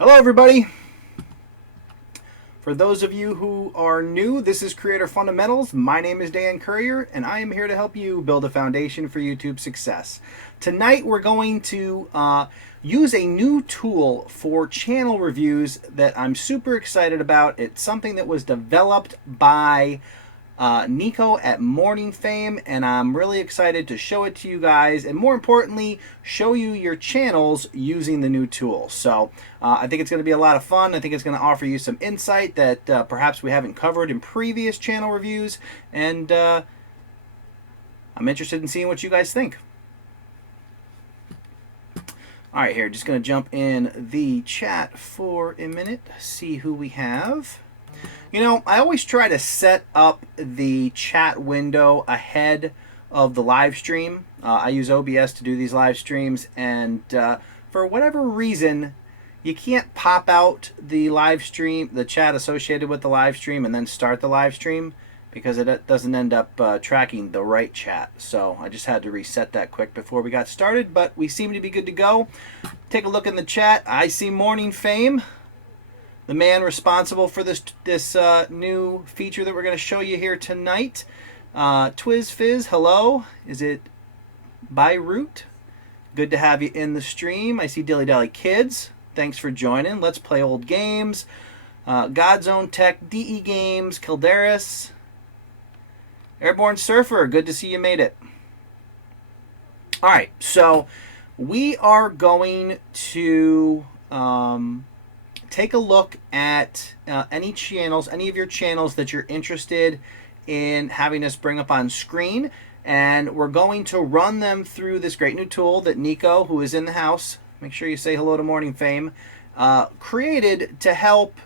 Hello everybody! For those of you who are new, this is Creator Fundamentals. My name is Dan Currier, and I am here to help you build a foundation for YouTube success. Tonight we're going to use a new tool for channel reviews that I'm super excited about. It's something that was developed by Nico at Morning Fame, and I'm really excited to show it to you guys, and more importantly, show you your channels using the new tool. So I think it's going to be a lot of fun. I think it's going to offer you some insight that perhaps we haven't covered in previous channel reviews, and I'm interested in seeing what you guys think. All right, here, just going to jump in the chat for a minute, see who we have. You know, I always try to set up the chat window ahead of the live stream. I use OBS to do these live streams, and for whatever reason, you can't pop out the live stream, the chat associated with the live stream, and then start the live stream because it doesn't end up tracking the right chat. So I just had to reset that quick before we got started, but we seem to be good to go. Take a look in the chat. I see Morning Fame, the man responsible for this new feature that we're going to show you here tonight. Twiz Fizz, hello. Is it Beirut? Good to have you in the stream. I see Dilly Dally Kids. Thanks for joining. Let's play old games. God's Own Tech, DE Games, Kildaris, Airborne Surfer. Good to see you made it. All right, so we are going to take a look at any of your channels that you're interested in having us bring up on screen, and we're going to run them through this great new tool that Nico, who is in the house, make sure you say hello to Morning Fame, created to help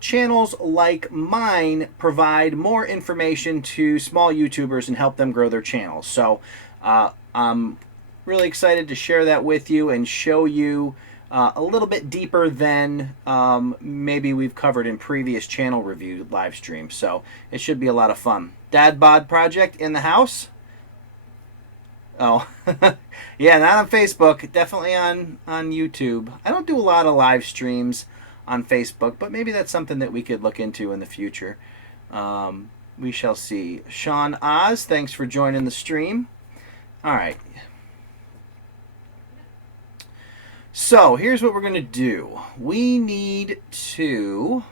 channels like mine provide more information to small YouTubers and help them grow their channels. So I'm really excited to share that with you and show you a little bit deeper than maybe we've covered in previous channel review live streams. So it should be a lot of fun. Dad Bod Project in the house. Oh, yeah, not on Facebook. Definitely on YouTube. I don't do a lot of live streams on Facebook, but maybe that's something that we could look into in the future. We shall see. Sean Oz, thanks for joining the stream. All right. So here's what we're going to do. We need to,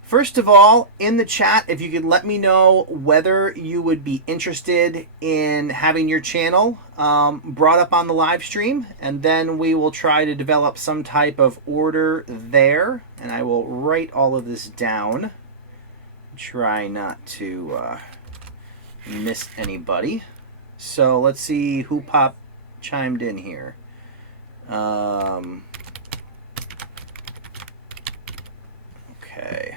first of all, in the chat, if you could let me know whether you would be interested in having your channel brought up on the live stream, and then we will try to develop some type of order there, and I will write all of this down. Try not to miss anybody. So let's see who chimed in here. Okay.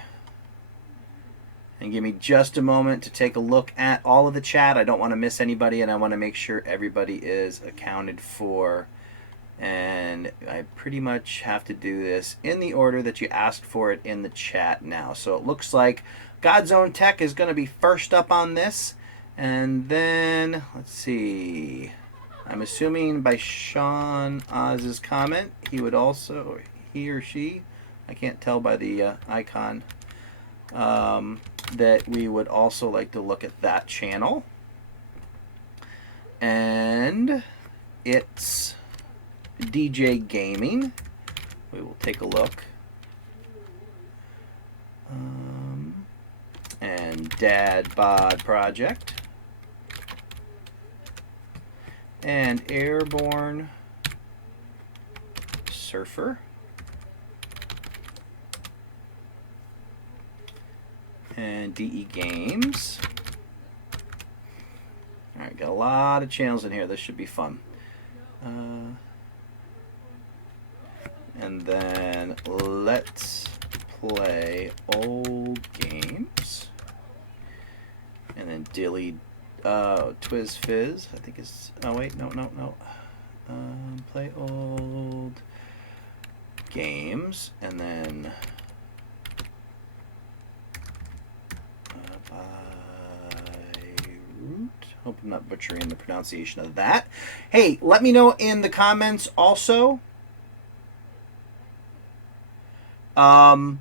And give me just a moment to take a look at all of the chat. I don't want to miss anybody, and I want to make sure everybody is accounted for. And I pretty much have to do this in the order that you asked for it in the chat now. So it looks like God's Own Tech is going to be first up on this. And then, let's see, I'm assuming by Sean Oz's comment, he or she, I can't tell by the icon, that we would also like to look at that channel. And it's DJ Gaming. We will take a look. And Dad Bod Project. And Airborne Surfer. And DE Games. Alright, got a lot of channels in here. This should be fun. And then let's play old games. And then Twiz Fizz, I think it's, oh wait, no. Play old games, and then Beirut. Hope I'm not butchering the pronunciation of that. Hey, let me know in the comments also how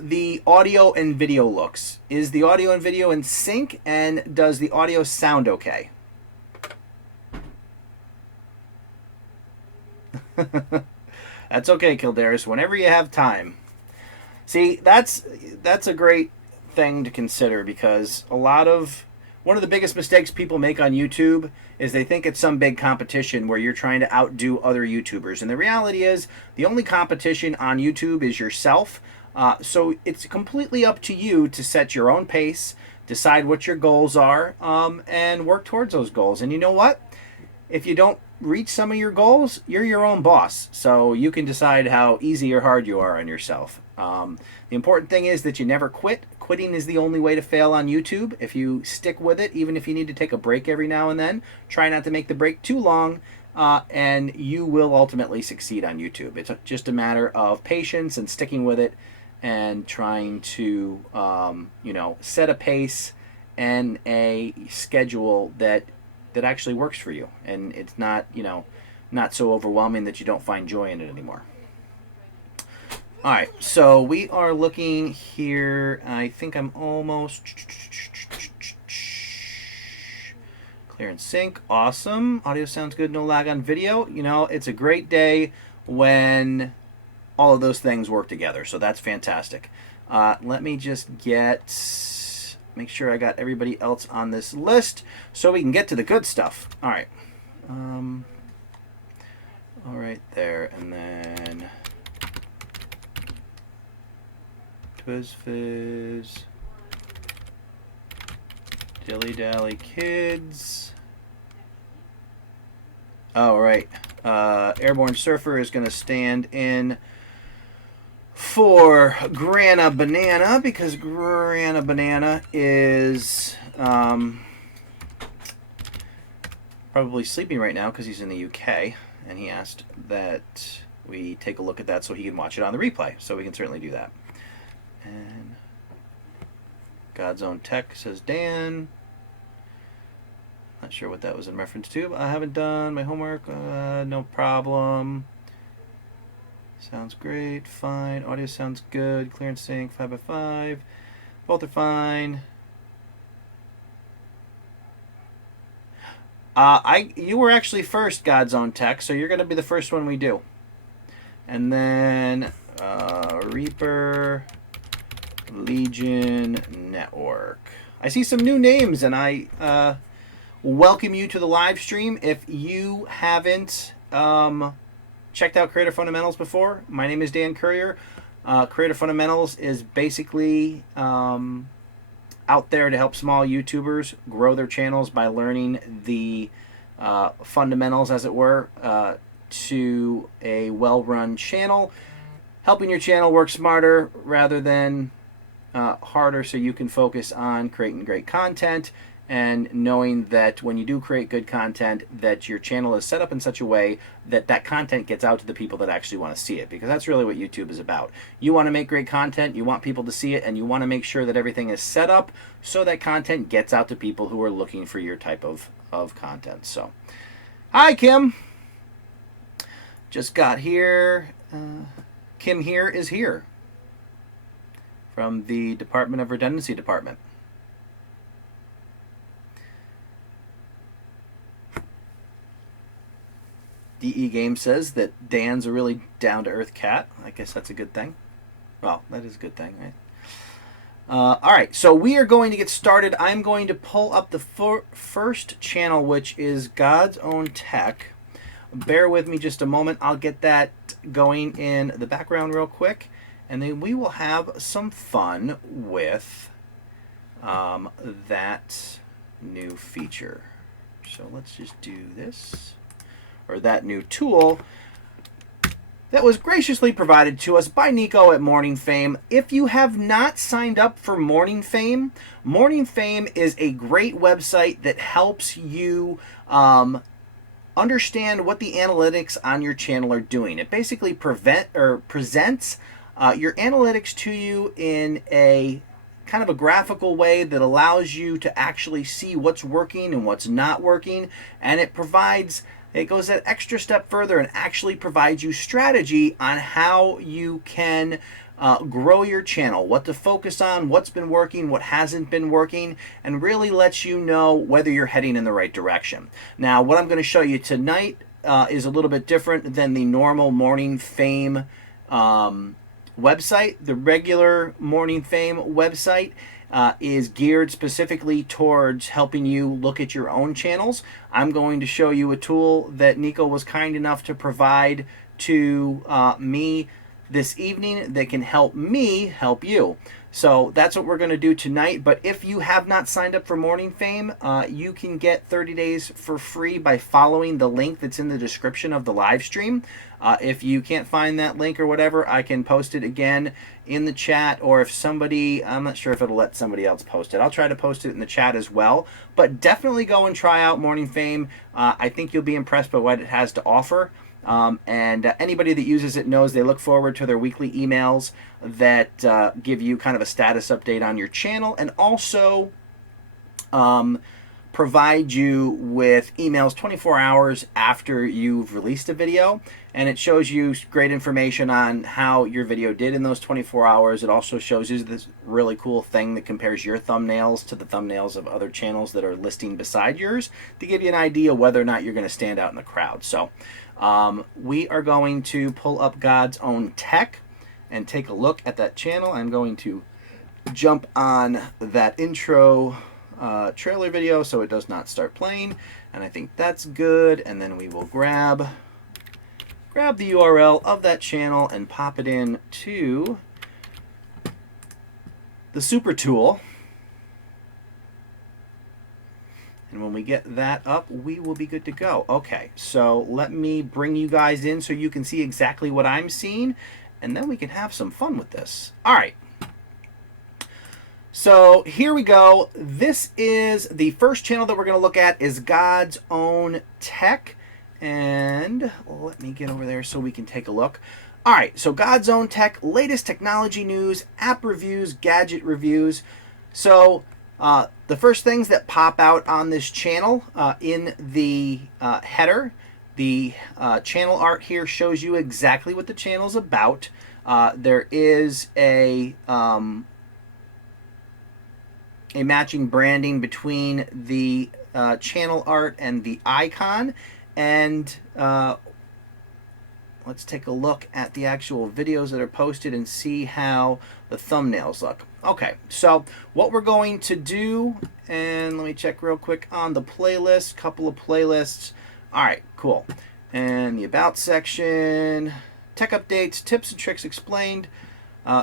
the audio and video looks. Is the audio and video in sync, and does the audio sound okay? That's okay, Kjpargeter, whenever you have time. See, that's a great thing to consider, because one of the biggest mistakes people make on YouTube is they think it's some big competition where you're trying to outdo other YouTubers. And the reality is the only competition on YouTube is yourself. So it's completely up to you to set your own pace, decide what your goals are, and work towards those goals. And you know what? If you don't reach some of your goals, you're your own boss. So you can decide how easy or hard you are on yourself. The important thing is that you never quit. Quitting is the only way to fail on YouTube. If you stick with it, even if you need to take a break every now and then, try not to make the break too long, and you will ultimately succeed on YouTube. It's just a matter of patience and sticking with it, and trying to set a pace and a schedule that actually works for you, and it's not not so overwhelming that you don't find joy in it anymore. All right, so we are looking here. I think I'm almost clear and sync. Awesome. Audio sounds good. No lag on video. It's a great day when all of those things work together. So that's fantastic. Let me just make sure I got everybody else on this list so we can get to the good stuff. All right. All right there, and then Twiz Fizz, Dilly Dally Kids. All right. Airborne Surfer is going to stand in for Grana Banana, because Grana Banana is probably sleeping right now because he's in the UK, and he asked that we take a look at that so he can watch it on the replay. So we can certainly do that. And God's Own Tech says Dan. Not sure what that was in reference to, but I haven't done my homework. No problem. Sounds great. Fine. Audio sounds good. Clear and sync. 5x5. Both are fine. You were actually first, God's Own Tech, so you're going to be the first one we do. And then Reaper, Legion Network. I see some new names, and I welcome you to the live stream. If you haven't checked out Creator Fundamentals before, my name is Dan Currier. Creator Fundamentals is basically out there to help small YouTubers grow their channels by learning the fundamentals, as it were, to a well-run channel, helping your channel work smarter rather than harder, so you can focus on creating great content and knowing that when you do create good content, that your channel is set up in such a way that that content gets out to the people that actually want to see it, because that's really what YouTube is about. You want to make great content, you want people to see it, and you want to make sure that everything is set up so that content gets out to people who are looking for your type of content. So, hi Kim! Just got here. Kim here is here from the Department of Redundancy Department. DE Game says that Dan's a really down-to-earth cat. I guess that's a good thing. Well, that is a good thing, right? All right, so we are going to get started. I'm going to pull up the first channel, which is God's Own Tech. Bear with me just a moment. I'll get that going in the background real quick, and then we will have some fun with that new feature. So let's just do this. Or that new tool that was graciously provided to us by Nico at Morning Fame. If you have not signed up for Morning Fame is a great website that helps you understand what the analytics on your channel are doing. It basically presents your analytics to you in a kind of a graphical way that allows you to actually see what's working and what's not working, and it goes that extra step further and actually provides you strategy on how you can grow your channel, what to focus on, what's been working, what hasn't been working, and really lets you know whether you're heading in the right direction. Now, what I'm going to show you tonight is a little bit different than the normal Morning Fame website. The regular Morning Fame website is geared specifically towards helping you look at your own channels. I'm going to show you a tool that Nico was kind enough to provide to me this evening that can help me help you. So that's what we're going to do tonight. But if you have not signed up for Morning Fame, you can get 30 days for free by following the link that's in the description of the live stream. If you can't find that link or whatever, I can post it again in the chat, or if somebody, I'm not sure if it'll let somebody else post it. I'll try to post it in the chat as well. But definitely go and try out Morning Fame. I think you'll be impressed by what it has to offer. Anybody that uses it knows they look forward to their weekly emails that give you kind of a status update on your channel, and also provide you with emails 24 hours after you've released a video, and it shows you great information on how your video did in those 24 hours. It also shows you this really cool thing that compares your thumbnails to the thumbnails of other channels that are listing beside yours to give you an idea whether or not you're going to stand out in the crowd. So we are going to pull up God's Own Tech and take a look at that channel. I'm going to jump on that intro trailer video so it does not start playing, and I think that's good. And then we will grab the URL of that channel and pop it in to the super tool. And when we get that up, we will be good to go. Okay, so let me bring you guys in so you can see exactly what I'm seeing, and then we can have some fun with this. All right. So here we go. This is the first channel that we're going to look at, is God's Own Tech. And let me get over there so we can take a look. All right, so God's Own Tech, latest technology news, app reviews, gadget reviews. So the first things that pop out on this channel in the header, the channel art here shows you exactly what the channel's about. There is a matching branding between the channel art and the icon, and let's take a look at the actual videos that are posted and see how the thumbnails look. Okay, so what we're going to do, and let me check real quick on the playlist, couple of playlists. All right, cool. And the About section, tech updates, tips and tricks explained.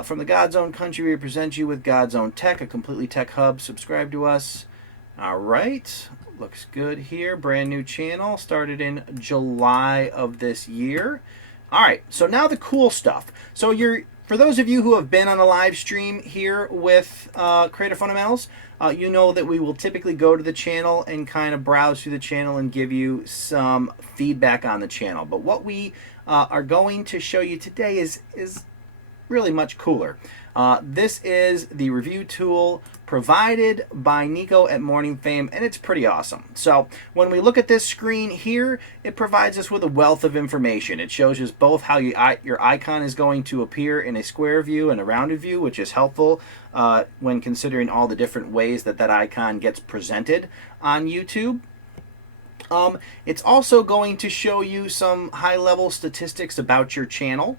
From the God's Own Country, we present you with God's Own Tech, a completely tech hub. Subscribe to us. All right, looks good here. Brand new channel, started in July of this year. All right, so now the cool stuff. So for those of you who have been on a live stream here with Creator Fundamentals, you know that we will typically go to the channel and kind of browse through the channel and give you some feedback on the channel. But what we are going to show you today is really much cooler. This is the review tool provided by Nico at Morning Fame, and it's pretty awesome. So when we look at this screen here, it provides us with a wealth of information. It shows us both how your icon is going to appear in a square view and a rounded view, which is helpful when considering all the different ways that that icon gets presented on YouTube. It's also going to show you some high-level statistics about your channel.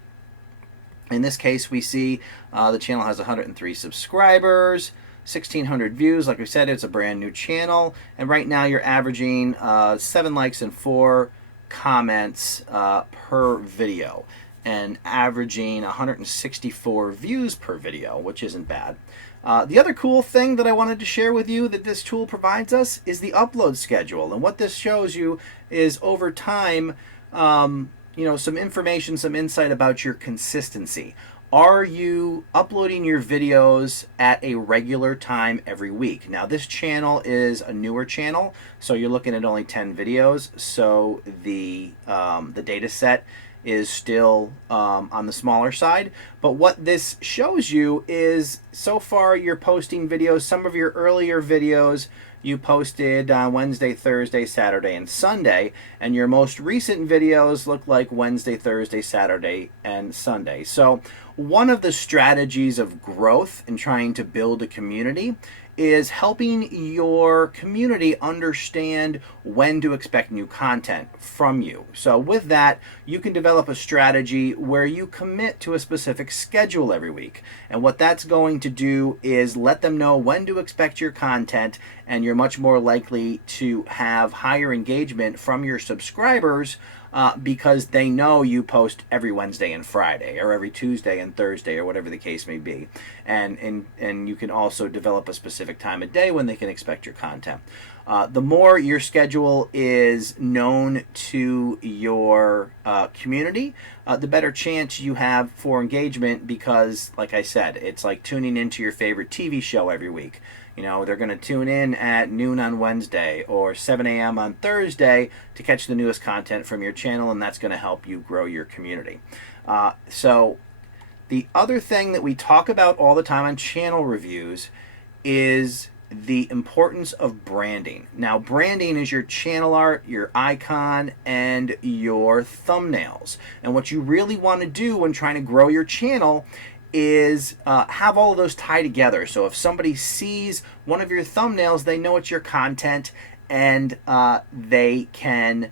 In this case, we see the channel has 103 subscribers, 1,600 views. Like we said, it's a brand new channel. And right now you're averaging 7 likes and 4 comments per video, and averaging 164 views per video, which isn't bad. The other cool thing that I wanted to share with you that this tool provides us is the upload schedule. And what this shows you is over time, you know, some information, some insight about your consistency. Are you uploading your videos at a regular time every week? Now, this channel is a newer channel, so you're looking at only 10 videos. So the data set is still on the smaller side. But what this shows you is so far you're posting videos. Some of your earlier videos you posted on Wednesday, Thursday, Saturday, and Sunday, and your most recent videos look like Wednesday, Thursday, Saturday, and Sunday. So one of the strategies of growth and trying to build a community is helping your community understand when to expect new content from you. So with that, you can develop a strategy where you commit to a specific schedule every week. And what that's going to do is let them know when to expect your content, and you're much more likely to have higher engagement from your subscribers because they know you post every Wednesday and Friday, or every Tuesday and Thursday, or whatever the case may be. And you can also develop a specific time of day when they can expect your content. The more your schedule is known to your community, the better chance you have for engagement, because, like I said, it's like tuning into your favorite TV show every week. You know, they're going to tune in at noon on Wednesday or 7 a.m. on Thursday to catch the newest content from your channel, and that's going to help you grow your community. So the other thing that we talk about all the time on channel reviews is the importance of branding. Now, branding is your channel art, your icon, and your thumbnails. And what you really want to do when trying to grow your channel is have all of those tie together. So if somebody sees one of your thumbnails, they know it's your content, and they can,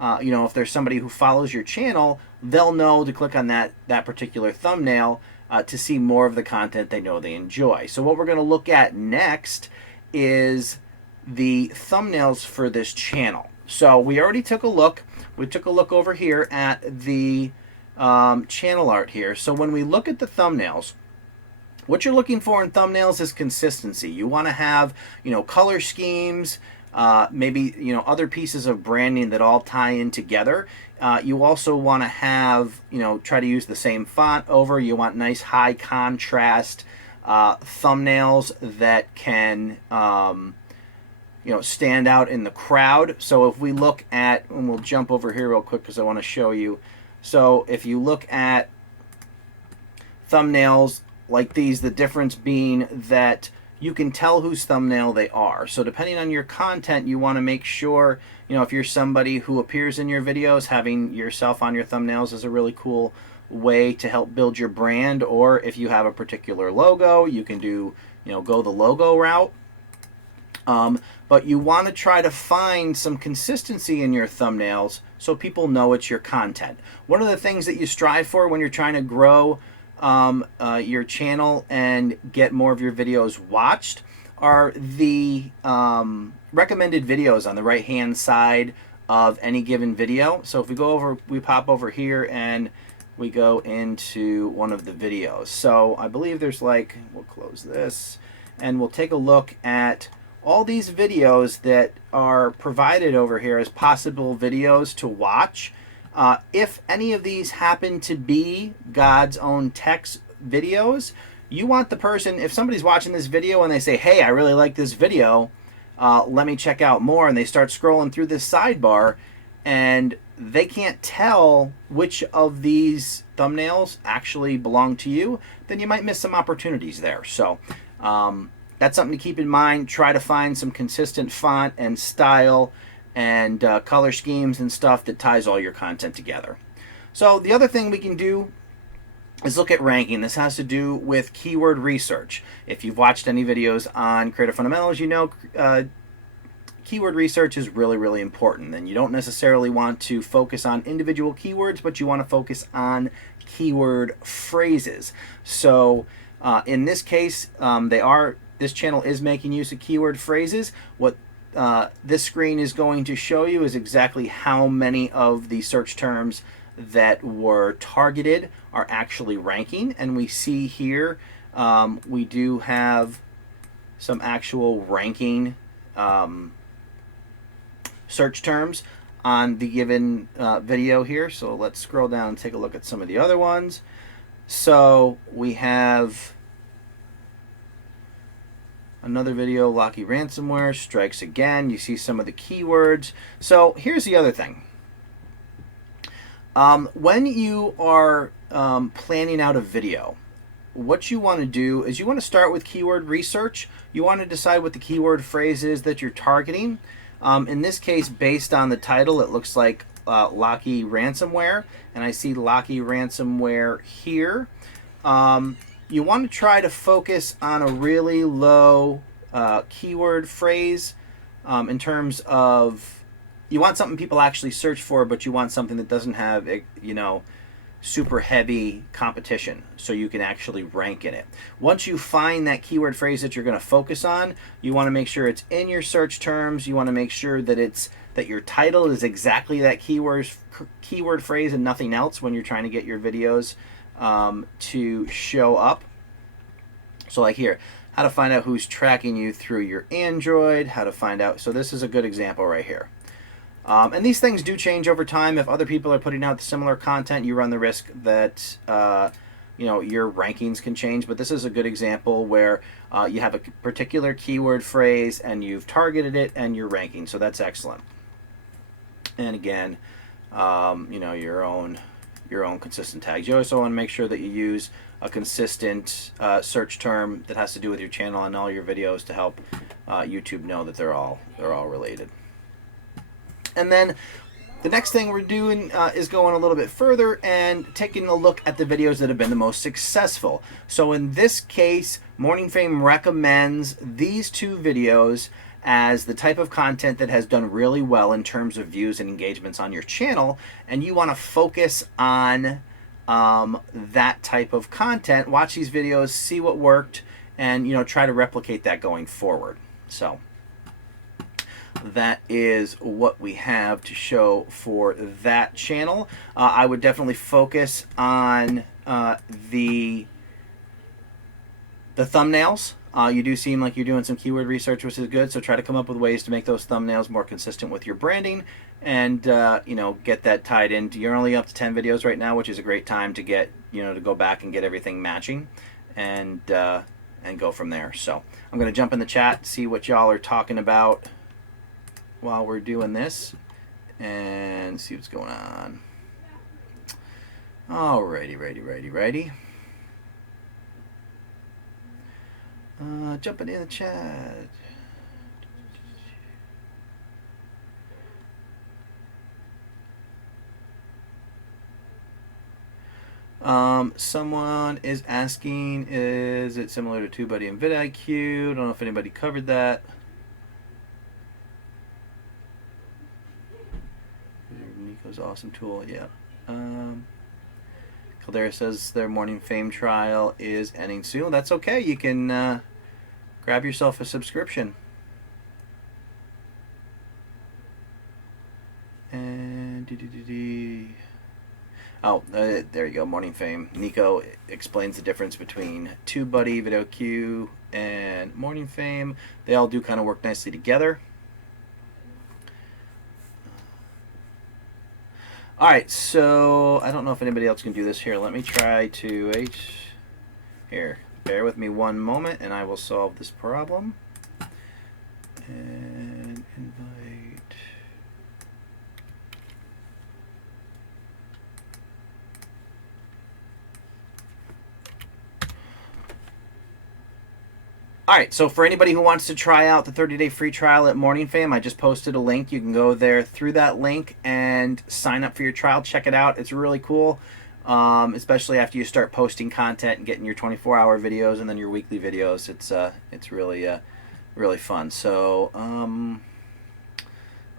if there's somebody who follows your channel, they'll know to click on that particular thumbnail to see more of the content they know they enjoy. So what we're going to look at next is the thumbnails for this channel. So we already took a look. We took a look over here at the channel art here. So when we look at the thumbnails, what you're looking for in thumbnails is consistency. You want to have, color schemes, maybe, other pieces of branding that all tie in together. You also want to have, try to use the same font over. You want nice high contrast thumbnails that can, stand out in the crowd. So if we look at, and we'll jump over here real quick because I want to show you. So if you look at thumbnails like these, the difference being that you can tell whose thumbnail they are. So depending on your content, you want to make sure, if you're somebody who appears in your videos, having yourself on your thumbnails is a really cool way to help build your brand. Or if you have a particular logo, you can do, go the logo route. But you want to try to find some consistency in your thumbnails so people know it's your content. One of the things that you strive for when you're trying to grow your channel and get more of your videos watched are the recommended videos on the right hand side of any given video. So if we pop over here and we go into one of the videos. So I believe there's we'll close this and we'll take a look at all these videos that are provided over here as possible videos to watch. If any of these happen to be God's own text videos, you want the person, if somebody's watching this video and they say, hey, I really like this video, let me check out more, and they start scrolling through this sidebar and they can't tell which of these thumbnails actually belong to you, then you might miss some opportunities there. So that's something to keep in mind. Try to find some consistent font and style and color schemes and stuff that ties all your content together. So the other thing we can do is look at ranking. This has to do with keyword research. If you've watched any videos on Creative Fundamentals, you know keyword research is really, really important. And you don't necessarily want to focus on individual keywords, but you want to focus on keyword phrases. So in this case, this channel is making use of keyword phrases. What this screen is going to show you is exactly how many of the search terms that were targeted are actually ranking. And we see here we do have some actual ranking search terms on the given video here. So let's scroll down and take a look at some of the other ones. So we have another video, Locky ransomware strikes again. You see some of the keywords. So here's the other thing. When you are planning out a video, what you want to do is you want to start with keyword research. You want to decide what the keyword phrase is that you're targeting. In this case, based on the title, it looks like Locky ransomware, and I see Locky ransomware here. You want to try to focus on a really low keyword phrase in terms of, you want something people actually search for, but you want something that doesn't have, super heavy competition, so you can actually rank in it. Once you find that keyword phrase that you're going to focus on, you want to make sure it's in your search terms. You want to make sure that your title is exactly that keyword phrase and nothing else when you're trying to get your videos to show up. So like here, how to find out who's tracking you through your Android, how to find out. So this is a good example right here. And these things do change over time. If other people are putting out similar content, you run the risk that your rankings can change. But this is a good example where you have a particular keyword phrase and you've targeted it and you're ranking. So that's excellent. And again, your own consistent tags. You also want to make sure that you use a consistent search term that has to do with your channel and all your videos to help YouTube know that they're all related. And then the next thing we're doing is going a little bit further and taking a look at the videos that have been the most successful. So in this case, Morning Fame recommends these two videos as the type of content that has done really well in terms of views and engagements on your channel, and you want to focus on that type of content. Watch these videos, see what worked, and try to replicate that going forward. So that is what we have to show for that channel. I would definitely focus on the thumbnails. You do seem like you're doing some keyword research, which is good, so try to come up with ways to make those thumbnails more consistent with your branding and get that tied in. You're only up to 10 videos right now, which is a great time to get to go back and get everything matching and go from there. So I'm going to jump in the chat, see what y'all are talking about while we're doing this and see what's going on. Alrighty, righty. Jumping in the chat. Someone is asking, is it similar to TubeBuddy and vidIQ? I don't know if anybody covered that. Nico's awesome tool, yeah. Kjpargeter says their Morning Fame trial is ending soon. That's okay. You can grab yourself a subscription. And there you go. Morning Fame. Nico explains the difference between TubeBuddy, vidIQ, and Morning Fame. They all do kind of work nicely together. Alright, so I don't know if anybody else can do this here. Let me try to... Here, bear with me one moment and I will solve this problem. And invite... Alright, so for anybody who wants to try out the 30-day free trial at Morning Fame, I just posted a link. You can go there through that link and sign up for your trial. Check it out. It's really cool, especially after you start posting content and getting your 24-hour videos and then your weekly videos. It's really fun. So,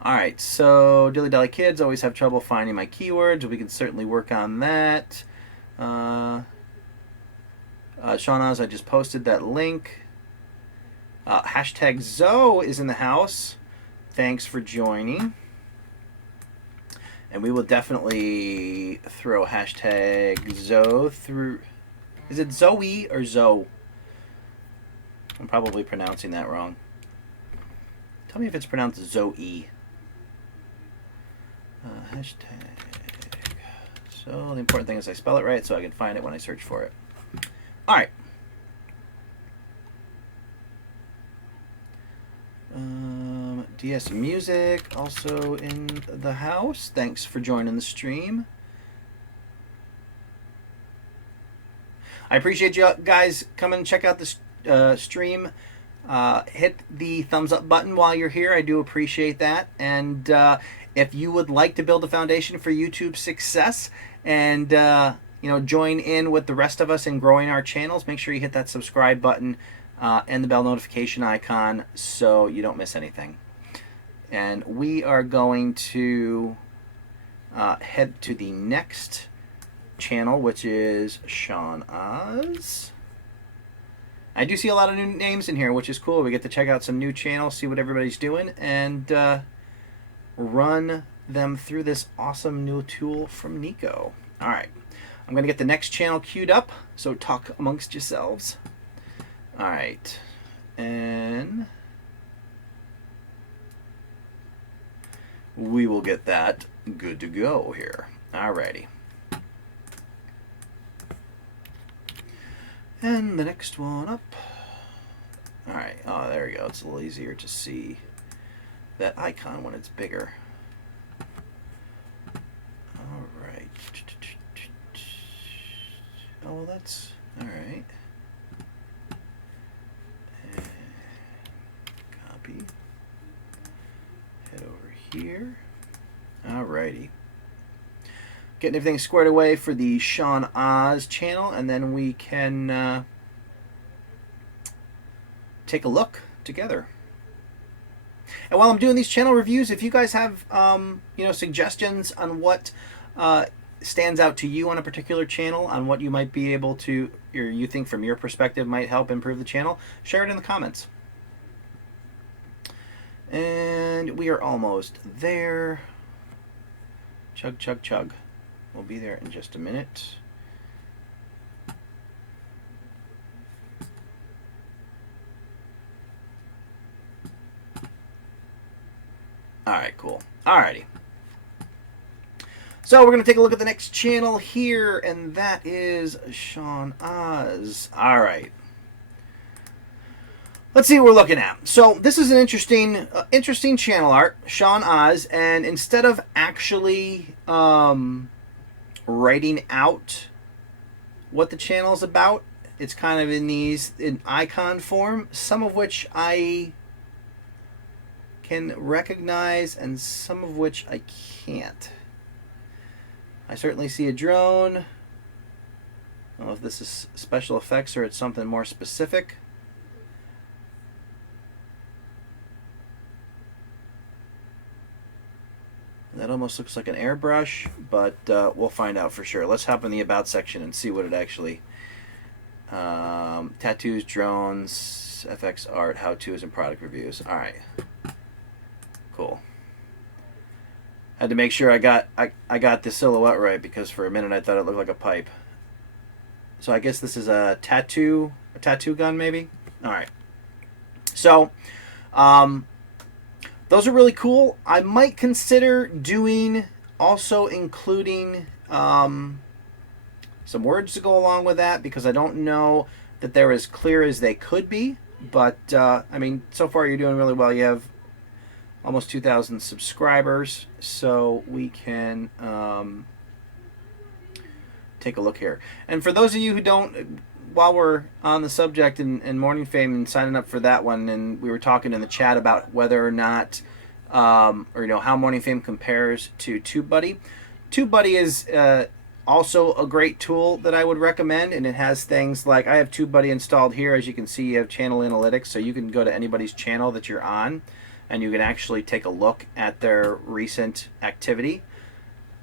alright, so Dilly Dally Kids always have trouble finding my keywords. We can certainly work on that. Shawnaz, I just posted that link. Hashtag Zoe is in the house. Thanks for joining. And we will definitely throw hashtag Zoe through. Is it Zoe or Zoe? I'm probably pronouncing that wrong. Tell me if it's pronounced Zoe. Hashtag. So the important thing is I spell it right so I can find it when I search for it. Alright. DS Music also in the house. Thanks for joining the stream. I appreciate you guys coming and check out this stream. Hit the thumbs up button while you're here. I do appreciate that. And if you would like to build a foundation for YouTube success and join in with the rest of us in growing our channels, make sure you hit that subscribe button and the bell notification icon so you don't miss anything. And we are going to head to the next channel, which is Sean Oz. I do see a lot of new names in here, which is cool. We get to check out some new channels, see what everybody's doing, and run them through this awesome new tool from Nico. All right, I'm going to get the next channel queued up, so talk amongst yourselves. All right, and we will get that good to go here. All righty. And the next one up. All right. Oh, there we go. It's a little easier to see that icon when it's bigger. All right. Oh, well, that's all right. And copy. Head over here. All righty. Getting everything squared away for the Sean Oz channel, and then we can take a look together. And while I'm doing these channel reviews, if you guys have suggestions on what stands out to you on a particular channel, on what you might be able to, or you think from your perspective might help improve the channel, share it in the comments. And we are almost there. Chug, chug, chug. We'll be there in just a minute. All right, cool. All righty. So we're going to take a look at the next channel here, and that is Sean Oz. All right. Let's see what we're looking at. So this is an interesting channel art, Sean Oz, and instead of actually writing out what the channel is about, it's kind of in icon form, some of which I can recognize and some of which I can't. I certainly see a drone. I don't know if this is special effects or it's something more specific. That almost looks like an airbrush, but we'll find out for sure. Let's hop in the About section and see what it actually... tattoos, drones, FX art, how-tos, and product reviews. All right. Cool. Had to make sure I got the silhouette right, because for a minute I thought it looked like a pipe. So I guess this is a tattoo gun, maybe? All right. So... those are really cool. I might consider including some words to go along with that, because I don't know that they're as clear as they could be. But, I mean, so far you're doing really well. You have almost 2,000 subscribers, so we can take a look here. And for those of you who don't... While we're on the subject and Morning Fame and signing up for that one, and we were talking in the chat about whether or not, how Morning Fame compares to TubeBuddy. TubeBuddy is also a great tool that I would recommend, and it has things like, I have TubeBuddy installed here. As you can see, you have channel analytics, so you can go to anybody's channel that you're on, and you can actually take a look at their recent activity.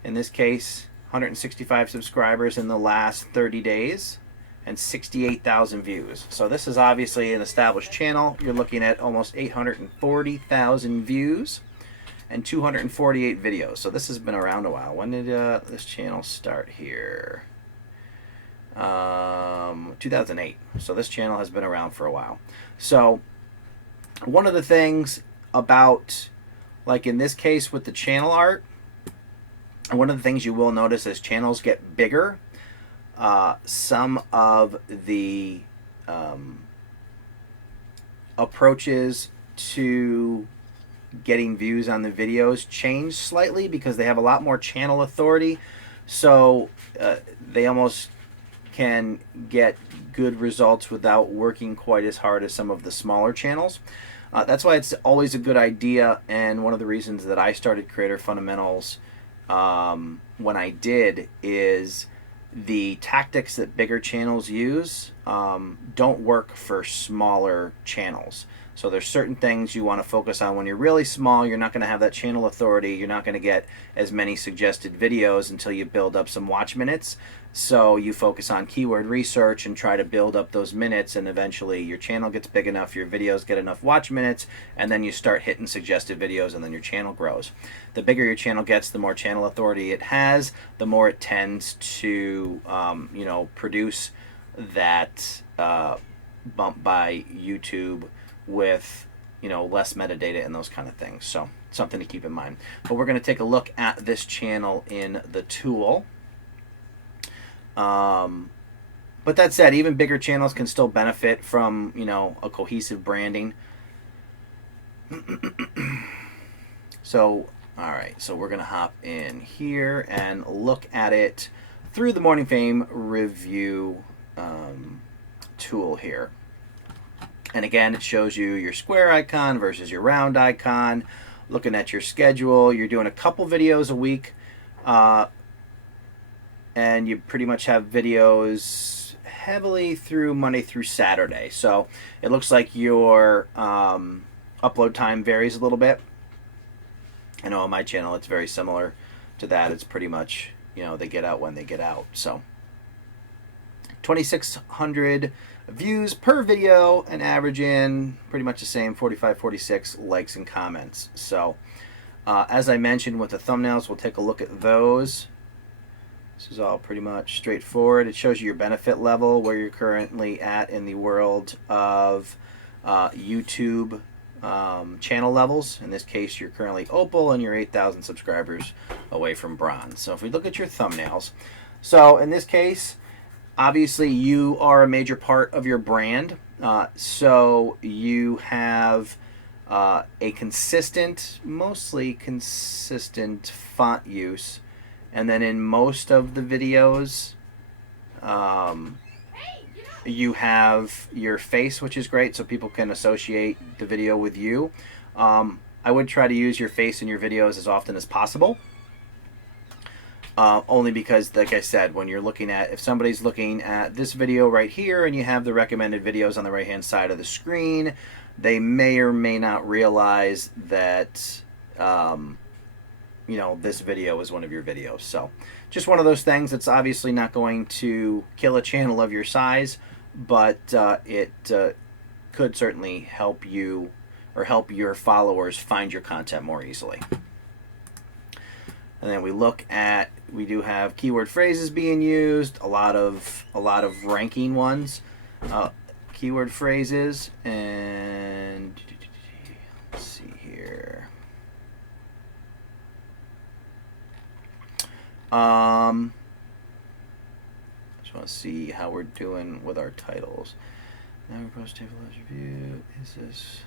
In this case, 165 subscribers in the last 30 days. And 68,000 views. So this is obviously an established channel. You're looking at almost 840,000 views and 248 videos. So this has been around a while. When did this channel start here? 2008. So this channel has been around for a while. So one of the things about, like in this case with the channel art, one of the things you will notice as channels get bigger, some of the approaches to getting views on the videos change slightly, because they have a lot more channel authority. So they almost can get good results without working quite as hard as some of the smaller channels. That's why it's always a good idea, and one of the reasons that I started Creator Fundamentals when I did is the tactics that bigger channels use don't work for smaller channels. So there's certain things you want to focus on. When you're really small, you're not going to have that channel authority. You're not going to get as many suggested videos until you build up some watch minutes. So you focus on keyword research and try to build up those minutes, and eventually your channel gets big enough, your videos get enough watch minutes, and then you start hitting suggested videos, and then your channel grows. The bigger your channel gets, the more channel authority it has, the more it tends to produce that bump by YouTube with less metadata and those kind of things. So something to keep in mind. But we're going to take a look at this channel in the tool. But that said, even bigger channels can still benefit from a cohesive branding. So all right, so we're going to hop in here and look at it through the Morning Fame review tool here. And again, it shows you your square icon versus your round icon, looking at your schedule. You're doing a couple videos a week, and you pretty much have videos heavily through Monday through Saturday. So it looks like your upload time varies a little bit. I know on my channel it's very similar to that. It's pretty much, they get out when they get out. So 2,600 views per video and averaging pretty much the same 45, 46 likes and comments. So as I mentioned with the thumbnails, we'll take a look at those. This is all pretty much straightforward. It shows you your benefit level, where you're currently at in the world of YouTube channel levels. In this case, you're currently Opal and you're 8,000 subscribers away from Bronze. So if we look at your thumbnails, so in this case, obviously you are a major part of your brand. So you have a mostly consistent font use. And then in most of the videos, you have your face, which is great, so people can associate the video with you. I would try to use your face in your videos as often as possible. Only because, like I said, when you're looking at, if somebody's looking at this video right here and you have the recommended videos on the right hand side of the screen, they may or may not realize that this video is one of your videos. So just one of those things that's obviously not going to kill a channel of your size, but it could certainly help you or help your followers find your content more easily. And then we look at, we do have keyword phrases being used, a lot of ranking ones, keyword phrases, and let's see here. Just want to see how we're doing with our titles. Now we post table as review. Is this?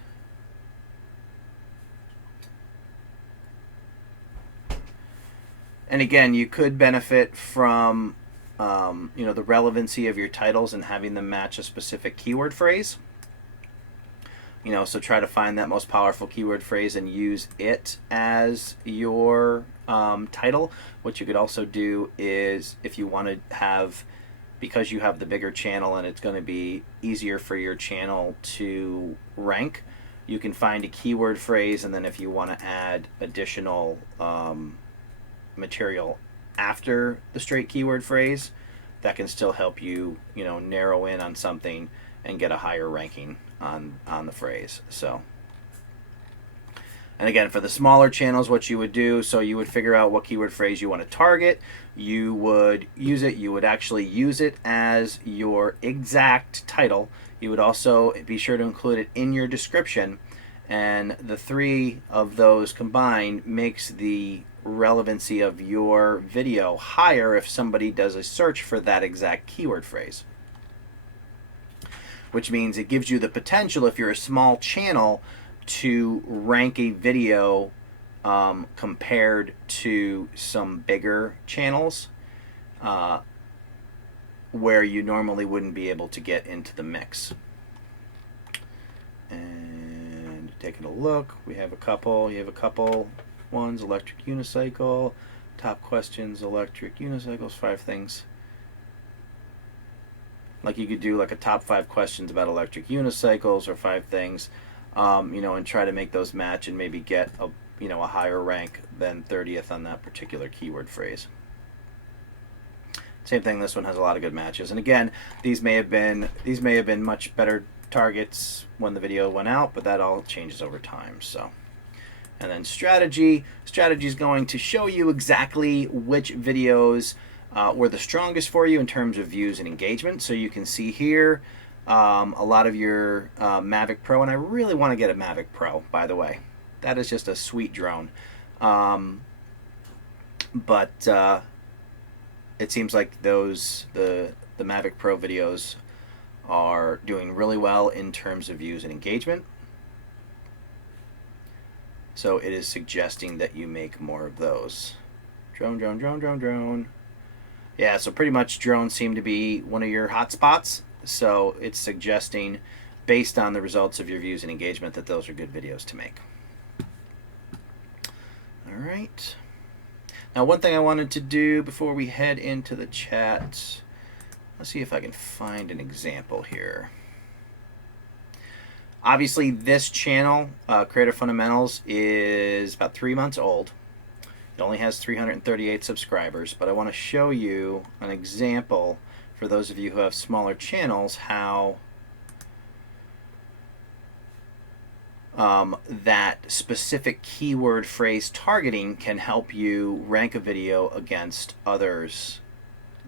And again, you could benefit from the relevancy of your titles and having them match a specific keyword phrase. So try to find that most powerful keyword phrase and use it as your title. What you could also do is, if you want to have, because you have the bigger channel and it's going to be easier for your channel to rank, you can find a keyword phrase, and then if you want to add additional material after the straight keyword phrase, that can still help you, narrow in on something and get a higher ranking on the phrase. So, and again, for the smaller channels, what you would do, so you would figure out what keyword phrase you want to target. You would use it. You would actually use it as your exact title. You would also be sure to include it in your description. And the three of those combined makes the relevancy of your video higher if somebody does a search for that exact keyword phrase. Which means it gives you the potential, if you're a small channel, to rank a video compared to some bigger channels. where you normally wouldn't be able to get into the mix. And taking a look, we have a couple. You have a couple ones: electric unicycle, top questions, electric unicycles, 5 things. Like you could do like a top 5 questions about electric unicycles or 5 things, you know, and try to make those match and maybe get a, you know, a higher rank than 30th on that particular keyword phrase. Same thing. This one has a lot of good matches, and again, these may have been much better targets when the video went out, but that all changes over time. So, and then strategy is going to show you exactly which videos were the strongest for you in terms of views and engagement. So you can see here a lot of your Mavic Pro, and I really want to get a Mavic Pro, by the way. That is just a sweet drone. But it seems like the Mavic Pro videos are doing really well in terms of views and engagement. So it is suggesting that you make more of those. Drone. Yeah, so pretty much drones seem to be one of your hot spots. So it's suggesting, based on the results of your views and engagement, that those are good videos to make. All right. Now, one thing I wanted to do before we head into the chat, let's see if I can find an example here. Obviously, this channel, Creator Fundamentals, is about 3 months old. It only has 338 subscribers, but I want to show you an example for those of you who have smaller channels, how that specific keyword phrase targeting can help you rank a video against others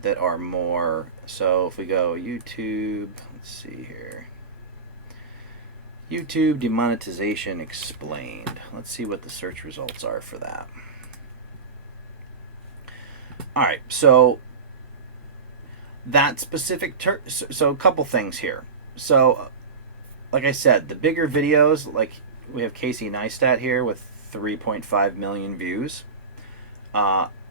that are more. So if we go YouTube, let's see here. YouTube demonetization explained. Let's see what the search results are for that. All right, so that specific so a couple things here. So like I said, the bigger videos, like we have Casey Neistat here with 3.5 million views.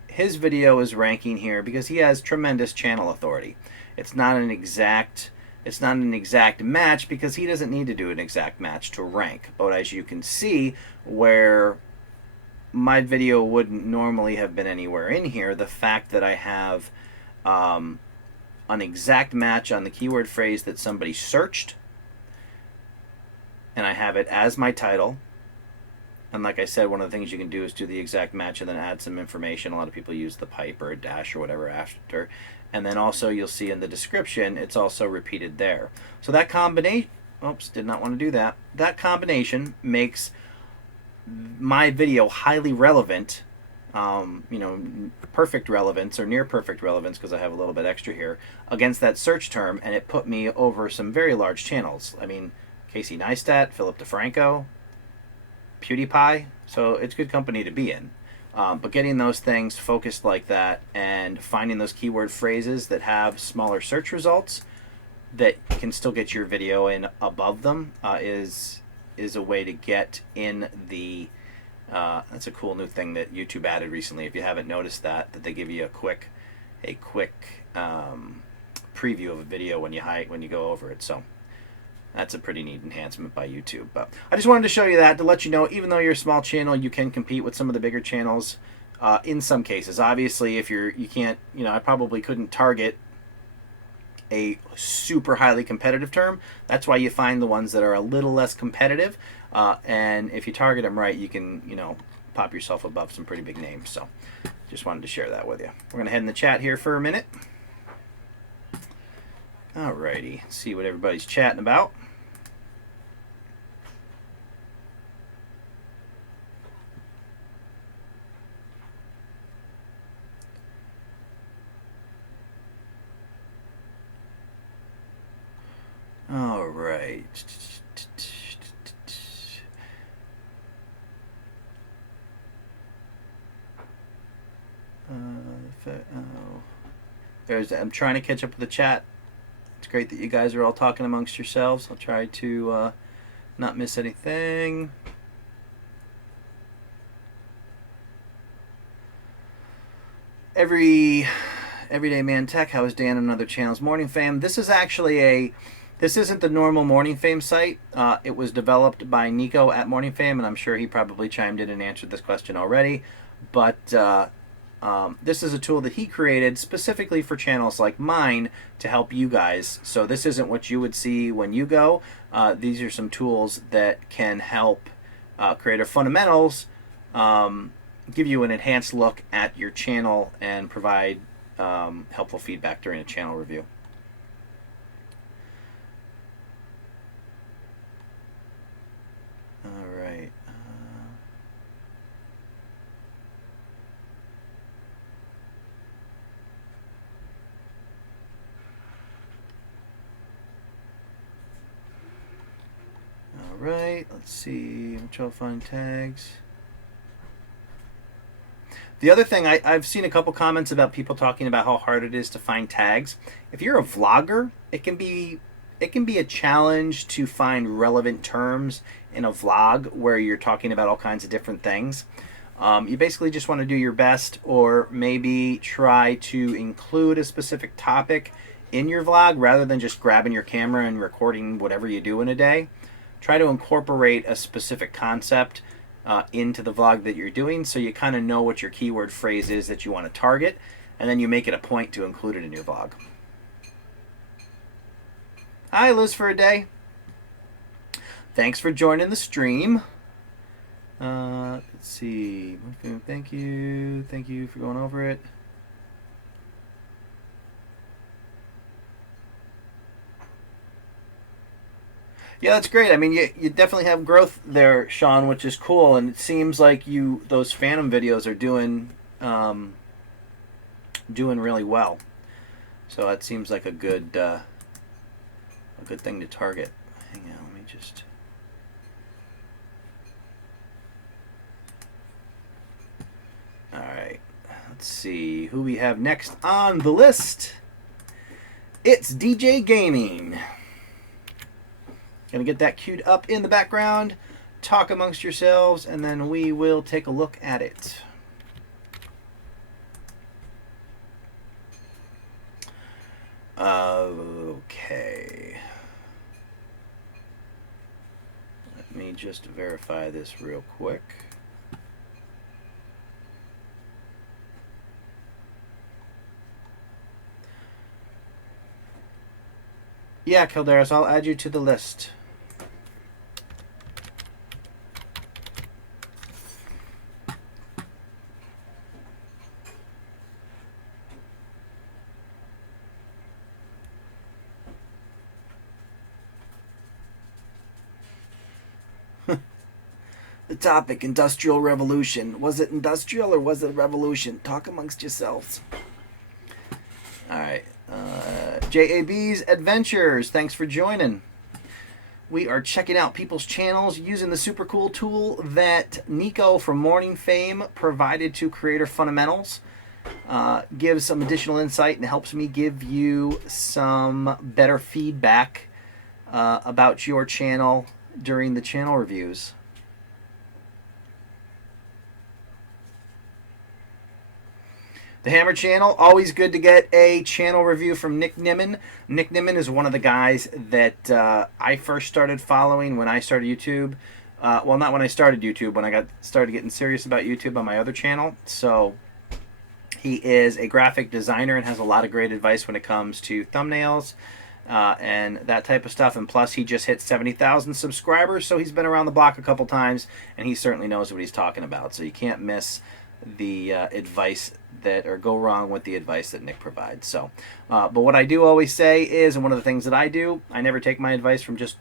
His video is ranking here because he has tremendous channel authority. It's not an exact match because he doesn't need to do an exact match to rank. But as you can see, where my video wouldn't normally have been anywhere in here, the fact that I have an exact match on the keyword phrase that somebody searched, and I have it as my title. And like I said, one of the things you can do is do the exact match and then add some information. A lot of people use the pipe or a dash or whatever after. And then also you'll see in the description, it's also repeated there. So that combination, oops, did not want to do that. That combination makes my video highly relevant, you know, perfect relevance or near perfect relevance, because I have a little bit extra here, against that search term, and it put me over some very large channels. I mean, Casey Neistat, Philip DeFranco, PewDiePie, so it's good company to be in. But getting those things focused like that and finding those keyword phrases that have smaller search results that can still get your video in above them is a way to get in the that's a cool new thing that YouTube added recently. If you haven't noticed that they give you a quick preview of a video when you go over it. So that's a pretty neat enhancement by YouTube. But I just wanted to show you that to let you know, even though you're a small channel, you can compete with some of the bigger channels in some cases. Obviously, if you can't, you know, I probably couldn't target a super highly competitive term. That's why you find the ones that are a little less competitive, and if you target them right, you can, you know, pop yourself above some pretty big names. So just wanted to share that with you. We're gonna head in the chat here for a minute. Alrighty, see what everybody's chatting about. All right. I'm trying to catch up with the chat. It's great that you guys are all talking amongst yourselves. I'll try to not miss anything. Everyday Man Tech. How is Dan and other channels? Morning Fame. This is actually this isn't the normal Morning Fame site. It was developed by Nico at Morning Fame, and I'm sure he probably chimed in and answered this question already. But this is a tool that he created specifically for channels like mine to help you guys. So this isn't what you would see when you go. These are some tools that can help creator fundamentals give you an enhanced look at your channel and provide helpful feedback during a channel review. All right. All right. Let's see. Which I'll find tags. The other thing, I've seen a couple comments about people talking about how hard it is to find tags. If you're a vlogger, it can be a challenge to find relevant terms in a vlog where you're talking about all kinds of different things. You basically just want to do your best, or maybe try to include a specific topic in your vlog rather than just grabbing your camera and recording whatever you do in a day. Try to incorporate a specific concept into the vlog that you're doing, so you kind of know what your keyword phrase is that you want to target, and then you make it a point to include it in your vlog. Hi, Liz for a day. Thanks for joining the stream. Let's see. Thank you for going over it. Yeah, that's great. I mean, you definitely have growth there, Sean, which is cool. And it seems like those Phantom videos are doing really well. So that seems like a good thing to target. Hang on, let me just. All right, let's see who we have next on the list. It's DJ Gaming. Gonna get that queued up in the background, talk amongst yourselves, and then we will take a look at it. Okay. Let me just verify this real quick. Yeah, Kildaris, I'll add you to the list. The topic, Industrial Revolution. Was it industrial or was it revolution? Talk amongst yourselves. All right. JAB's Adventures. Thanks for joining. We are checking out people's channels using the super cool tool that Nico from Morning Fame provided to Creator Fundamentals. Gives some additional insight and helps me give you some better feedback about your channel during the channel reviews. The Hammer channel, always good to get a channel review from Nick Nimmin. Nick Nimmin is one of the guys that I first started following when I started YouTube. Well, not when I started YouTube, when I started getting serious about YouTube on my other channel. So he is a graphic designer and has a lot of great advice when it comes to thumbnails and that type of stuff. And plus, he just hit 70,000 subscribers, so he's been around the block a couple times, and he certainly knows what he's talking about. So you can't miss the advice or go wrong with the advice that Nick provides. So, but what I do always say is, and one of the things that I do, I never take my advice from just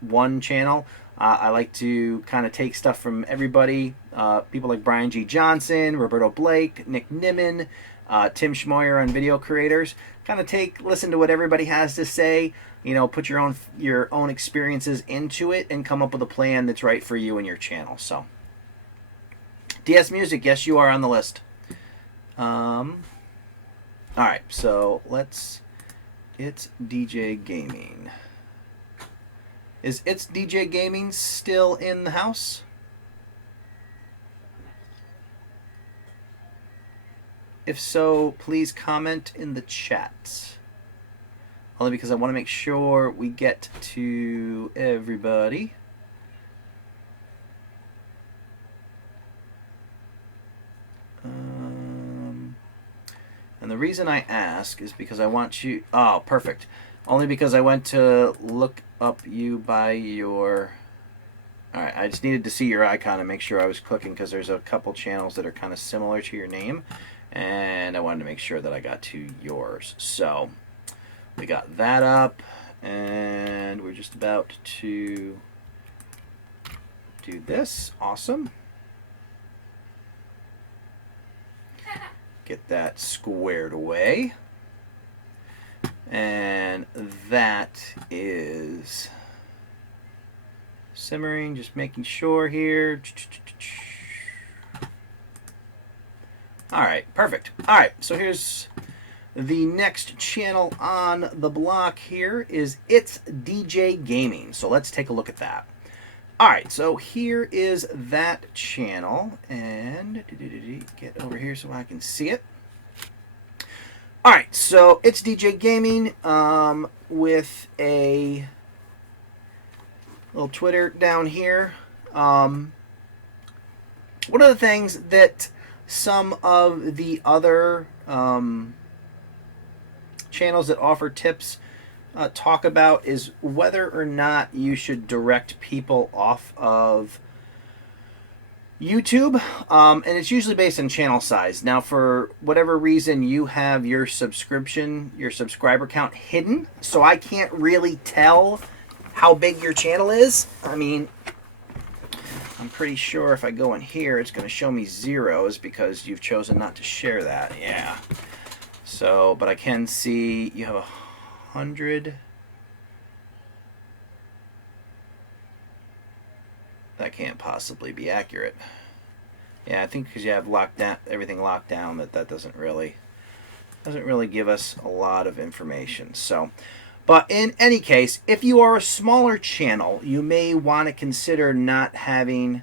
one channel. I like to kind of take stuff from everybody. People like Brian G. Johnson, Roberto Blake, Nick Nimmin, Tim Schmoyer on Video Creators. Kind of listen to what everybody has to say. You know, put your own experiences into it and come up with a plan that's right for you and your channel. So. DS Music, yes, you are on the list. All right, so it's DJ Gaming. Is It's DJ Gaming still in the house? If so, please comment in the chat. Only because I want to make sure we get to everybody. And the reason I ask is because I want you... Oh, perfect. Only because I went to look up you by your... Alright, I just needed to see your icon and make sure I was clicking because there's a couple channels that are kind of similar to your name. And I wanted to make sure that I got to yours. So, we got that up. And we're just about to do this. Awesome. Get that squared away. And that is simmering, just making sure here. Alright, perfect. Alright, so here's the next channel on the block here is It's DJ Gaming. So let's take a look at that. Alright, so here is that channel, and get over here so I can see it. Alright, so it's DJ Gaming with a little Twitter down here. One of the things that some of the other channels that offer tips talk about is whether or not you should direct people off of YouTube, and it's usually based on channel size. Now, for whatever reason, you have your subscriber count hidden, so I can't really tell how big your channel is. I mean, I'm pretty sure if I go in here, it's going to show me zeros because you've chosen not to share that. Yeah. So, but I can see you have 100. That can't possibly be accurate. Yeah, I think because you have everything locked down, that doesn't really give us a lot of information. So, but in any case, if you are a smaller channel, you may want to consider not having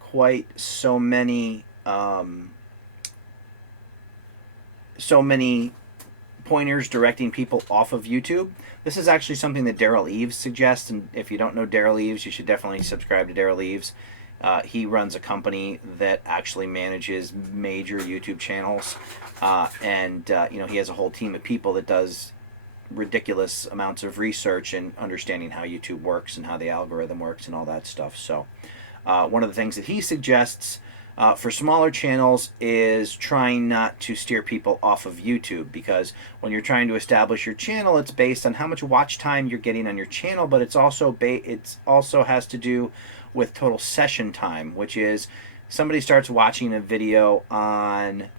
quite so many pointers directing people off of YouTube. This is actually something that Daryl Eves suggests, and if you don't know Daryl Eves, you should definitely subscribe to Daryl Eves. He runs a company that actually manages major YouTube channels, and he has a whole team of people that does ridiculous amounts of research and understanding how YouTube works and how the algorithm works and all that stuff. So one of the things that he suggests for smaller channels is trying not to steer people off of YouTube, because when you're trying to establish your channel, it's based on how much watch time you're getting on your channel, but it's also has to do with total session time, which is somebody starts watching a video on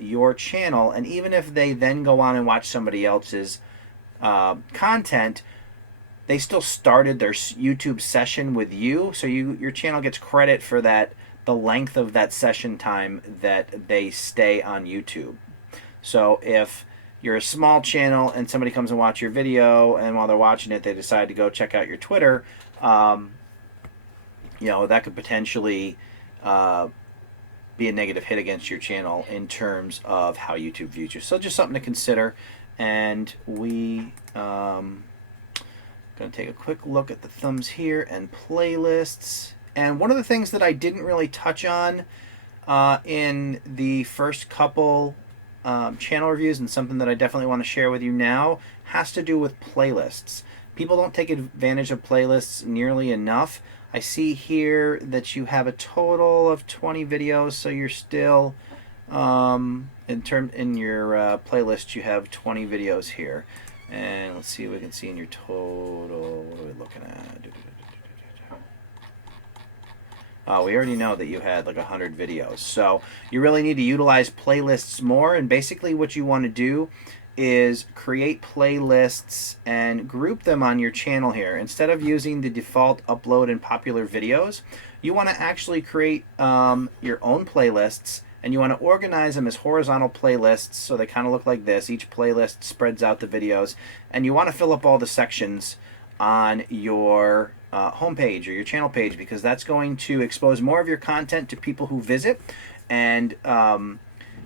your channel, and even if they then go on and watch somebody else's content, they still started their YouTube session with you, so your channel gets credit for that, the length of that session time that they stay on YouTube. So if you're a small channel and somebody comes and watch your video, and while they're watching it they decide to go check out your Twitter, that could potentially be a negative hit against your channel in terms of how YouTube views you. So just something to consider. And we going to take a quick look at the thumbs here and playlists. And one of the things that I didn't really touch on in the first couple channel reviews, and something that I definitely want to share with you now, has to do with playlists. People don't take advantage of playlists nearly enough. I see here that you have a total of 20 videos, so you're still in your playlist you have 20 videos here. And let's see what we can see in your total. What are we looking at? We already know that you had like 100 videos. So you really need to utilize playlists more. And basically what you want to do is create playlists and group them on your channel here. Instead of using the default upload and popular videos, you want to actually create your own playlists, and you want to organize them as horizontal playlists, so they kind of look like this. Each playlist spreads out the videos, and you want to fill up all the sections on your homepage or your channel page, because that's going to expose more of your content to people who visit, and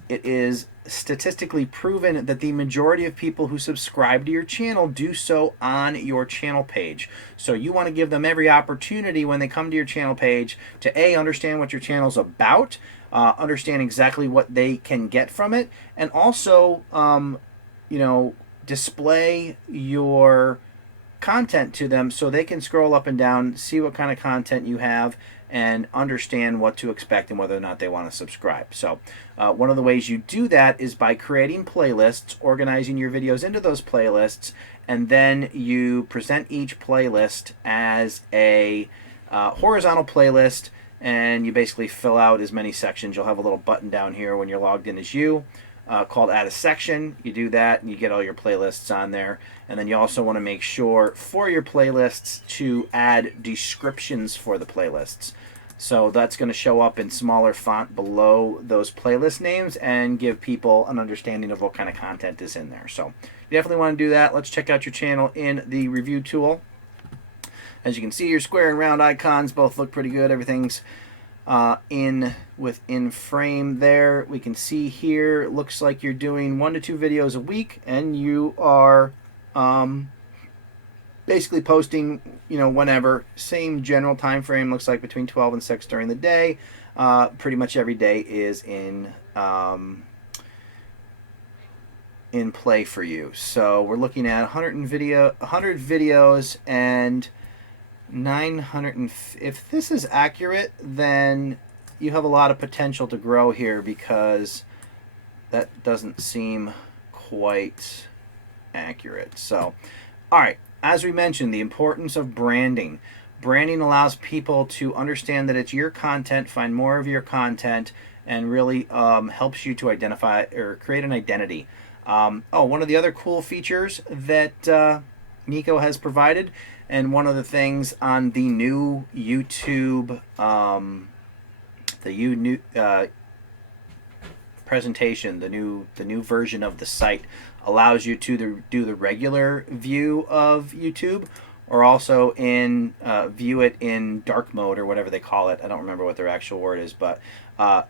it is statistically proven that the majority of people who subscribe to your channel do so on your channel page. So you want to give them every opportunity when they come to your channel page to A, understand what your channel's about, understand exactly what they can get from it, and also display your content to them so they can scroll up and down, see what kind of content you have, and understand what to expect and whether or not they want to subscribe. So one of the ways you do that is by creating playlists, organizing your videos into those playlists, and then you present each playlist as a horizontal playlist, and you basically fill out as many sections. You'll have a little button down here when you're logged in as you called Add a Section. You do that and you get all your playlists on there. And then you also want to make sure for your playlists to add descriptions for the playlists. So that's going to show up in smaller font below those playlist names and give people an understanding of what kind of content is in there. So you definitely want to do that. Let's check out your channel in the review tool. As you can see, your square and round icons both look pretty good. Everything's in frame there. We can see here, it looks like you're doing 1 to 2 videos a week, and you are basically posting, whenever. Same general time frame, looks like between 12 and 6 during the day. Pretty much every day is in play for you. So we're looking at 100 videos and 900. If this is accurate, then you have a lot of potential to grow here, because that doesn't seem quite accurate. So, all right, as we mentioned, the importance of branding. Branding allows people to understand that it's your content, find more of your content, and really helps you to identify or create an identity. One of the other cool features that Nico has provided, and one of the things on the new YouTube, presentation, the new version of the site, allows you to do the regular view of YouTube, or also in view it in dark mode, or whatever they call it. I don't remember what their actual word is, but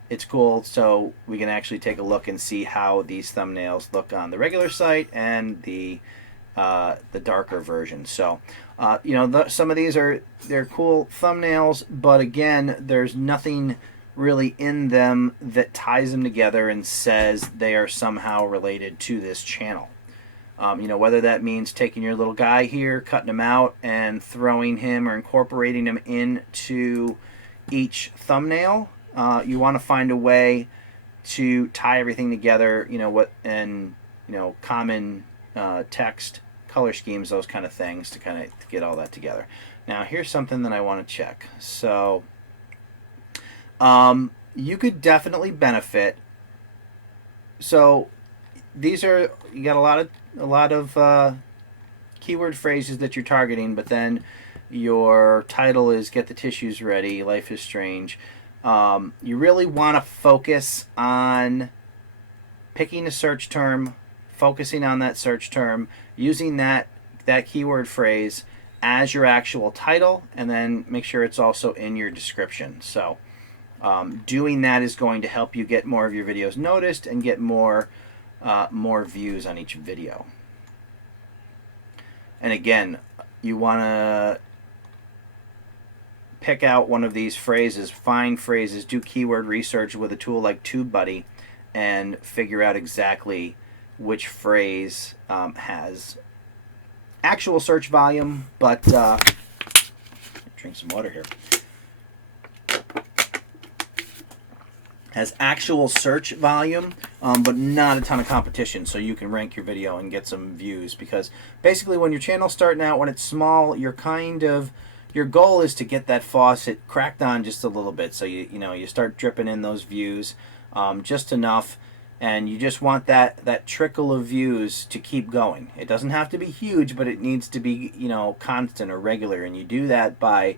it's cool. So we can actually take a look and see how these thumbnails look on the regular site and the darker version. So some of these they're cool thumbnails, but again, there's nothing really in them that ties them together and says they are somehow related to this channel. Whether that means taking your little guy here, cutting him out, and throwing him or incorporating him into each thumbnail. You want to find a way to tie everything together, common text, color schemes, those kind of things, to get all that together. Now, here's something that I want to check. So, you could definitely benefit. So, you got a lot of keyword phrases that you're targeting, but then your title is "Get the Tissues Ready, Life is Strange." You really want to focus on picking a search term, focusing on that search term, using that keyword phrase as your actual title, and then make sure it's also in your description. So doing that is going to help you get more of your videos noticed and get more views on each video. And again, you want to pick out one of these phrases, find phrases, do keyword research with a tool like TubeBuddy, and figure out exactly which phrase has actual search volume, but drink some water here. Has actual search volume, but not a ton of competition, so you can rank your video and get some views. Because basically, when your channel's starting out, when it's small, your goal is to get that faucet cracked on just a little bit, so you start dripping in those views, just enough, and you just want that trickle of views to keep going. It doesn't have to be huge, but it needs to be constant or regular, and you do that by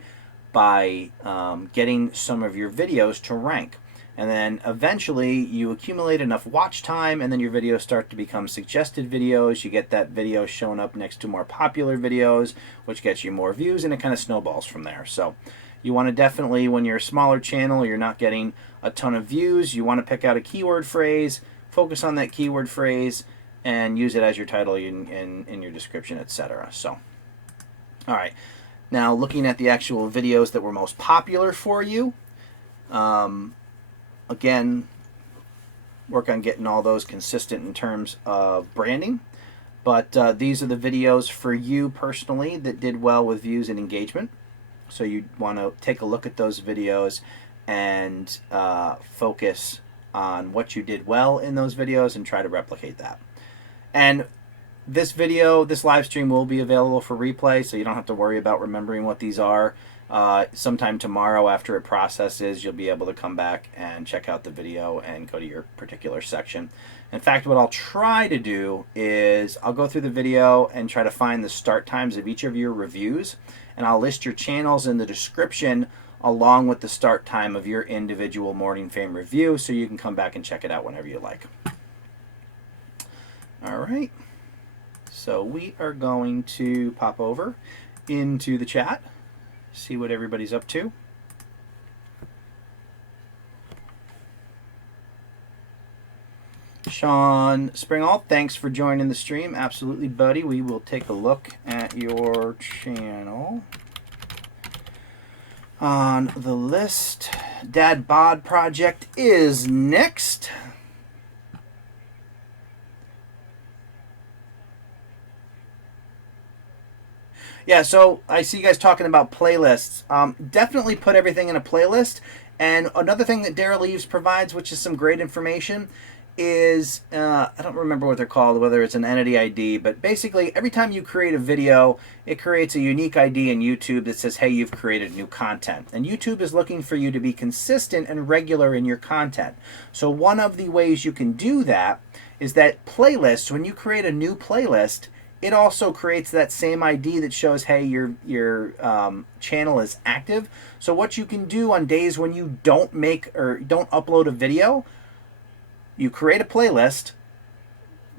getting some of your videos to rank. And then eventually you accumulate enough watch time, and then your videos start to become suggested videos. You get that video showing up next to more popular videos, which gets you more views, and it kind of snowballs from there. So You want to definitely, when you're a smaller channel, you're not getting a ton of views, you want to pick out a keyword phrase, focus on that keyword phrase, and use it as your title in your description, etc. So, all right. Now, looking at the actual videos that were most popular for you, again, work on getting all those consistent in terms of branding. But these are the videos for you personally that did well with views and engagement. So you want to take a look at those videos and focus on what you did well in those videos and try to replicate that. And this video, this live stream will be available for replay, so you don't have to worry about remembering what these are. Sometime tomorrow after it processes, you'll be able to come back and check out the video and go to your particular section. In fact, what I'll try to do is I'll go through the video and try to find the start times of each of your reviews, and I'll list your channels in the description along with the start time of your individual Morning Fame review, so you can come back and check it out whenever you like. All right. So we are going to pop over into the chat, see what everybody's up to. Sean Springall, thanks for joining the stream. Absolutely, buddy. We will take a look at your channel. On the list, Dad Bod Project is next. Yeah, so I see you guys talking about playlists. Definitely put everything in a playlist. And another thing that Daryl Eves provides, which is some great information, is, I don't remember what they're called, whether it's an entity ID, but basically every time you create a video, it creates a unique ID in YouTube that says, hey, you've created new content. And YouTube is looking for you to be consistent and regular in your content. So one of the ways you can do that is that playlists, when you create a new playlist, it also creates that same ID that shows, hey, your channel is active. So what you can do on days when you don't make or don't upload a video, you create a playlist.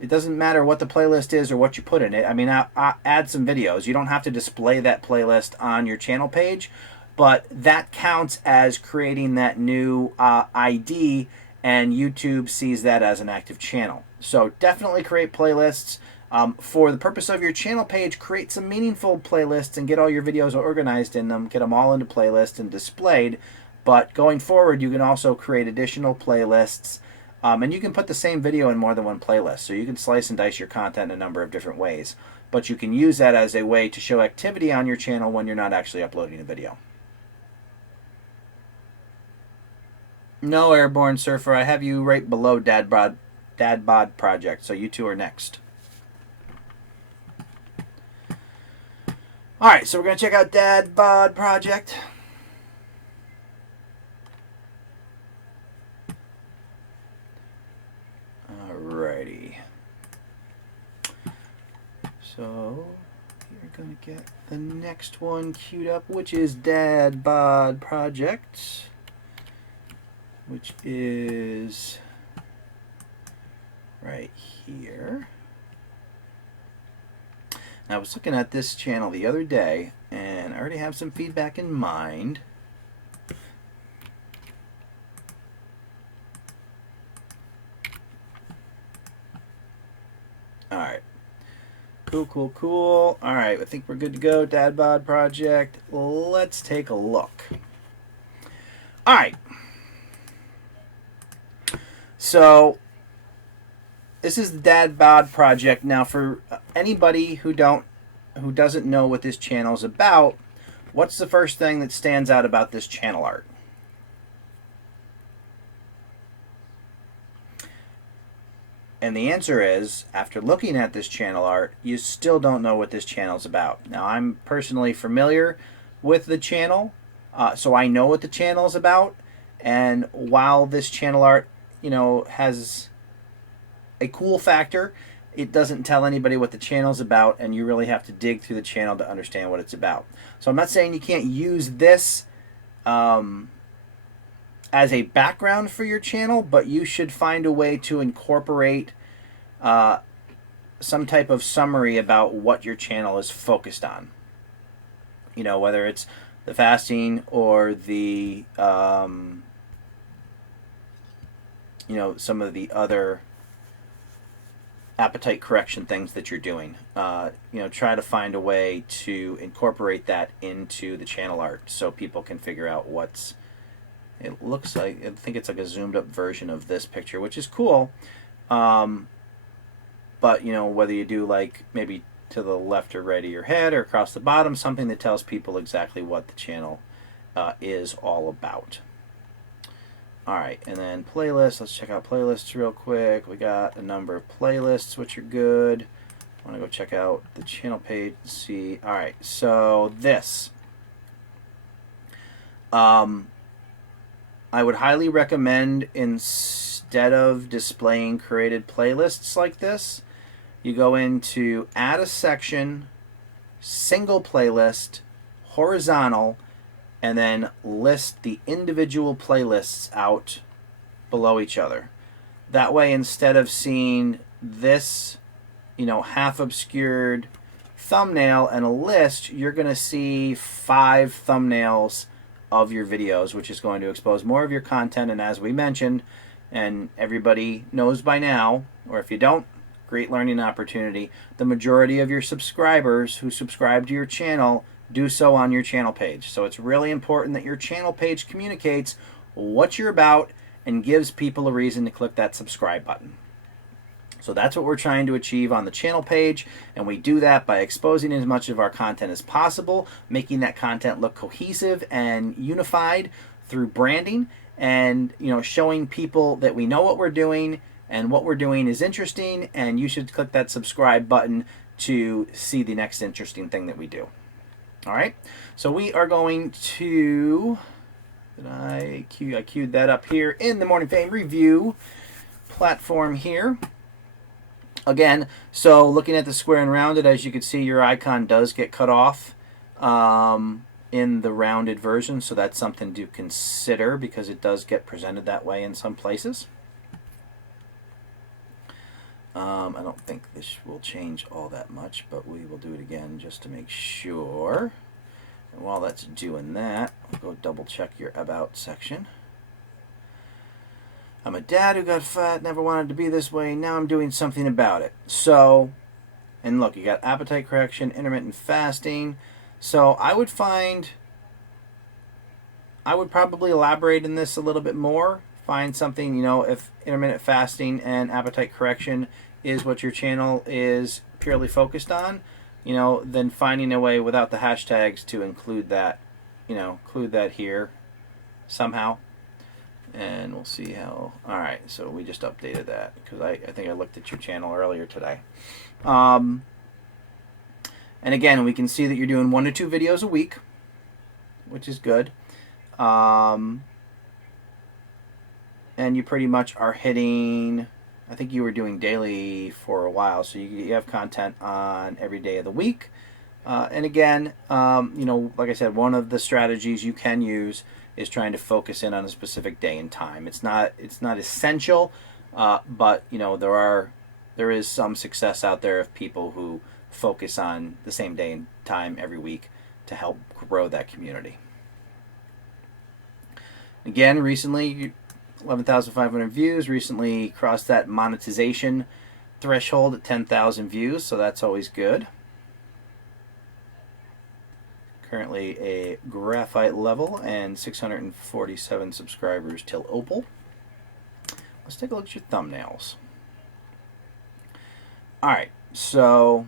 It doesn't matter what the playlist is or what you put in it. I mean, add some videos. You don't have to display that playlist on your channel page, but that counts as creating that new ID, and YouTube sees that as an active channel. So definitely create playlists. For the purpose of your channel page, create some meaningful playlists and get all your videos organized in them. Get them all into playlists and displayed. But going forward, you can also create additional playlists. And you can put the same video in more than one playlist. So you can slice and dice your content in a number of different ways. But you can use that as a way to show activity on your channel when you're not actually uploading a video. No, Airborne Surfer, I have you right below Dad Bod Project. So you two are next. All right, so we're going to check out Dad Bod Project. Alrighty. So you're going to get the next one queued up, which is Dad Bod Project, which is right here. I was looking at this channel the other day, and I already have some feedback in mind. Alright. Cool. Alright, I think we're good to go. Dad Bod Project. Let's take a look. Alright. So this is the Dad Bod Project. Now, for anybody who doesn't know what this channel is about, what's the first thing that stands out about this channel art? And the answer is, after looking at this channel art, you still don't know what this channel is about. Now, I'm personally familiar with the channel, so I know what the channel is about. And while this channel art, has a cool factor, it doesn't tell anybody what the channel's about, and you really have to dig through the channel to understand what it's about. So I'm not saying you can't use this as a background for your channel, but you should find a way to incorporate some type of summary about what your channel is focused on. Whether it's the fasting or the you know, some of the other appetite correction things that you're doing. You know, try to find a way to incorporate that into the channel art so people can figure out what's. It looks like, I think it's like a zoomed up version of this picture, which is cool. But you know, whether you do like maybe to the left or right of your head or across the bottom, something that tells people exactly what the channel is all about. Alright, and then playlists. Let's check out playlists real quick. We got a number of playlists which are good. I want to go check out the channel page and see. Alright, so this. I would highly recommend, instead of displaying created playlists like this, you go into add a section, single playlist, horizontal, and then list the individual playlists out below each other. That way, instead of seeing this, you know, half obscured thumbnail and a list, you're going to see 5 thumbnails of your videos, which is going to expose more of your content. And as we mentioned, and everybody knows by now, or if you don't, great learning opportunity, the majority of your subscribers who subscribe to your channel do so on your channel page. So it's really important that your channel page communicates what you're about and gives people a reason to click that subscribe button. So that's what we're trying to achieve on the channel page, and we do that by exposing as much of our content as possible, making that content look cohesive and unified through branding, and you know, showing people that we know what we're doing and what we're doing is interesting, and you should click that subscribe button to see the next interesting thing that we do. All right, so we are going to, I queued that up here in the Morning Fame Review platform here. Again, so looking at the square and rounded, as you can see, your icon does get cut off in the rounded version, so that's something to consider because it does get presented that way in some places. I don't think this will change all that much, but we will do it again just to make sure. And while that's doing that, I'll go double check your about section. I'm a dad who got fat, never wanted to be this way, now I'm doing something about it. So, and look, you got appetite correction, intermittent fasting. So I would probably elaborate in this a little bit more. Find something, you know, if intermittent fasting and appetite correction is what your channel is purely focused on, you know, then finding a way without the hashtags to include that, you know, include that here somehow. And we'll see how. Alright, so we just updated that because I think I looked at your channel earlier today. And again, we can see that you're doing 1 to 2 videos a week, which is good. And you pretty much are hitting, I think you were doing daily for a while, so you have content on every day of the week. And again, you know, like I said, one of the strategies you can use is trying to focus in on a specific day and time. It's not essential, but you know, there is some success out there of people who focus on the same day and time every week to help grow that community. Again, recently 11,500 views, recently crossed that monetization threshold at 10,000 views, so that's always good. Currently a graphite level and 647 subscribers till opal. Let's take a look at your thumbnails. Alright, so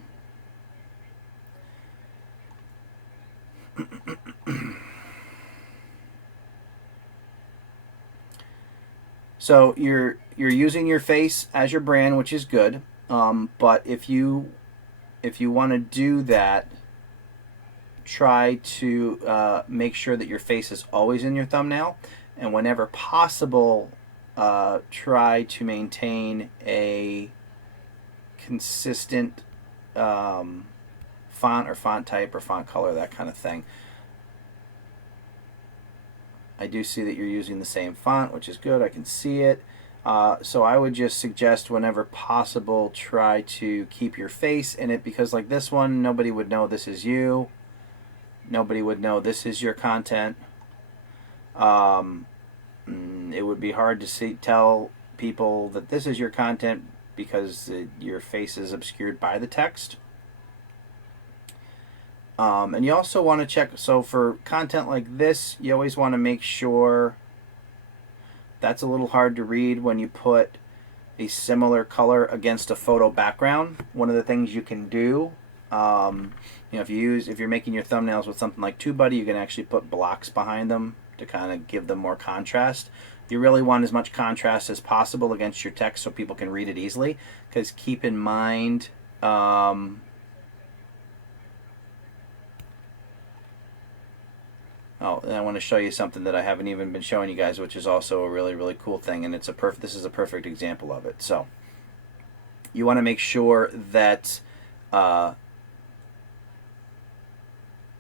so you're using your face as your brand, which is good. But if you want to do that, try to make sure that your face is always in your thumbnail, and whenever possible, try to maintain a consistent font or font type or font color, that kind of thing. I do see that you're using the same font, which is good. I can see it. So I would just suggest whenever possible, try to keep your face in it, because like this one, nobody would know this is you. nobody would know this is your content. It would be hard to tell people that this is your content because your face is obscured by the text. And you also want to check, so for content like this, you always want to make sure that's a little hard to read when you put a similar color against a photo background. One of the things you can do, if you're making your thumbnails with something like TubeBuddy, you can actually put blocks behind them to kind of give them more contrast. You really want as much contrast as possible against your text so people can read it easily, because keep in mind, and I want to show you something that I haven't even been showing you guys, which is also a really, really cool thing, and this is a perfect example of it. So you want to make sure that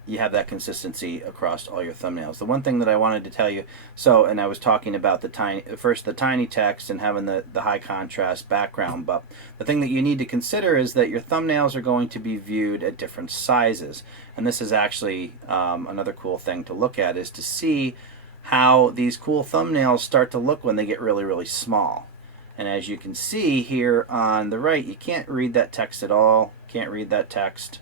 you have that consistency across all your thumbnails. The one thing that I wanted to tell you, and I was talking about the tiny text and having the high contrast background, but the thing that you need to consider is that your thumbnails are going to be viewed at different sizes. And this is actually another cool thing to look at, is to see how these cool thumbnails start to look when they get really, really small. And as you can see here on the right, you can't read that text at all. Can't read that text.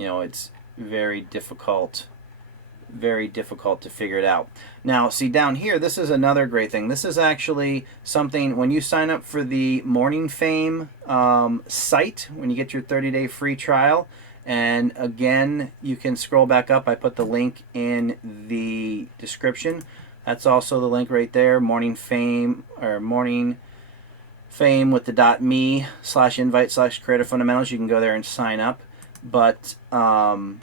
It's very difficult to figure it out. Now, see down here, this is another great thing. This is actually something, when you sign up for the Morning Fame site, when you get your 30-day free trial, and again, you can scroll back up. I put the link in the description. That's also the link right there, Morning Fame, or Morning Fame with the .me/invite/creative fundamentals. You can go there and sign up. But one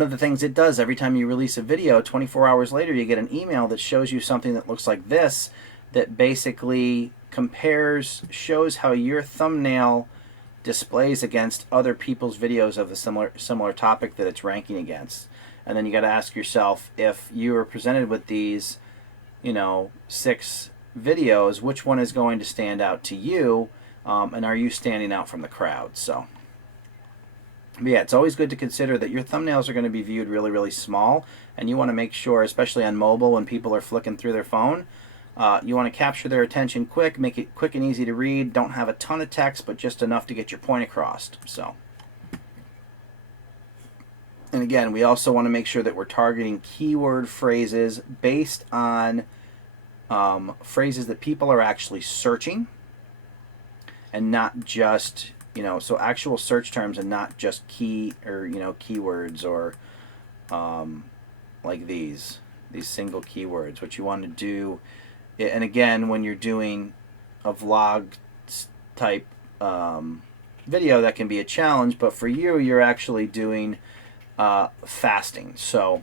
of the things it does, every time you release a video, 24 hours later, you get an email that shows you something that looks like this, that basically shows how your thumbnail displays against other people's videos of a similar topic that it's ranking against. And then you got to ask yourself, if you are presented with these, 6 videos, which one is going to stand out to you, and are you standing out from the crowd? So. But yeah, it's always good to consider that your thumbnails are going to be viewed really, really small, and you want to make sure, especially on mobile when people are flicking through their phone, you want to capture their attention quick, make it quick and easy to read, don't have a ton of text, but just enough to get your point across. And again, we also want to make sure that we're targeting keyword phrases based on phrases that people are actually searching, and not just... so actual search terms, and not just keywords, or like these single keywords. What you want to do, and again, when you're doing a vlog type video, that can be a challenge, but for you're actually doing fasting. So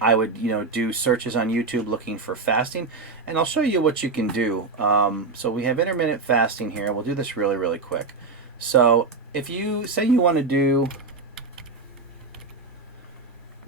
I would do searches on YouTube looking for fasting, and I'll show you what you can do. So we have intermittent fasting here. We'll do this really, really quick. So if you say you want to do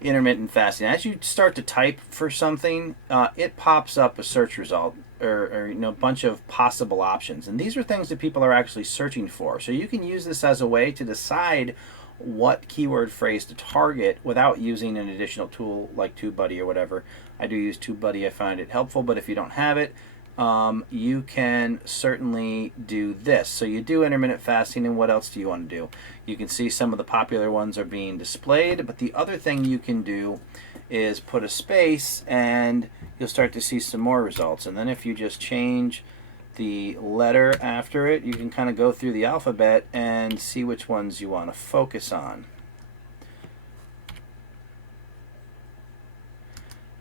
intermittent fasting, as you start to type for something, it pops up a search result, or a bunch of possible options, and these are things that people are actually searching for. So you can use this as a way to decide what keyword phrase to target without using an additional tool like TubeBuddy or whatever. I do use TubeBuddy. I find it helpful, but if you don't have it, you can certainly do this. So you do intermittent fasting, and what else do you want to do? You can see some of the popular ones are being displayed, but the other thing you can do is put a space, and you'll start to see some more results. And then if you just change the letter after it, you can kind of go through the alphabet and see which ones you want to focus on.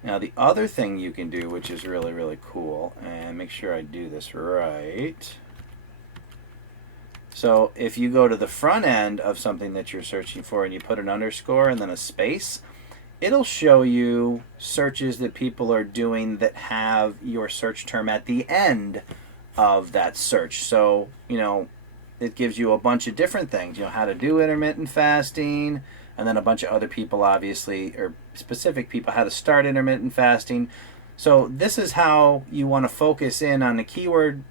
Now the other thing you can do, which is really, really cool, and make sure I do this right. So if you go to the front end of something that you're searching for and you put an underscore and then a space, it'll show you searches that people are doing that have your search term at the end of that search. So, it gives you a bunch of different things, how to do intermittent fasting, and then a bunch of other people, obviously, or specific people, how to start intermittent fasting. So this is how you want to focus in on the keyword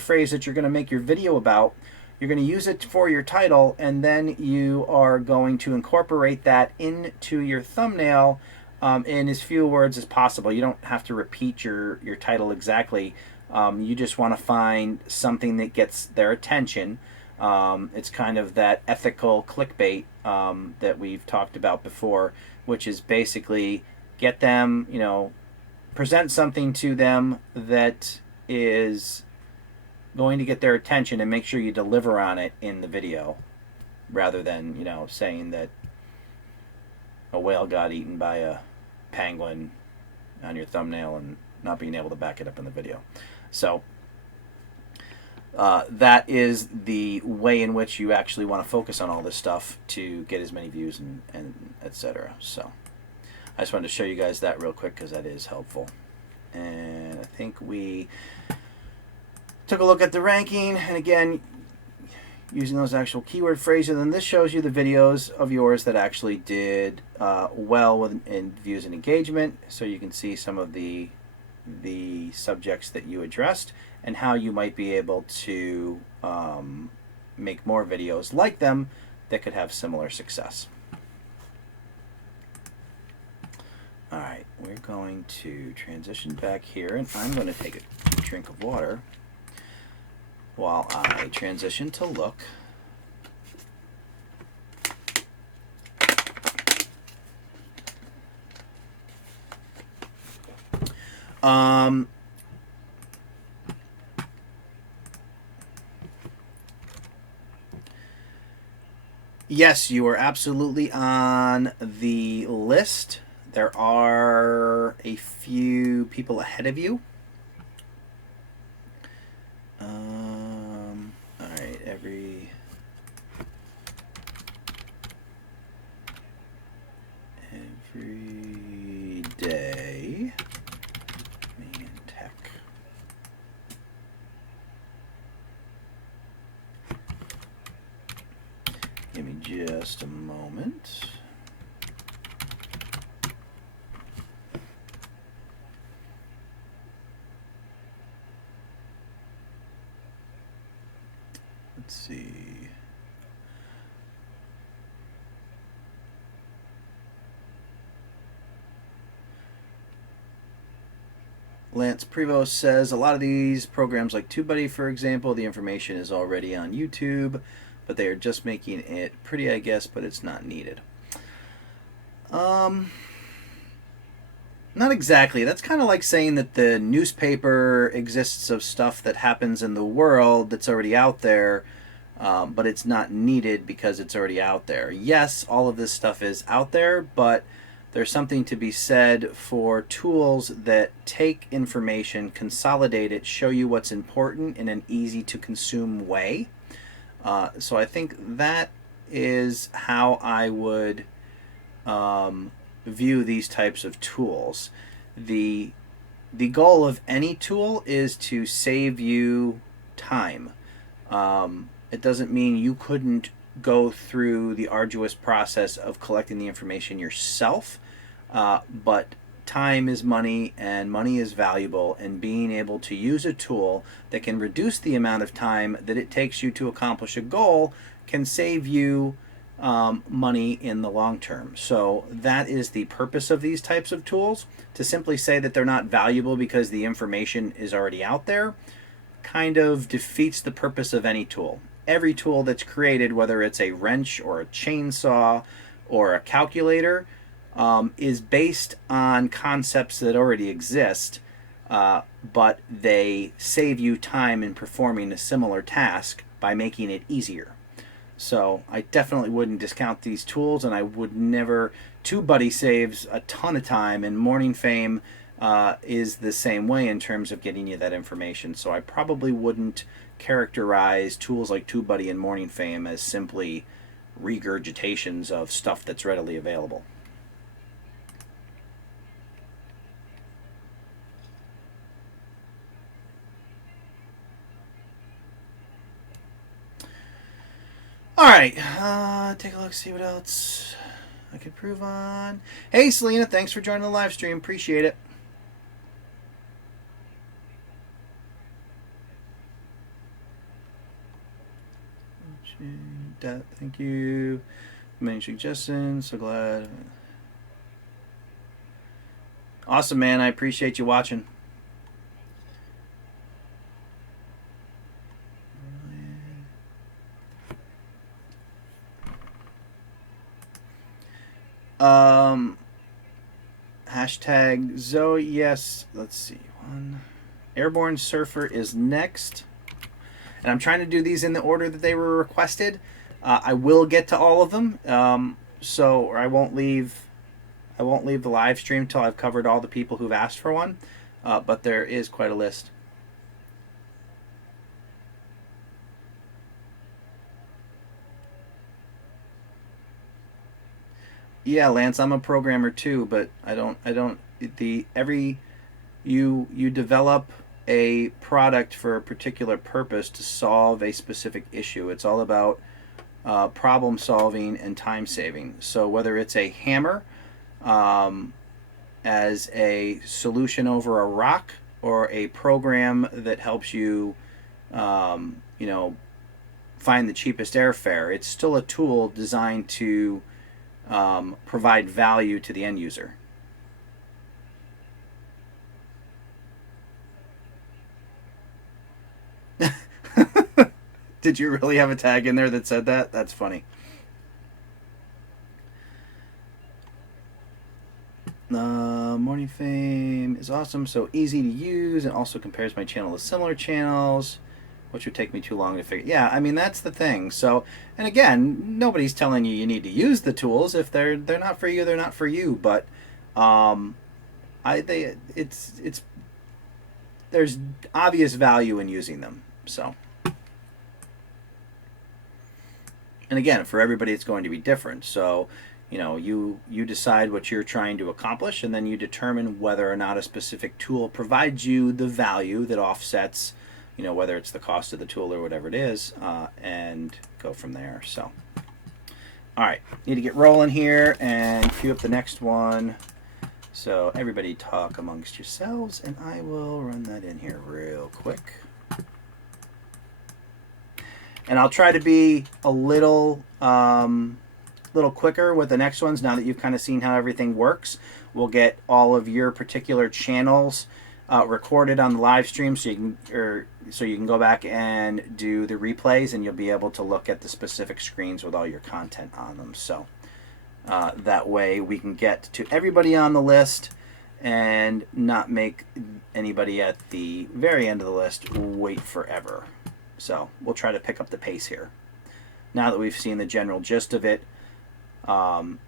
phrase that you're going to make your video about. You're going to use it for your title, and then you are going to incorporate that into your thumbnail in as few words as possible. You don't have to repeat your title exactly. You just want to find something that gets their attention. It's kind of that ethical clickbait that we've talked about before, which is basically get them, present something to them that is going to get their attention, and make sure you deliver on it in the video, rather than, saying that a whale got eaten by a penguin on your thumbnail and not being able to back it up in the video. So that is the way in which you actually want to focus on all this stuff to get as many views and etc. So I just wanted to show you guys that real quick because that is helpful. And I think we took a look at the ranking, and again, using those actual keyword phrases. And this shows you the videos of yours that actually did well in views and engagement, so you can see some of the subjects that you addressed and how you might be able to make more videos like them that could have similar success. Alright, we're going to transition back here, and I'm going to take a drink of water while I transition to look. Yes, you are absolutely on the list. There are a few people ahead of you. All right, every day, man, tech. Give me just a moment. Let's see. Lance Prevost says a lot of these programs like TubeBuddy, for example, the information is already on YouTube, but they are just making it pretty, I guess, but it's not needed. Not exactly. That's kind of like saying that the newspaper exists of stuff that happens in the world that's already out there, but it's not needed because it's already out there. Yes, all of this stuff is out there, but there's something to be said for tools that take information, consolidate it, show you what's important in an easy to consume way. So I think that is how I would view these types of tools. The goal of any tool is to save you time. It doesn't mean you couldn't go through the arduous process of collecting the information yourself, but time is money, and money is valuable, and being able to use a tool that can reduce the amount of time that it takes you to accomplish a goal can save you money in the long term. So that is the purpose of these types of tools. To simply say that they're not valuable because the information is already out there kind of defeats the purpose of any tool. Every tool that's created, whether it's a wrench or a chainsaw or a calculator, is based on concepts that already exist, but they save you time in performing a similar task by making it easier. So I definitely wouldn't discount these tools, and I would never. TubeBuddy saves a ton of time, and Morning Fame is the same way in terms of getting you that information. So I probably wouldn't characterize tools like TubeBuddy and Morning Fame as simply regurgitations of stuff that's readily available. Alright, take a look, see what else I could prove on. Hey Selena, thanks for joining the live stream, appreciate it. Thank you. Many suggestions. So glad. Awesome, man. I appreciate you watching. Hashtag Zoe. Yes. Let's see. Airborne Surfer is next. And I'm trying to do these in the order that they were requested. I will get to all of them. Or I won't leave the live stream until I've covered all the people who've asked for one. But there is quite a list. Yeah, Lance, I'm a programmer too, but you develop a product for a particular purpose to solve a specific issue. It's all about problem solving and time saving. So whether it's a hammer as a solution over a rock, or a program that helps you, find the cheapest airfare, it's still a tool designed to provide value to the end user. Did you really have a tag in there that said that? That's funny. Morning Fame is awesome, so easy to use, and also compares my channel to similar channels, which would take me too long to figure. Yeah, I mean, that's the thing. So, and again, nobody's telling you need to use the tools. If they're not for you, they're not for you. But there's obvious value in using them. So, and again, for everybody, it's going to be different. So, you decide what you're trying to accomplish, and then you determine whether or not a specific tool provides you the value that offsets, whether it's the cost of the tool or whatever it is, and go from there. So, all right, need to get rolling here and queue up the next one. So everybody talk amongst yourselves, and I will run that in here real quick. And I'll try to be a little quicker with the next ones now that you've kind of seen how everything works. We'll get all of your particular channels recorded on the live stream, so you can go back and do the replays, and you'll be able to look at the specific screens with all your content on them. So that way we can get to everybody on the list and not make anybody at the very end of the list wait forever. So we'll try to pick up the pace here now that we've seen the general gist of it. And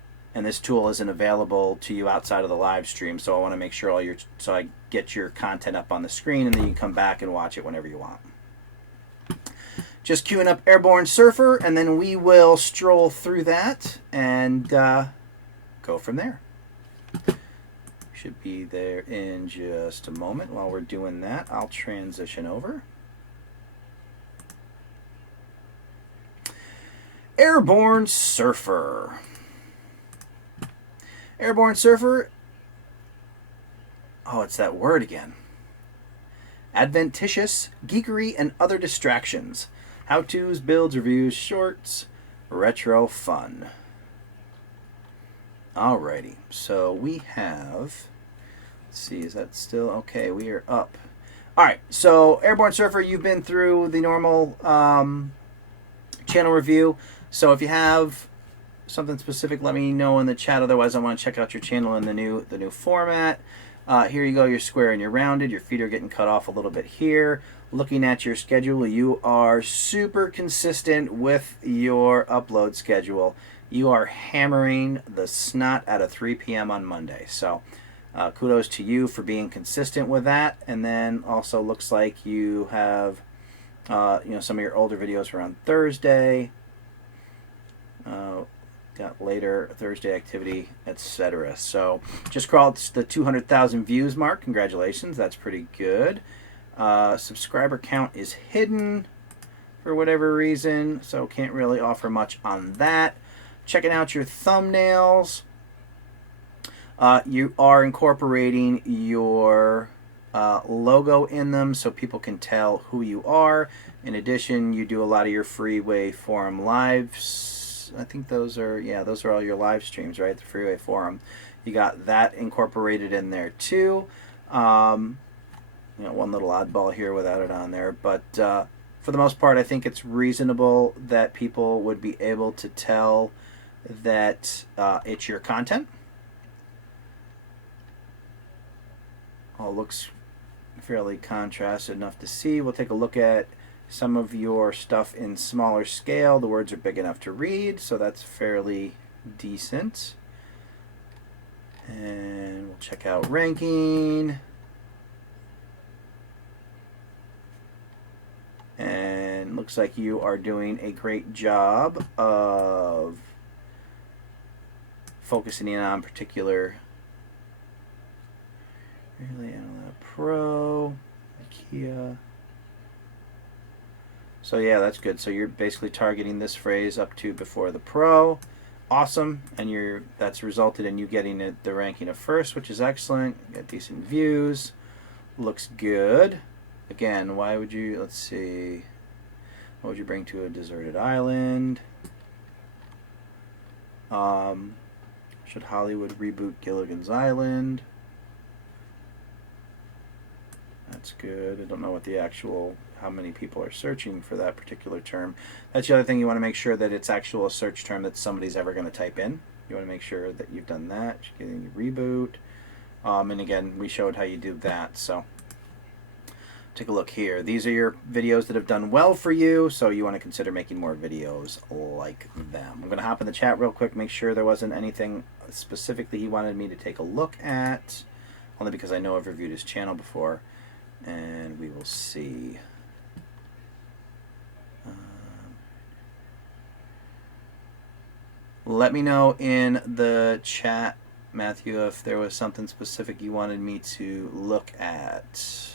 this tool isn't available to you outside of the live stream, so I want to make sure so I get your content up on the screen, and then you can come back and watch it whenever you want. Just queuing up Airborne Surfer, and then we will stroll through that and go from there. Should be there in just a moment. While we're doing that, I'll transition over. Airborne Surfer. Airborne Surfer. Oh, it's that word again. Adventitious, geekery, and other distractions. How-tos, builds, reviews, shorts, retro fun. Alrighty, so we have, let's see, is that still, okay, we are up. Alright, so Airborne Surfer, you've been through the normal channel review, so if you have something specific, let me know in the chat. Otherwise, I want to check out your channel in the new format. Here you go, you're square and you're rounded. Your feet are getting cut off a little bit here. Looking at your schedule, you are super consistent with your upload schedule. You are hammering the snot out of 3 p.m. on Monday. So kudos to you for being consistent with that. And then also looks like you have some of your older videos were on Thursday. Got later Thursday activity, etc. So just crawled the 200,000 views mark. Congratulations, that's pretty good. Subscriber count is hidden for whatever reason, so can't really offer much on that. Checking out your thumbnails. You are incorporating your logo in them so people can tell who you are. In addition, you do a lot of your Freeway Forum lives. I think those are all your live streams, right? The Freeway Forum. You got that incorporated in there too. One little oddball here without it on there, but for the most part, I think it's reasonable that people would be able to tell that it's your content. All looks fairly contrasted enough to see. We'll take a look at some of your stuff in smaller scale. The words are big enough to read, so that's fairly decent. And we'll check out ranking. And looks like you are doing a great job of focusing in on particular. Really, Analog Pro, IKEA. So yeah, that's good. So you're basically targeting this phrase up to before the Pro. Awesome, and that's resulted in you getting the ranking of first, which is excellent. You got decent views. Looks good. Again, why would you? Let's see. What would you bring to a deserted island? Should Hollywood reboot Gilligan's Island? That's good. I don't know what how many people are searching for that particular term. That's the other thing. You want to make sure that it's actual a search term that somebody's ever going to type in. You want to make sure that you've done that. Getting reboot. And again, we showed how you do that. So take a look here. These are your videos that have done well for you, so you want to consider making more videos like them. I'm going to hop in the chat real quick, make sure there wasn't anything specifically he wanted me to take a look at, only because I know I've reviewed his channel before, and we will see. Let me know in the chat, Matthew, if there was something specific you wanted me to look at.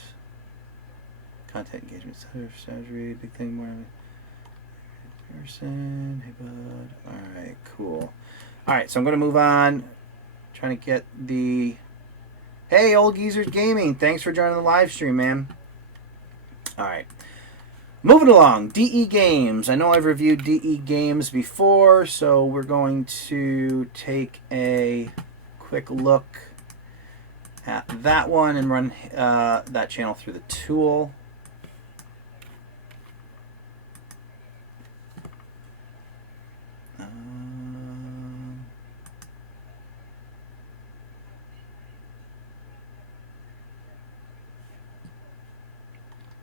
Content engagement, surgery, big thing, more person. Hey, bud. All right, cool. All right, so I'm going to move on. Trying to get the. Hey, Old Geezers Gaming. Thanks for joining the live stream, man. All right. Moving along, DE Games. I know I've reviewed DE Games before, so we're going to take a quick look at that one and run that channel through the tool.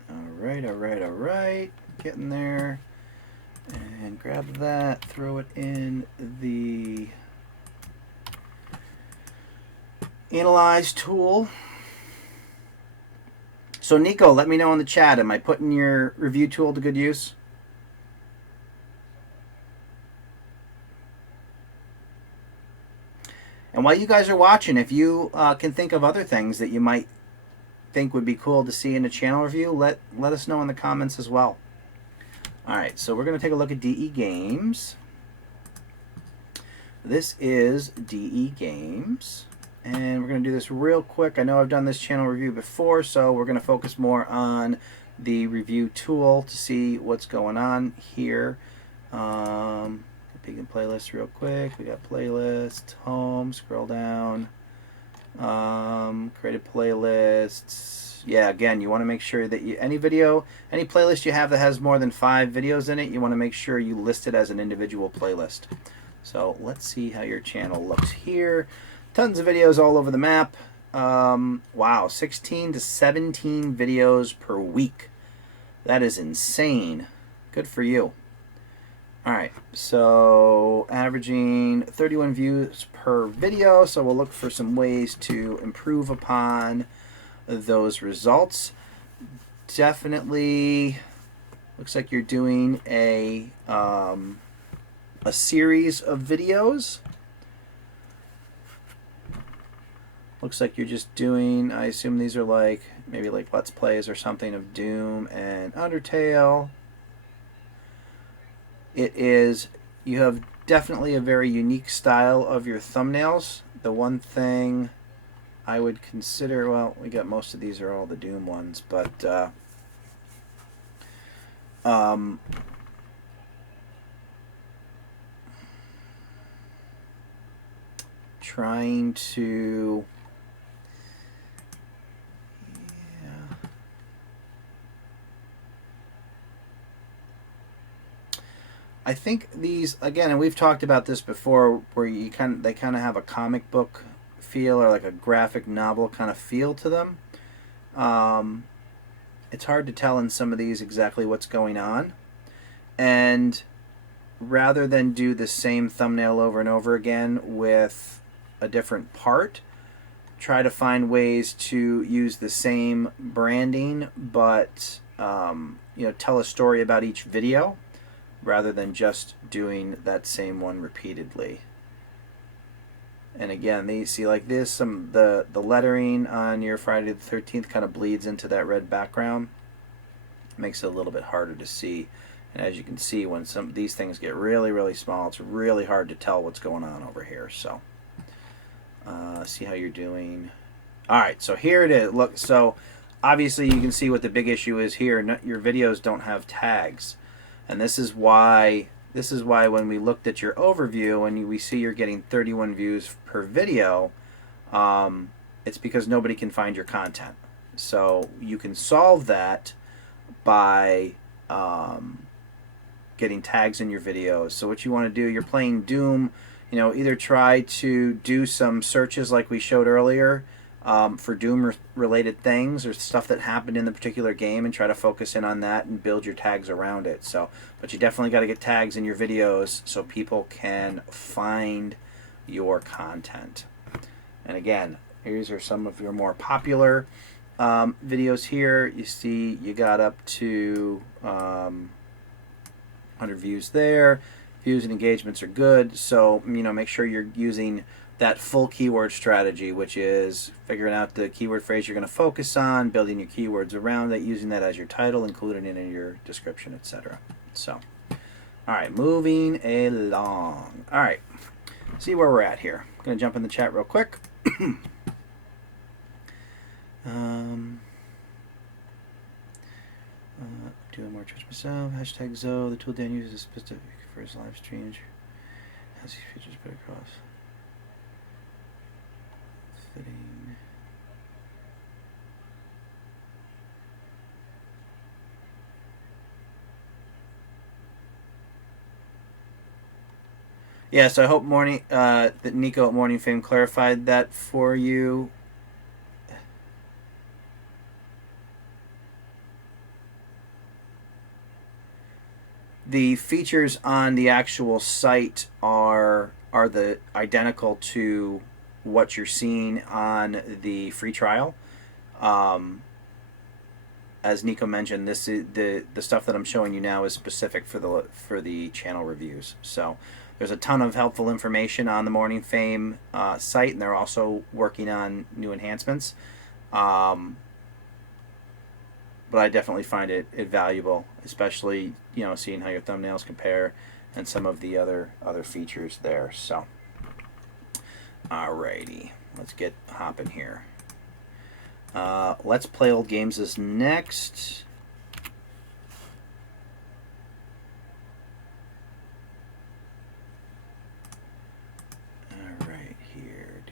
All right. Getting there. And grab that, throw it in the Analyze tool. So Nico, let me know in the chat, am I putting your review tool to good use? And while you guys are watching, if you can think of other things that you might think would be cool to see in a channel review, let us know in the comments as well. All right, so we're going to take a look at DE Games. This is DE Games, and we're going to do this real quick. I know I've done this channel review before, so we're going to focus more on the review tool to see what's going on here. Peek in playlist real quick. We got playlist, home, scroll down. Created playlists. Yeah, again, you want to make sure that any playlist you have that has more than 5 videos in it, you want to make sure you list it as an individual playlist. So let's see how your channel looks here. Tons of videos all over the map. Wow, 16 to 17 videos per week. That is insane. Good for you. Alright, so averaging 31 views per video, so we'll look for some ways to improve upon those results. Definitely looks like you're doing a series of videos. Looks like you're just doing, I assume these are maybe like Let's Plays or something of Doom and Undertale. You have definitely a very unique style of your thumbnails. The one thing I would consider, well, we got most of these are all the Doom ones, but trying to, yeah. I think these, again, and we've talked about this before, where they kind of have a comic book feel, or like a graphic novel kind of feel to them. It's hard to tell in some of these exactly what's going on, and rather than do the same thumbnail over and over again with a different part, try to find ways to use the same branding, but tell a story about each video rather than just doing that same one repeatedly. And again, you see like this, the lettering on your Friday the 13th kind of bleeds into that red background. Makes it a little bit harder to see. And as you can see, when some of these things get really, really small, it's really hard to tell what's going on over here. So, see how you're doing. All right, so here it is. Look, so obviously you can see what the big issue is here. Your videos don't have tags. And this is why when we looked at your overview and we see you're getting 31 views per video, it's because nobody can find your content. So you can solve that by getting tags in your videos. So what you want to do, you're playing Doom, either try to do some searches like we showed earlier for Doom related things or stuff that happened in the particular game, and try to focus in on that and build your tags around it. So, but you definitely got to get tags in your videos so people can find your content. And again, these are some of your more popular videos here. You see you got up to 100 views there. Views and engagements are good, so make sure you're using that full keyword strategy, which is figuring out the keyword phrase you're going to focus on, building your keywords around it, using that as your title, including it in your description, etc. So, all right, moving along. All right, see where we're at here. I'm going to jump in the chat real quick. Doing more Twitch myself. Hashtag Zoe. The tool Dan uses is specific for his live streams. Has these features put across. Fitting. Yeah, so I hope that Nico at Morning Fame clarified that for you. The features on the actual site are the identical to what you're seeing on the free trial. As Nico mentioned, this is the stuff that I'm showing you now is specific for the channel reviews. So there's a ton of helpful information on the Morning Fame site, and they're also working on new enhancements. But I definitely find it valuable, especially seeing how your thumbnails compare and some of the other features there. So, alrighty, let's get hopping here. Let's Play Old Games is next. All right, here.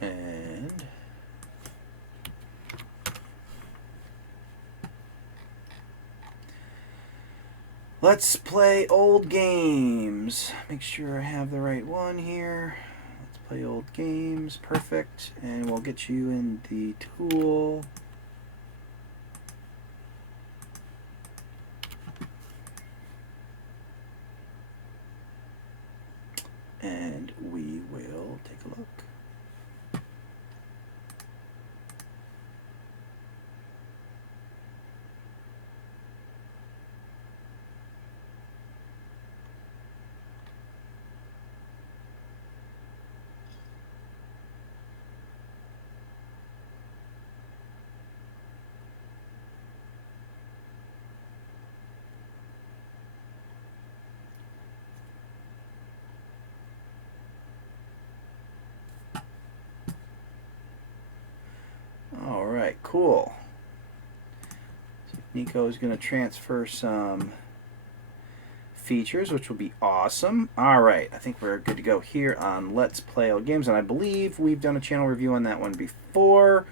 And let's play old games. Make sure I have the right one here. Let's play old games. Perfect. And we'll get you in the tool. And we will take a look. cool. So Nico is going to transfer some features, which will be awesome. All right, I think we're good to go here on Let's Play Old Games, and I believe we've done a channel review on that one before,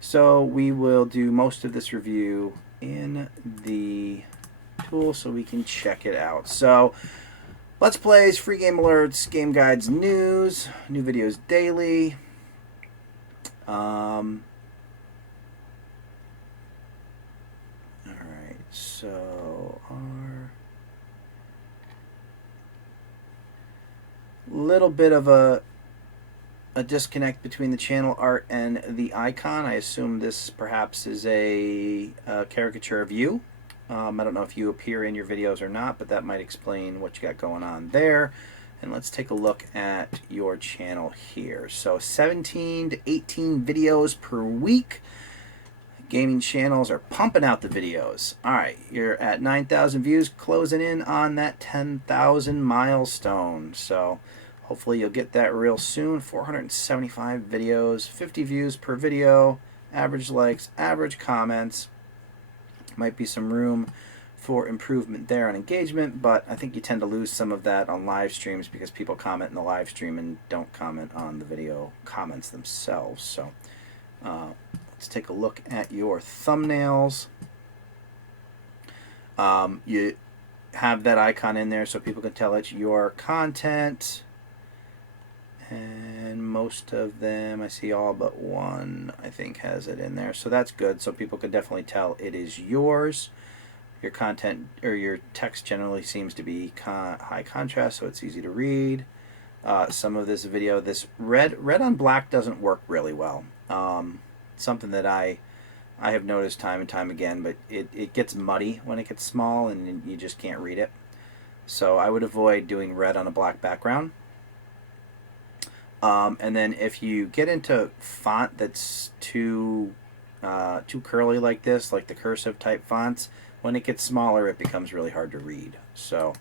so we will do most of this review in the tool so we can check it out. So Let's Plays, free game alerts, game guides, news, new videos daily. All right, so our little bit of a disconnect between the channel art and the icon. I assume this perhaps is a caricature of you. I don't know if you appear in your videos or not, but that might explain what you got going on there. And let's take a look at your channel here. So 17 to 18 videos per week. Gaming channels are pumping out the videos. All right, you're at 9,000 views, closing in on that 10,000 milestone. So hopefully you'll get that real soon. 475 videos, 50 views per video, average likes, average comments. Might be some room for improvement there on engagement, but I think you tend to lose some of that on live streams because people comment in the live stream and don't comment on the video comments themselves. So let's take a look at your thumbnails. You have that icon in there so people can tell it's your content. And most of them, I see all but one, I think, has it in there. So that's good. So people can definitely tell it is yours. Your content or your text generally seems to be high contrast, so it's easy to read. Some of this video, this red on black doesn't work really well. Something that I have noticed time and time again, but it gets muddy when it gets small and you just can't read it. So I would avoid doing red on a black background. And then if you get into font that's too curly like this, like the cursive type fonts, when it gets smaller it becomes really hard to read. So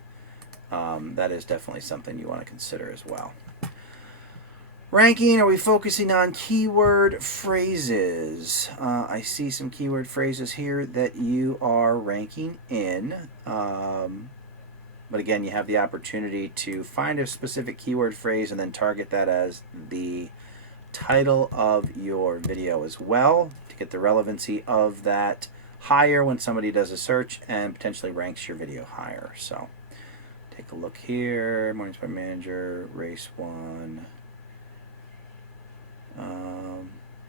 that is definitely something you want to consider as well. Ranking, are we focusing on keyword phrases? I see some keyword phrases here that you are ranking in. But again, you have the opportunity to find a specific keyword phrase and then target that as the title of your video as well to get the relevancy of that higher when somebody does a search and potentially ranks your video higher. So take a look here. Morning Sport Manager, Race 1.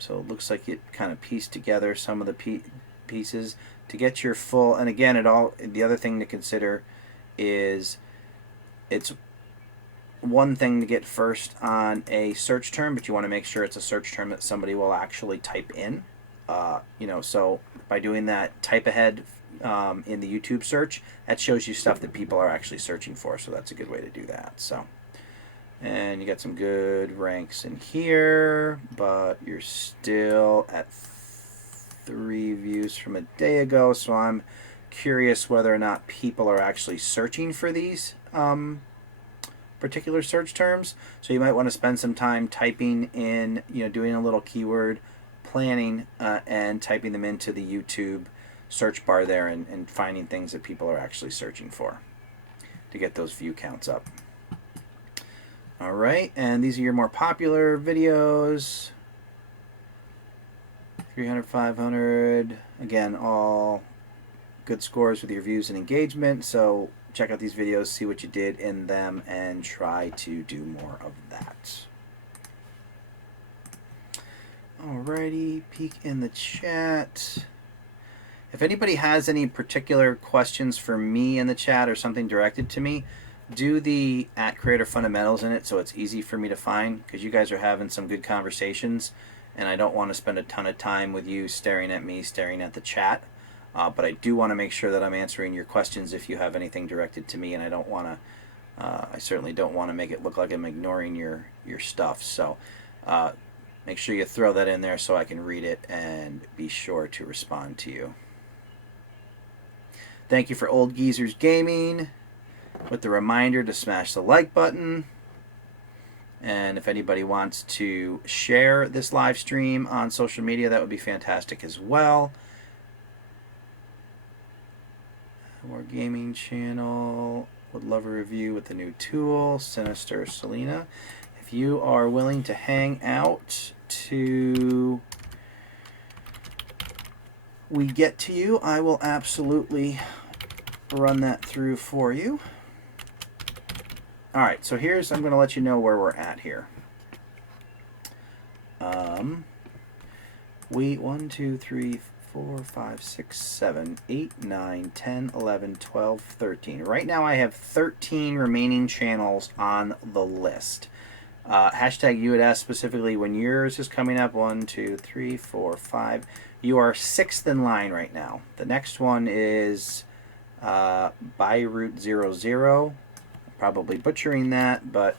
So it looks like it kind of pieced together some of the pieces to get your full. And again, the other thing to consider is it's one thing to get first on a search term, but you want to make sure it's a search term that somebody will actually type in. So by doing that type ahead in the YouTube search, that shows you stuff that people are actually searching for. So that's a good way to do that. So, and you got some good ranks in here, but you're still at 3 views from a day ago. So I'm curious whether or not people are actually searching for these particular search terms. So you might want to spend some time typing in, doing a little keyword planning and typing them into the YouTube search bar there and finding things that people are actually searching for to get those view counts up. All right, and these are your more popular videos. 300, 500, again, all good scores with your views and engagement. So check out these videos, see what you did in them, and try to do more of that. Alrighty, peek in the chat. If anybody has any particular questions for me in the chat or something directed to me, do the @Creator Fundamentals in it so it's easy for me to find, because you guys are having some good conversations and I don't want to spend a ton of time with you staring at me, staring at the chat. But I do want to make sure that I'm answering your questions if you have anything directed to me, and I don't want to, I certainly don't want to make it look like I'm ignoring your stuff. So make sure you throw that in there so I can read it and be sure to respond to you. Thank you for Old Geezers Gaming with the reminder to smash the like button. And if anybody wants to share this live stream on social media, that would be fantastic as well. More gaming channel. Would love a review with the new tool. Sinister Selena. If you are willing to hang out to we get to you, I will absolutely run that through for you. Alright, so here's, I'm going to let you know where we're at here. 1, 2, 3, 4, 5, 6, 7, 8, 9, 10, 11, 12, 13. Right now I have 13 remaining channels on the list. Hashtag you would ask specifically when yours is coming up. 1, 2, 3, 4, 5. You are 6th in line right now. The next one is Beirut00. Probably butchering that, but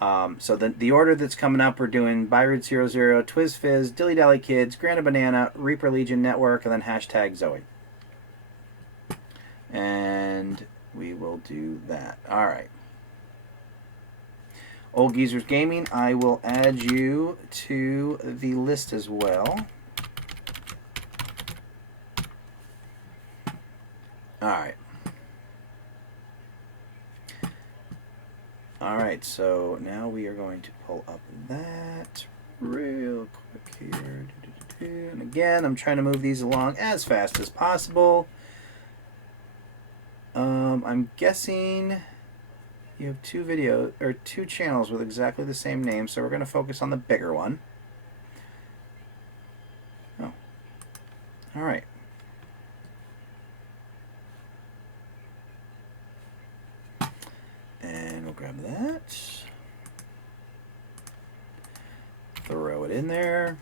so the order that's coming up, we're doing Beirut00, Twiz Fizz, Dilly Dally Kids, Grana Banana, Reaper Legion Network, and then hashtag Zoe. And we will do that. All right. Old Geezers Gaming, I will add you to the list as well. All right. Alright, so now we are going to pull up that real quick here. And again, I'm trying to move these along as fast as possible. I'm guessing you have two channels with exactly the same name, so we're going to focus on the bigger one. Oh. Alright. And we'll grab that, throw it in there.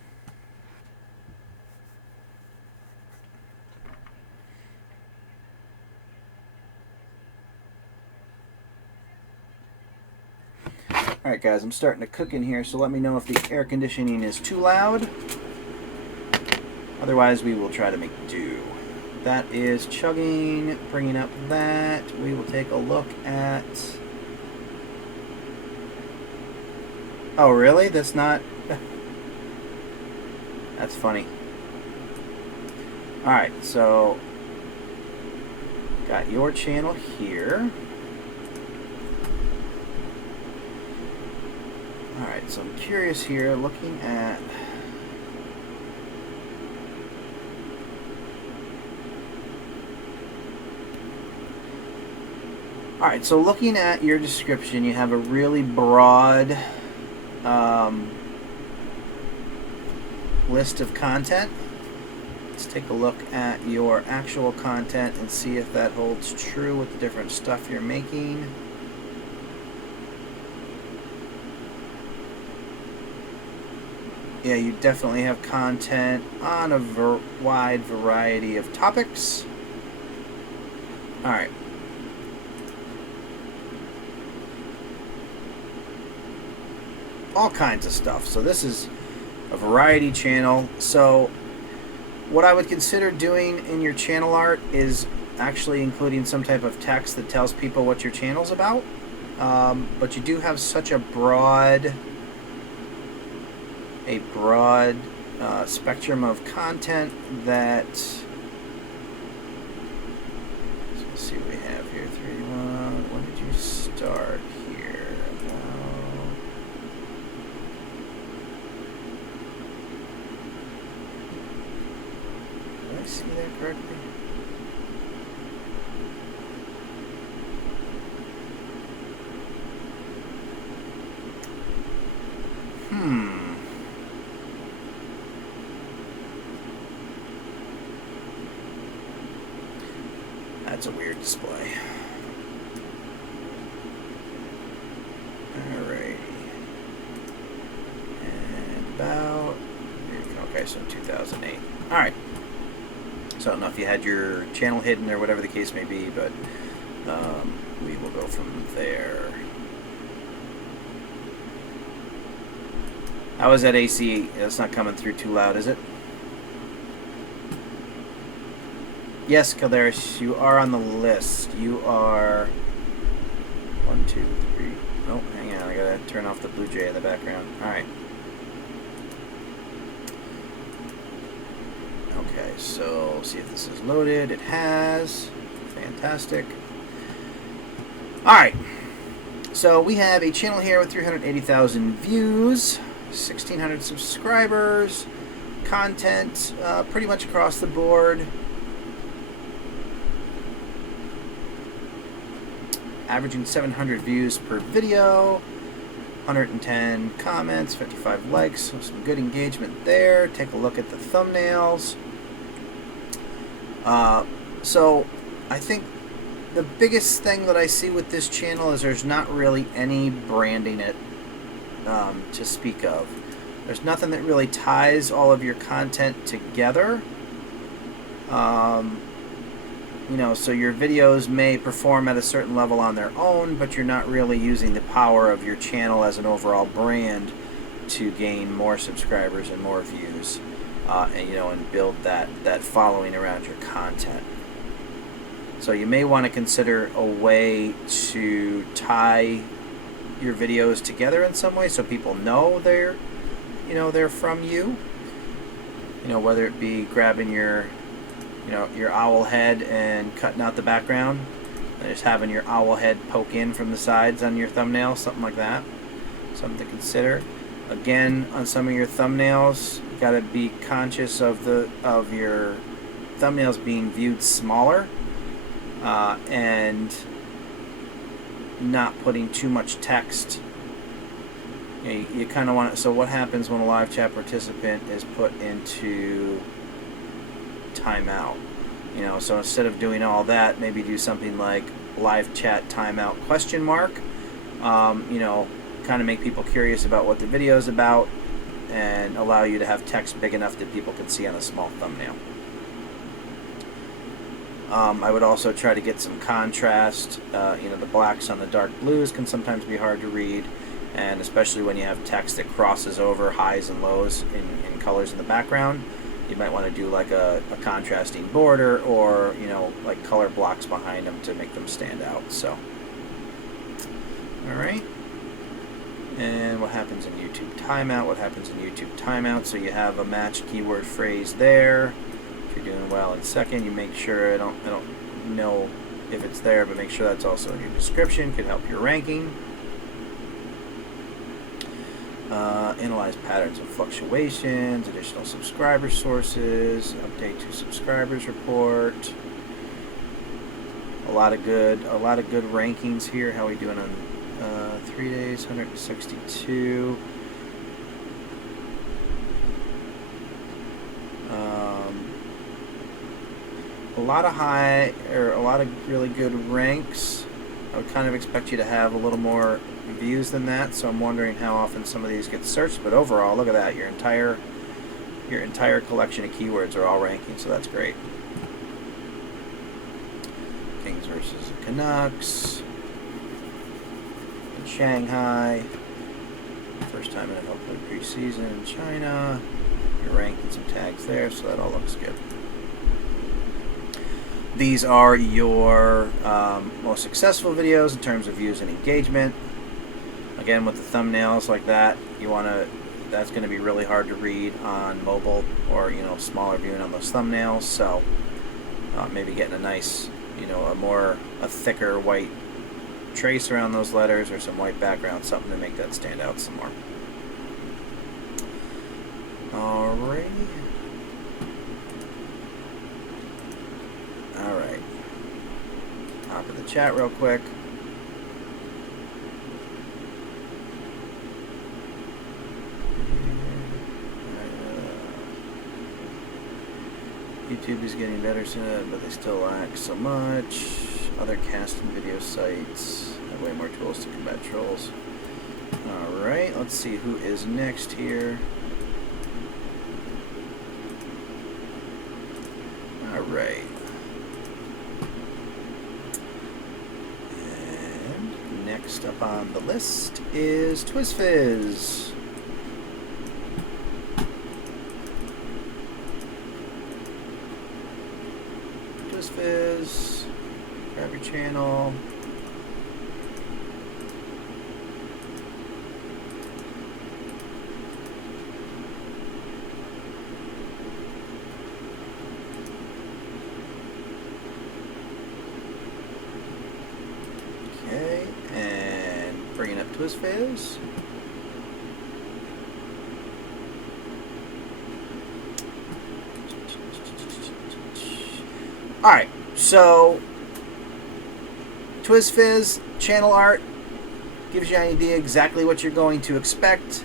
Alright guys, I'm starting to cook in here, so let me know if the air conditioning is too loud. Otherwise we will try to make do. That is chugging, bringing up that. We will take a look at... Oh, really? That's not... That's funny. Alright, so... Got your channel here. Alright, so I'm curious here, looking at... Alright, so looking at your description, you have a really broad list of content. Let's take a look at your actual content and see if that holds true with the different stuff you're making. Yeah, you definitely have content on a wide variety of topics. Alright. All kinds of stuff. So this is a variety channel. So what I would consider doing in your channel art is actually including some type of text that tells people what your channel's about. But you do have such a broad spectrum of content that... Let's see what we have here. 3-1. When did you start here? Did I see that correctly? That's a weird display. Alrighty. And about... Okay, so 2008. Alright. So I don't know if you had your channel hidden or whatever the case may be, but we will go from there. How is that AC? That's not coming through too loud, is it? Yes, Calderis, you are on the list. You are 1, 2, 3. Oh, hang on. I I gotta turn off the Blue Jay in the background. Alright. Okay, so see if this is loaded. It has. Fantastic. Alright. So we have a channel here with 380,000 views, 1,600 subscribers, content pretty much across the board. Averaging 700 views per video, 110 comments, 55 likes, so some good engagement there. Take a look at the thumbnails. So I think the biggest thing that I see with this channel is there's not really any branding it to speak of. There's nothing that really ties all of your content together. You know, so your videos may perform at a certain level on their own, but you're not really using the power of your channel as an overall brand to gain more subscribers and more views, and you know, and build that following around your content. So you may want to consider a way to tie your videos together in some way, so people know they're from you. You know, whether it be grabbing your owl head and cutting out the background, and just having your owl head poke in from the sides on your thumbnail, something like that. Something to consider. Again, on some of your thumbnails, you got to be conscious of your thumbnails being viewed smaller, and not putting too much text. You kind of want to. So what happens when a live chat participant is put into timeout? You know, so instead of doing all that, maybe do something like live chat timeout ? You know, kind of make people curious about what the video is about, and allow you to have text big enough that people can see on a small thumbnail. I would also try to get some contrast. You know, the blacks on the dark blues can sometimes be hard to read, and especially when you have text that crosses over highs and lows in colors in the background, you might want to do like a contrasting border, or you know, like color blocks behind them to make them stand out. So, all right. And what happens in YouTube timeout? What happens in YouTube timeout? So you have a matched keyword phrase there. If you're doing well in second, you make sure, I don't know if it's there, but make sure that's also in your description. Could help your ranking. Analyze patterns of fluctuations, additional subscriber sources, update to subscribers report. A lot of good rankings here. How are we doing on 3 days? 162. A lot of really good ranks. I would kind of expect you to have a little more views than that, so I'm wondering how often some of these get searched. But overall, look at that, your entire collection of keywords are all ranking, so that's great. Kings versus the Canucks in Shanghai, first time in NFL play preseason in China. You're ranking some tags there, so that all looks good. These are your most successful videos in terms of views and engagement. Again, with the thumbnails like that, that's going to be really hard to read on mobile, or you know, smaller viewing on those thumbnails. So maybe getting a nice, you know, a thicker white trace around those letters, or some white background, something to make that stand out some more. Alrighty. Alright. Top of the chat real quick. YouTube is getting better soon, but they still lack so much. Other casting video sites have way more tools to combat trolls. Alright, let's see who is next here. Alright. And next up on the list is TwizFizz. TwizFizz, grab your channel. TwizFizz. Alright, so TwizFizz channel art gives you an idea exactly what you're going to expect.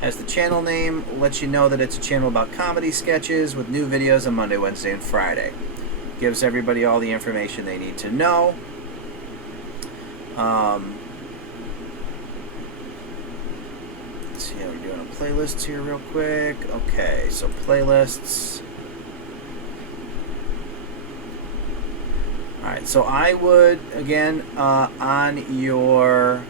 Has the channel name, lets you know that it's a channel about comedy sketches with new videos on Monday, Wednesday, and Friday. Gives everybody all the information they need to know. Let's see how we're doing on playlists here real quick. Okay, so playlists. Alright, so I would, again, on your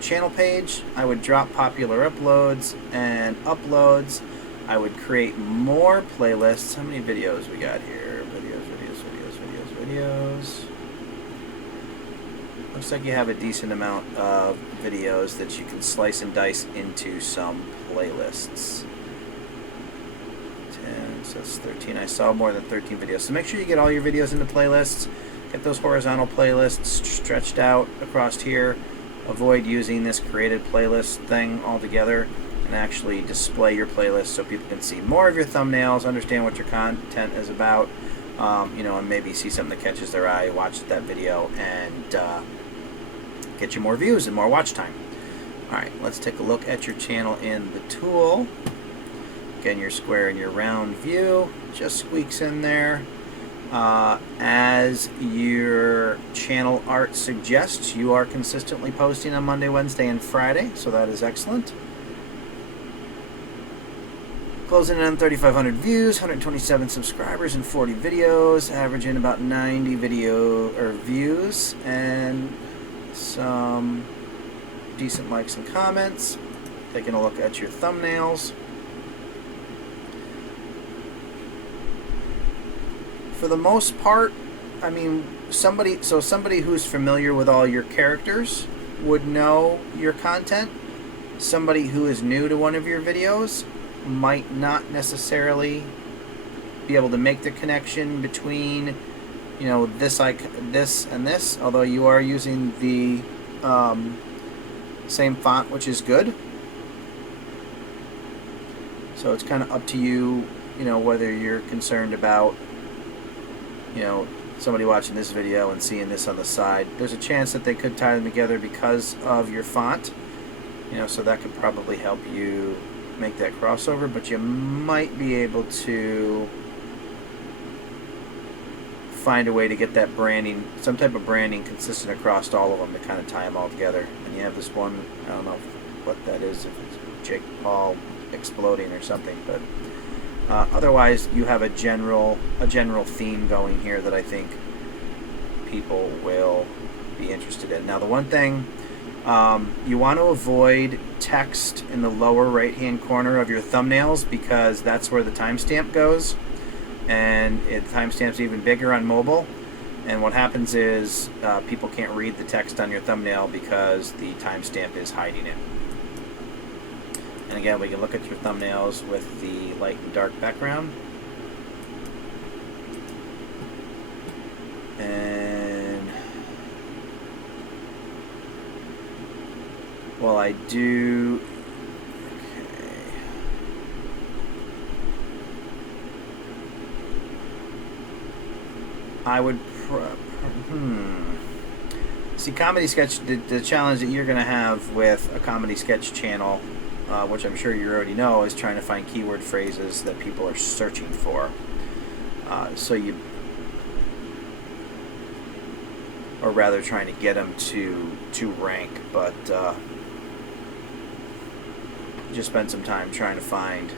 channel page, I would drop popular uploads and uploads. I would create more playlists. How many videos we got here? Videos. Looks like you have a decent amount of videos that you can slice and dice into some playlists. 10, so that's 13. I saw more than 13 videos. So make sure you get all your videos into playlists. Get those horizontal playlists stretched out across here. Avoid using this created playlist thing altogether, and actually display your playlist so people can see more of your thumbnails, understand what your content is about, you know, and maybe see something that catches their eye, watch that video, and get you more views and more watch time. Alright, let's take a look at your channel in the tool. Again, your square and your round view just squeaks in there. As your channel art suggests, you are consistently posting on Monday, Wednesday, and Friday, so that is excellent. Closing in on 3,500 views, 127 subscribers, and 40 videos, averaging about 90 views, and some decent likes and comments. Taking a look at your thumbnails. For the most part, I mean, somebody who's familiar with all your characters would know your content. Somebody who is new to one of your videos might not necessarily be able to make the connection between, you know, this and this, although you are using the same font, which is good. So it's kind of up to you, you know, whether you're concerned about, you know, somebody watching this video and seeing this on the side. There's a chance that they could tie them together because of your font, you know, so that could probably help you make that crossover, but you might be able to find a way to get that branding, some type of branding consistent across all of them to kind of tie them all together. And you have this one, I don't know what that is, if it's Jake Paul exploding or something, but otherwise, you have a general theme going here that I think people will be interested in. Now, the one thing you want to avoid text in the lower right-hand corner of your thumbnails, because that's where the timestamp goes, and the timestamp's even bigger on mobile. And what happens is people can't read the text on your thumbnail because the timestamp is hiding it. And again, we can look at your thumbnails with the light and dark background. And well, I do. Okay. I would. See, comedy sketch. The challenge that you're going to have with a comedy sketch channel, which I'm sure you already know, is trying to find keyword phrases that people are searching for. So you, or rather, trying to get them to rank, but just spend some time trying to find,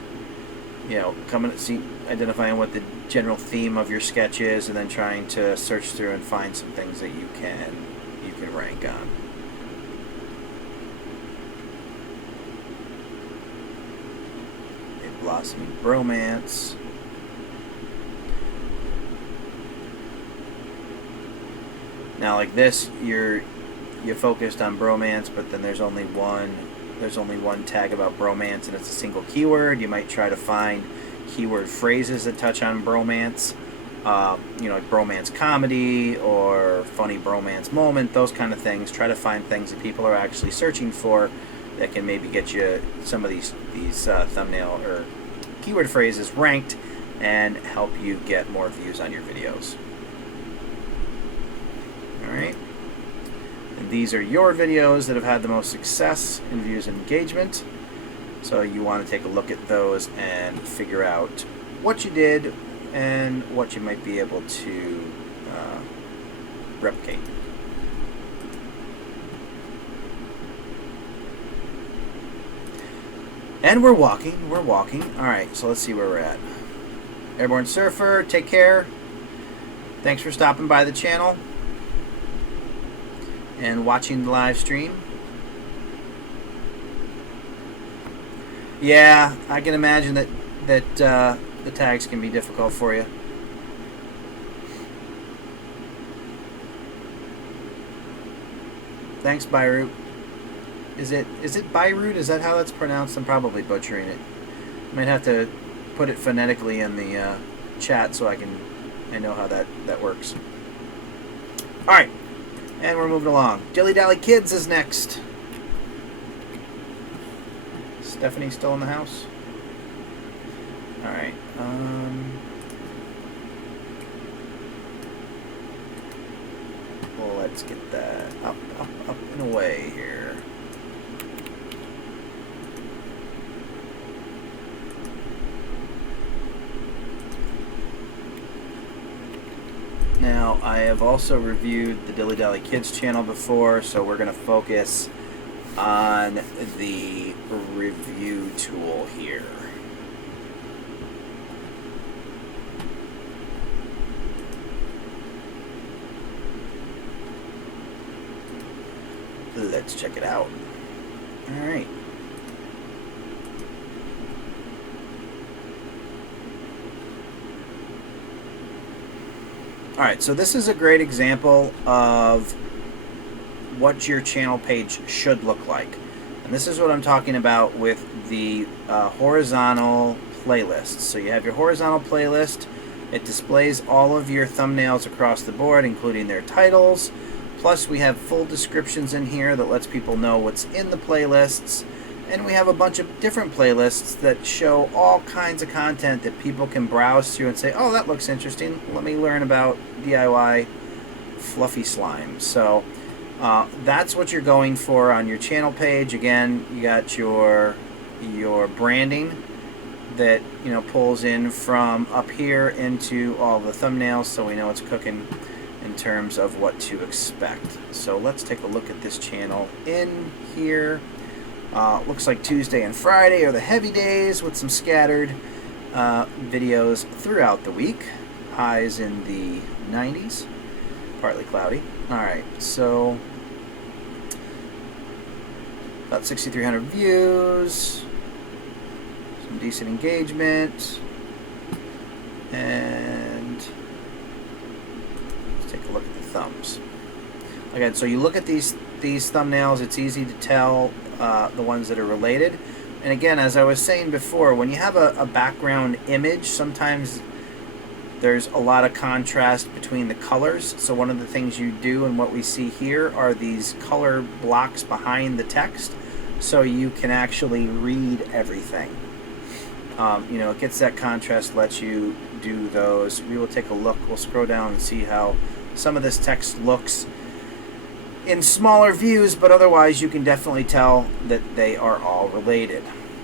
you know, identifying what the general theme of your sketch is, and then trying to search through and find some things that you can rank on. A blossoming bromance. Now, like this, you're focused on bromance, but then there's only one tag about bromance, and it's a single keyword. You might try to find keyword phrases that touch on bromance. you know, like bromance comedy or funny bromance moment, those kind of things. Try to find things that people are actually searching for that can maybe get you some of these thumbnail or keyword phrases ranked and help you get more views on your videos. Alright. And these are your videos that have had the most success in views and engagement. So you want to take a look at those and figure out what you did and what you might be able to replicate. And we're walking. Alright, so let's see where we're at. Airborne Surfer, take care. Thanks for stopping by the channel and watching the live stream. Yeah, I can imagine that the tags can be difficult for you. Thanks, Beirut. Is it Beirut? Is that how that's pronounced? I'm probably butchering it. Might have to put it phonetically in the chat so I know how that works. All right, and we're moving along. Dilly Dally Kids is next. Stephanie's still in the house. All right. Well, let's get that up and away here. Now, I have also reviewed the Dilly Dally Kids channel before, so we're going to focus on the review tool here. Let's check it out. All right. All right, so this is a great example of what your channel page should look like. And this is what I'm talking about with the horizontal playlists. So you have your horizontal playlist. It displays all of your thumbnails across the board, including their titles. Plus we have full descriptions in here that lets people know what's in the playlists. And we have a bunch of different playlists that show all kinds of content that people can browse through and say, oh, that looks interesting. Let me learn about DIY fluffy slime. So that's what you're going for on your channel page. Again, you got your branding that, you know, pulls in from up here into all the thumbnails, so we know it's cooking in terms of what to expect. So let's take a look at this channel in here. Looks like Tuesday and Friday are the heavy days with some scattered videos throughout the week. Highs in the 90s, partly cloudy. Alright, so about 6,300 views, some decent engagement, and let's take a look at the thumbs. Again, so you look at these thumbnails, it's easy to tell the ones that are related. And again, as I was saying before, when you have a background image, sometimes there's a lot of contrast between the colors. So one of the things you do and what we see here are these color blocks behind the text, so you can actually read everything. You know, it gets that contrast, lets you do those. We will take a look, we'll scroll down and see how some of this text looks in smaller views, but otherwise you can definitely tell that they are all related.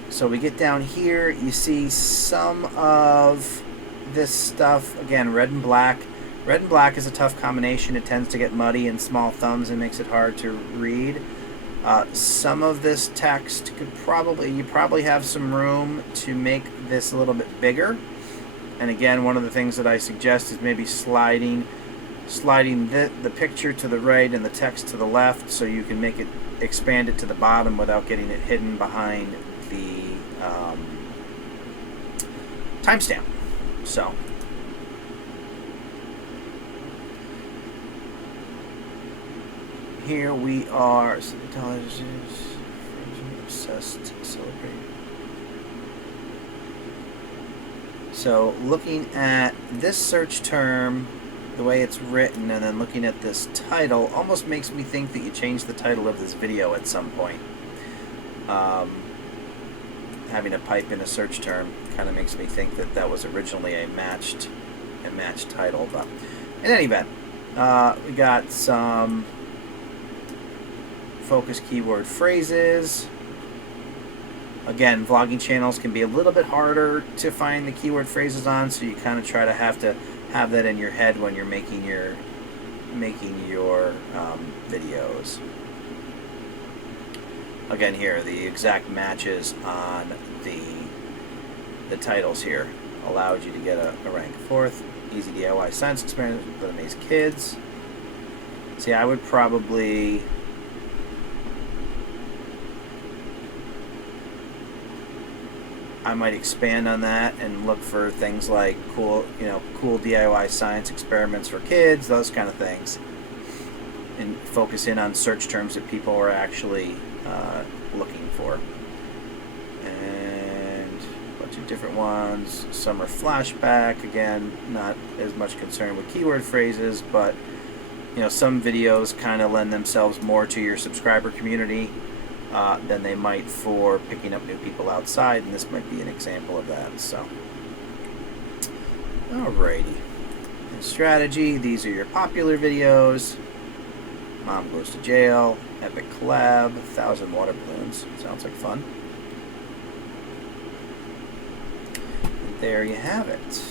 So we get down here, you see some of this stuff, again, red and black. Red and black is a tough combination. It tends to get muddy in small thumbs and makes it hard to read. Some of this text you probably have some room to make this a little bit bigger. And again, one of the things that I suggest is maybe sliding the picture to the right and the text to the left, so you can make it expand it to the bottom without getting it hidden behind the timestamp. So here we are. Obsessed, celebrate. So looking at this search term, the way it's written, and then looking at this title, almost makes me think that you changed the title of this video at some point. Having a pipe in a search term kind of makes me think that that was originally a matched title. But in any event, we got some focus keyword phrases. Again, vlogging channels can be a little bit harder to find the keyword phrases on, so you kind of try to have that in your head when you're making your videos. Again, here the exact matches on the titles here allowed you to get a rank. Fourth, easy DIY science experiment that amaze kids. See, I would probably might expand on that and look for things like cool DIY science experiments for kids, those kind of things, and focus in on search terms that people are actually looking for. And a bunch of different ones. Summer flashback, again, not as much concerned with keyword phrases, but some videos kind of lend themselves more to your subscriber community than they might for picking up new people outside, and this might be an example of that. So, alrighty. And strategy, these are your popular videos. Mom goes to jail, epic collab, 1,000 water balloons. Sounds like fun. And there you have it.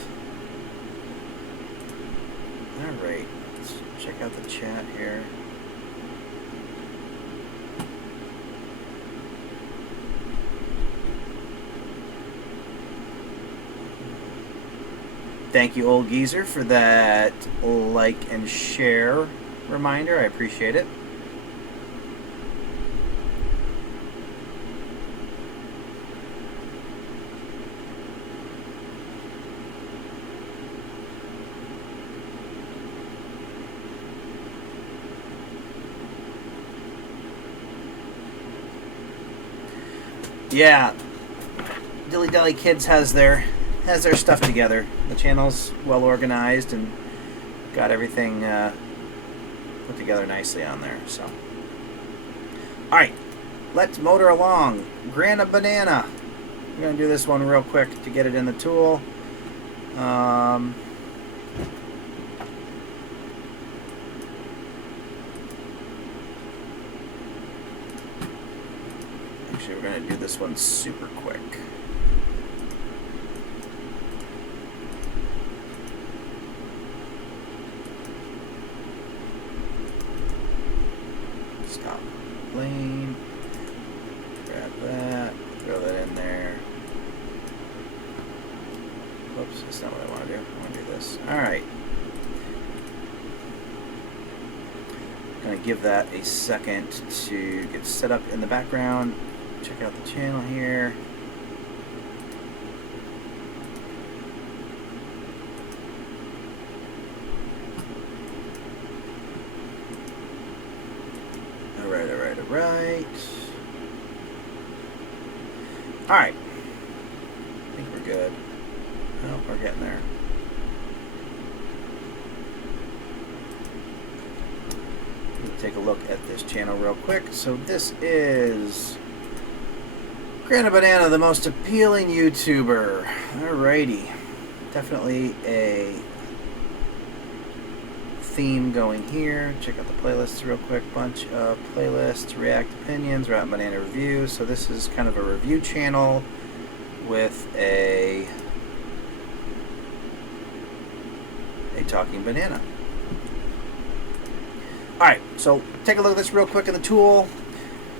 Alright, let's check out the chat here. Thank you, Old Geezer, for that like and share reminder. I appreciate it. Yeah, Dilly Dally Kids has their stuff together. The channel's well organized and got everything put together nicely on there. So, all right, let's motor along. Grana Banana. We're gonna do this one real quick to get it in the tool. Actually, we're gonna do this one super quick. Stop lane. Grab that. Throw that in there. Whoops, that's not what I want to do. I want to do this. Alright. Gonna give that a second to get set up in the background. Check out the channel here. Alright. Alright. I think we're good. Oh, we're getting there. Let's take a look at this channel real quick. So this is Grana Banana, the most appealing YouTuber. Alrighty. Definitely a theme going here. Check out the playlists real quick. Bunch of playlists, React Opinions, Rotten Banana Reviews. So this is kind of a review channel with a talking banana. Alright, so take a look at this real quick in the tool.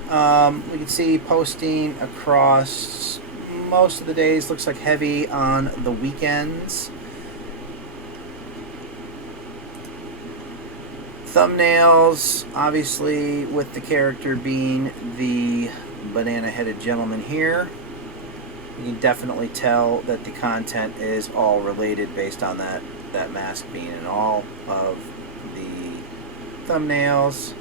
We can see posting across most of the days. Looks like heavy on the weekends. Thumbnails, obviously, with the character being the banana-headed gentleman here. You can definitely tell that the content is all related based on that mask being in all of the thumbnails.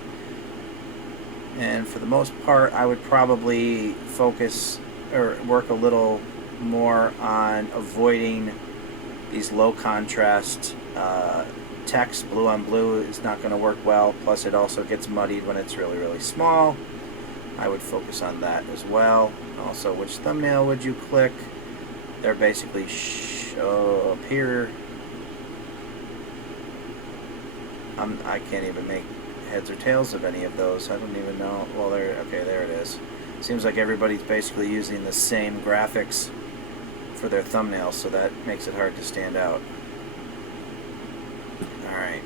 And for the most part, I would probably focus or work a little more on avoiding these low contrast text, blue on blue, is not going to work well. Plus it also gets muddied when it's really, really small. I would focus on that as well. Also, which thumbnail would you click? They're basically up here. I can't even make heads or tails of any of those. I don't even know. Well, there. Okay, there it is. Seems like everybody's basically using the same graphics for their thumbnails, so that makes it hard to stand out. All right.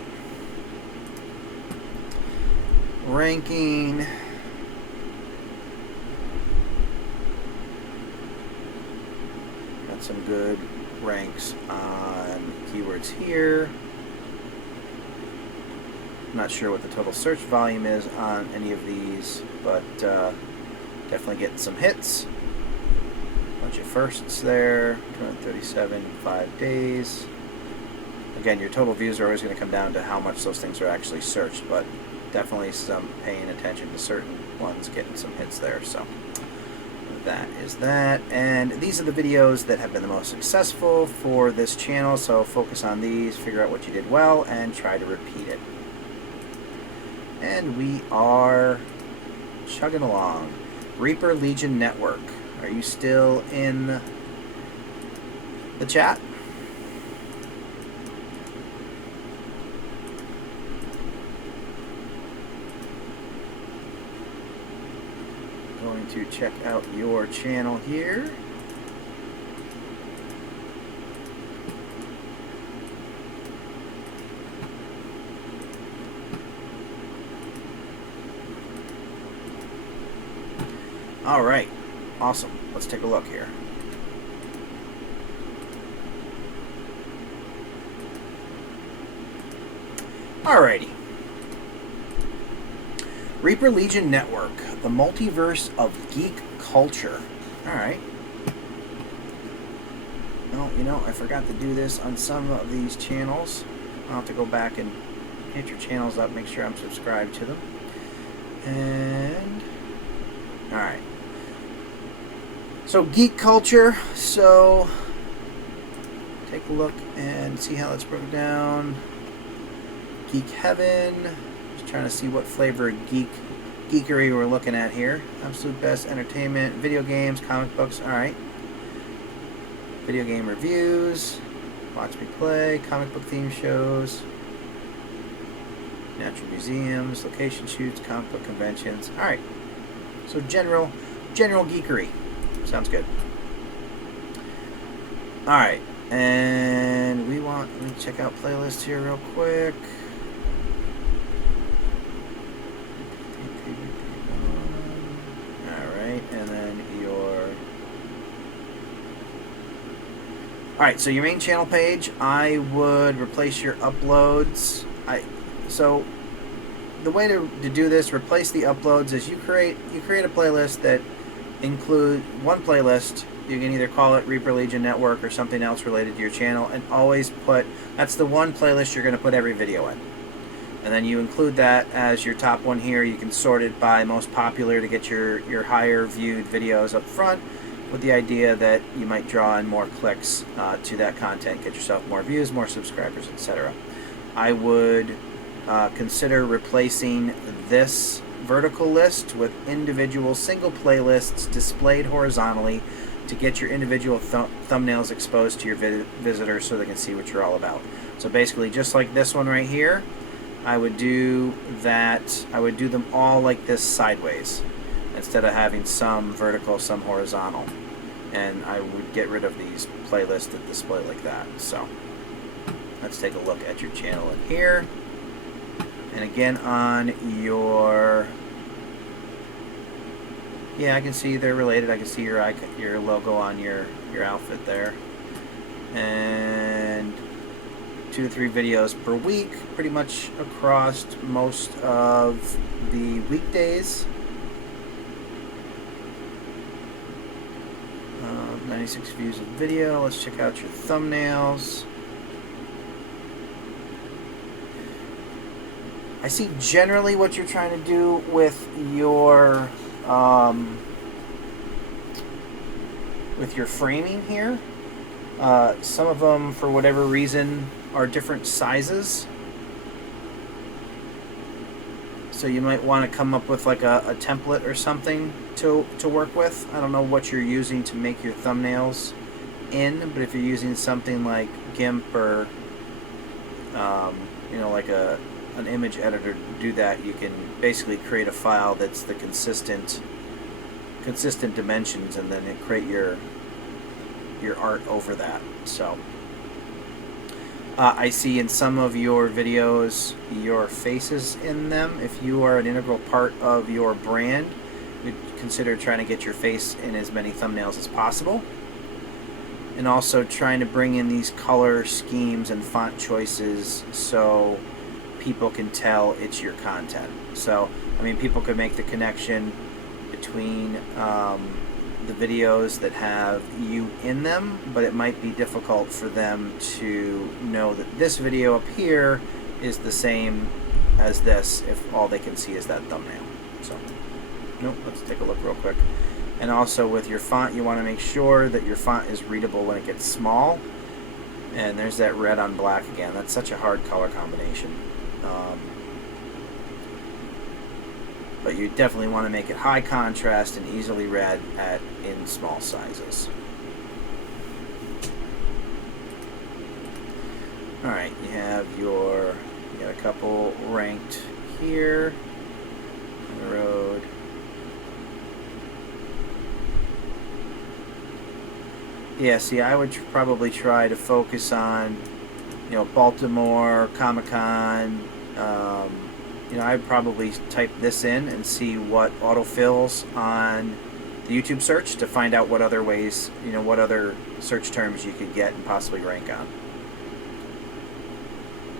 Ranking. Got some good ranks on keywords here. Not sure what the total search volume is on any of these, but definitely getting some hits. Bunch of firsts there. 237, 5 days. Again, your total views are always going to come down to how much those things are actually searched, but definitely some paying attention to certain ones getting some hits there. So that is that. And these are the videos that have been the most successful for this channel, so focus on these, figure out what you did well, and try to repeat it. And we are chugging along. Reaper Legion Network. Are you still in the chat? Going to check out your channel here. All right, awesome. Let's take a look here. Alrighty. Reaper Legion Network, the multiverse of geek culture. Alright. Well, you know, I forgot to do this on some of these channels. I'll have to go back and hit your channels up, make sure I'm subscribed to them. And alright. So geek culture, so take a look and see how that's broken down. Geek heaven, just trying to see what flavor of geekery we're looking at here. Absolute best entertainment, video games, comic books, alright. Video game reviews, watch me play, comic book theme shows, natural museums, location shoots, comic book conventions, alright. So general geekery. Sounds good. Alright, and let me check out playlists here real quick. Alright, and then alright, so your main channel page, I would replace your uploads. So the way to do this, replace the uploads, is you create a playlist that include one playlist. You can either call it Reaper Legion Network or something else related to your channel, and always that's the one playlist you're going to put every video in. And then you include that as your top one here. You can sort it by most popular to get your higher viewed videos up front, with the idea that you might draw in more clicks to that content, get yourself more views, more subscribers, etc. I would consider replacing this vertical list with individual single playlists displayed horizontally to get your individual thumbnails exposed to your visitors so they can see what you're all about. So basically, just like this one right here, I would do that. I would do them all like this sideways instead of having some vertical, some horizontal. And I would get rid of these playlists that display like that. So let's take a look at your channel in here. And again, on your, yeah, I can see they're related. I can see your logo on your outfit there. And 2 to 3 videos per week, pretty much across most of the weekdays. 96 views of video. Let's check out your thumbnails. I see generally what you're trying to do with your framing here Some of them, for whatever reason, are different sizes. So you might want to come up with like a template or something to work with. I don't know what you're using to make your thumbnails in, but if you're using something like GIMP or you know, like an image editor to do that, you can basically create a file that's the consistent dimensions, and then create your art over that. So I see in some of your videos your faces in them. If you are an integral part of your brand, you'd consider trying to get your face in as many thumbnails as possible, and also trying to bring in these color schemes and font choices so people can tell it's your content. So I mean, people could make the connection between the videos that have you in them, but it might be difficult for them to know that this video up here is the same as this if all they can see is that thumbnail. So, nope, let's take a look real quick. And also with your font, you want to make sure that your font is readable when it gets small. And there's that red on black again. That's such a hard color combination. But you definitely want to make it high contrast and easily read in small sizes. Alright, you got a couple ranked here on the road. Yeah, see, I would probably try to focus on, you know, Baltimore, Comic-Con. You know, I'd probably type this in and see what autofills on the YouTube search to find out what other ways, you know, what other search terms you could get and possibly rank on.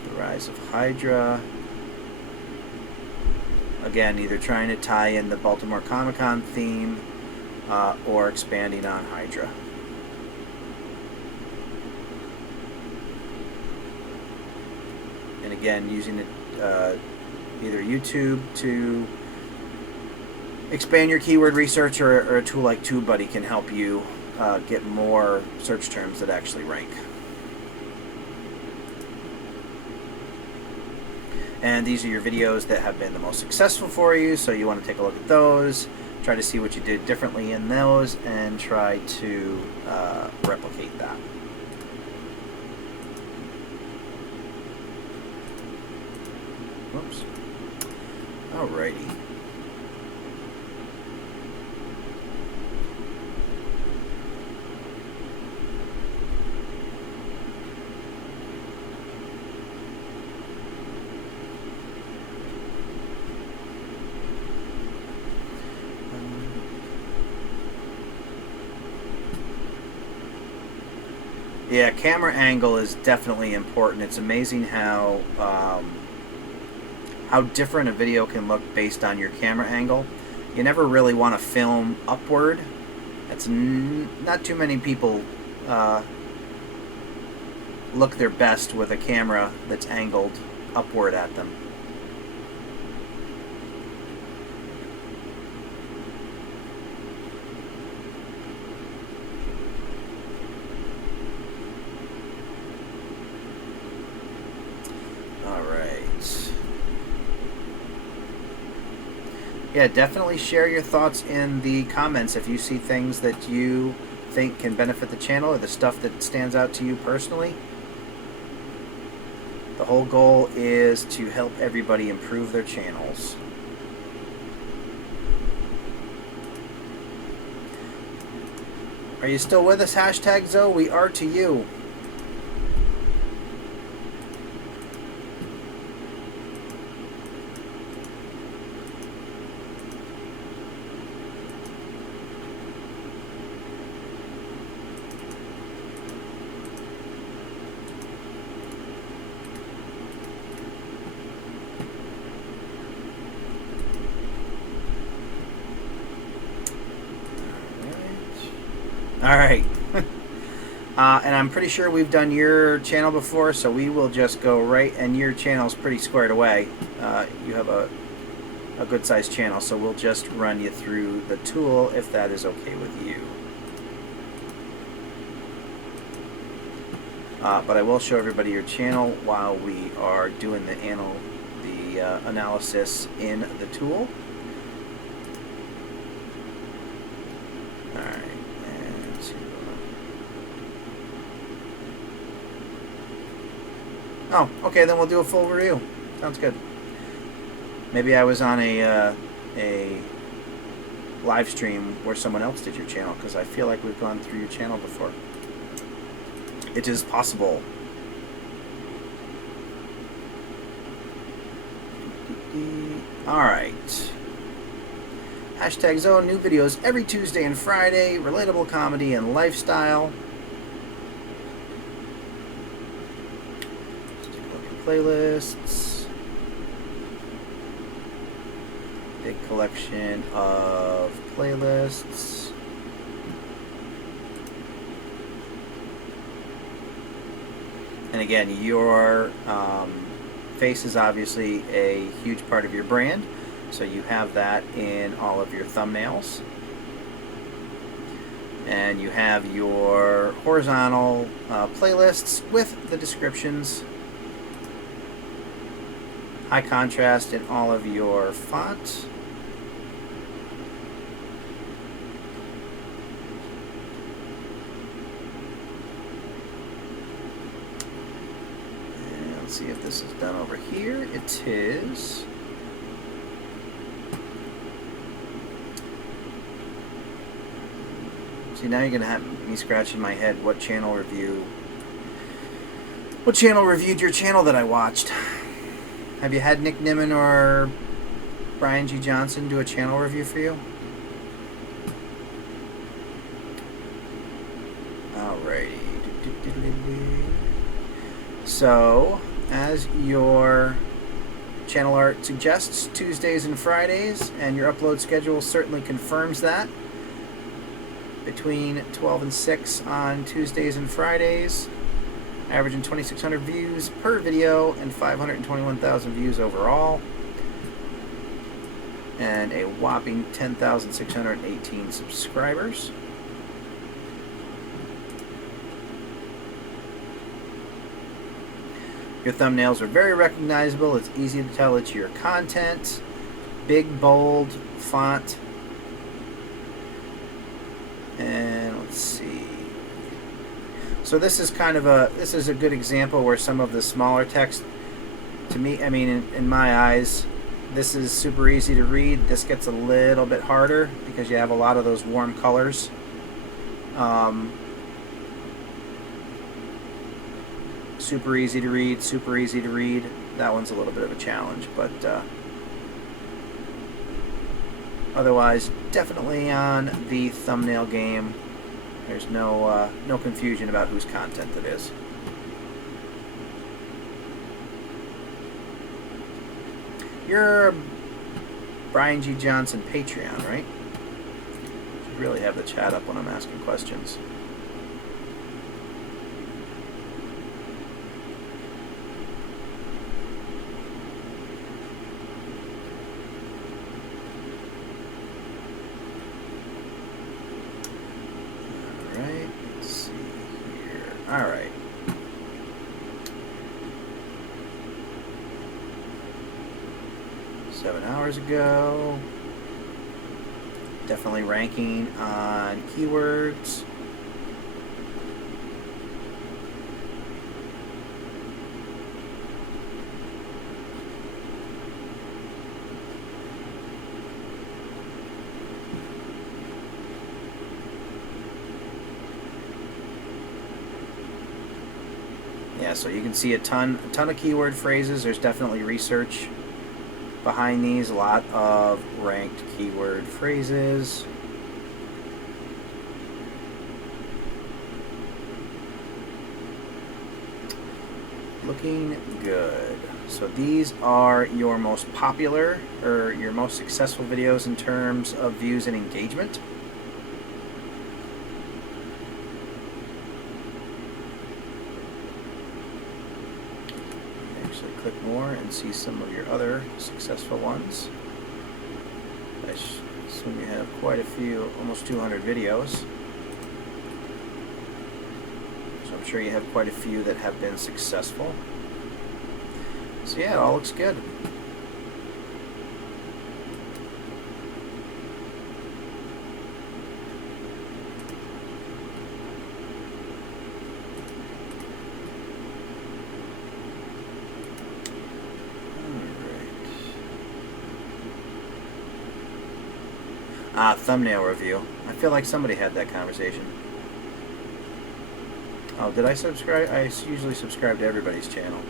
The Rise of Hydra. Again, either trying to tie in the Baltimore Comic-Con theme or expanding on Hydra. And again, using it either YouTube to expand your keyword research, or a tool like TubeBuddy can help you get more search terms that actually rank. And these are your videos that have been the most successful for you, so you want to take a look at those, try to see what you did differently in those, and try to replicate that. Whoops. Alrighty. Yeah, camera angle is definitely important. It's amazing how different a video can look based on your camera angle. You never really want to film upward. That's not too many people look their best with a camera that's angled upward at them. Yeah, definitely share your thoughts in the comments if you see things that you think can benefit the channel, or the stuff that stands out to you personally. The whole goal is to help everybody improve their channels. Are you still with us? Hashtag Zoe, we are to you. Alright. And I'm pretty sure we've done your channel before, so we will just go right, and your channel's pretty squared away. You have a good sized channel, so we'll just run you through the tool if that is okay with you. but I will show everybody your channel while we are doing the analysis in the tool. Alright, and oh, okay, then we'll do a full review. Sounds good. Maybe I was on a live stream where someone else did your channel, because I feel like we've gone through your channel before. It is possible. Alright. Hashtag Zone, new videos every Tuesday and Friday, relatable comedy and lifestyle. Let's take a look at playlists. Big collection of playlists. And again, your face is obviously a huge part of your brand, so you have that in all of your thumbnails. And you have your horizontal playlists with the descriptions. High contrast in all of your font. See if this is done over here. It is. See, now you're gonna have me scratching my head. What channel reviewed your channel that I watched? Have you had Nick Nimmin or Brian G. Johnson do a channel review for you? Alrighty. So, as your channel art suggests, Tuesdays and Fridays, and your upload schedule certainly confirms that. Between 12 and 6 on Tuesdays and Fridays, averaging 2,600 views per video and 521,000 views overall, and a whopping 10,618 subscribers. Your thumbnails are very recognizable. It's easy to tell it's your content. Big, bold font. And let's see. So this is kind of a good example where some of the smaller text, to me, I mean, in my eyes, this is super easy to read. This gets a little bit harder because you have a lot of those warm colors. Super easy to read, super easy to read. That one's a little bit of a challenge, but otherwise, definitely on the thumbnail game. There's no confusion about whose content it is. You're Brian G. Johnson Patreon, right? Should really have the chat up when I'm asking questions. Alright. Seven hours ago. Definitely ranking on keywords. Yeah, so you can see a ton of keyword phrases. There's definitely research behind these. A lot of ranked keyword phrases. Looking good. So these are your most popular or your most successful videos in terms of views and engagement. Click more and see some of your other successful ones. I assume you have quite a few, almost 200 videos. So I'm sure you have quite a few that have been successful. So yeah, it all looks good. Thumbnail review. I feel like somebody had that conversation. Oh, did I subscribe? I usually subscribe to everybody's channel.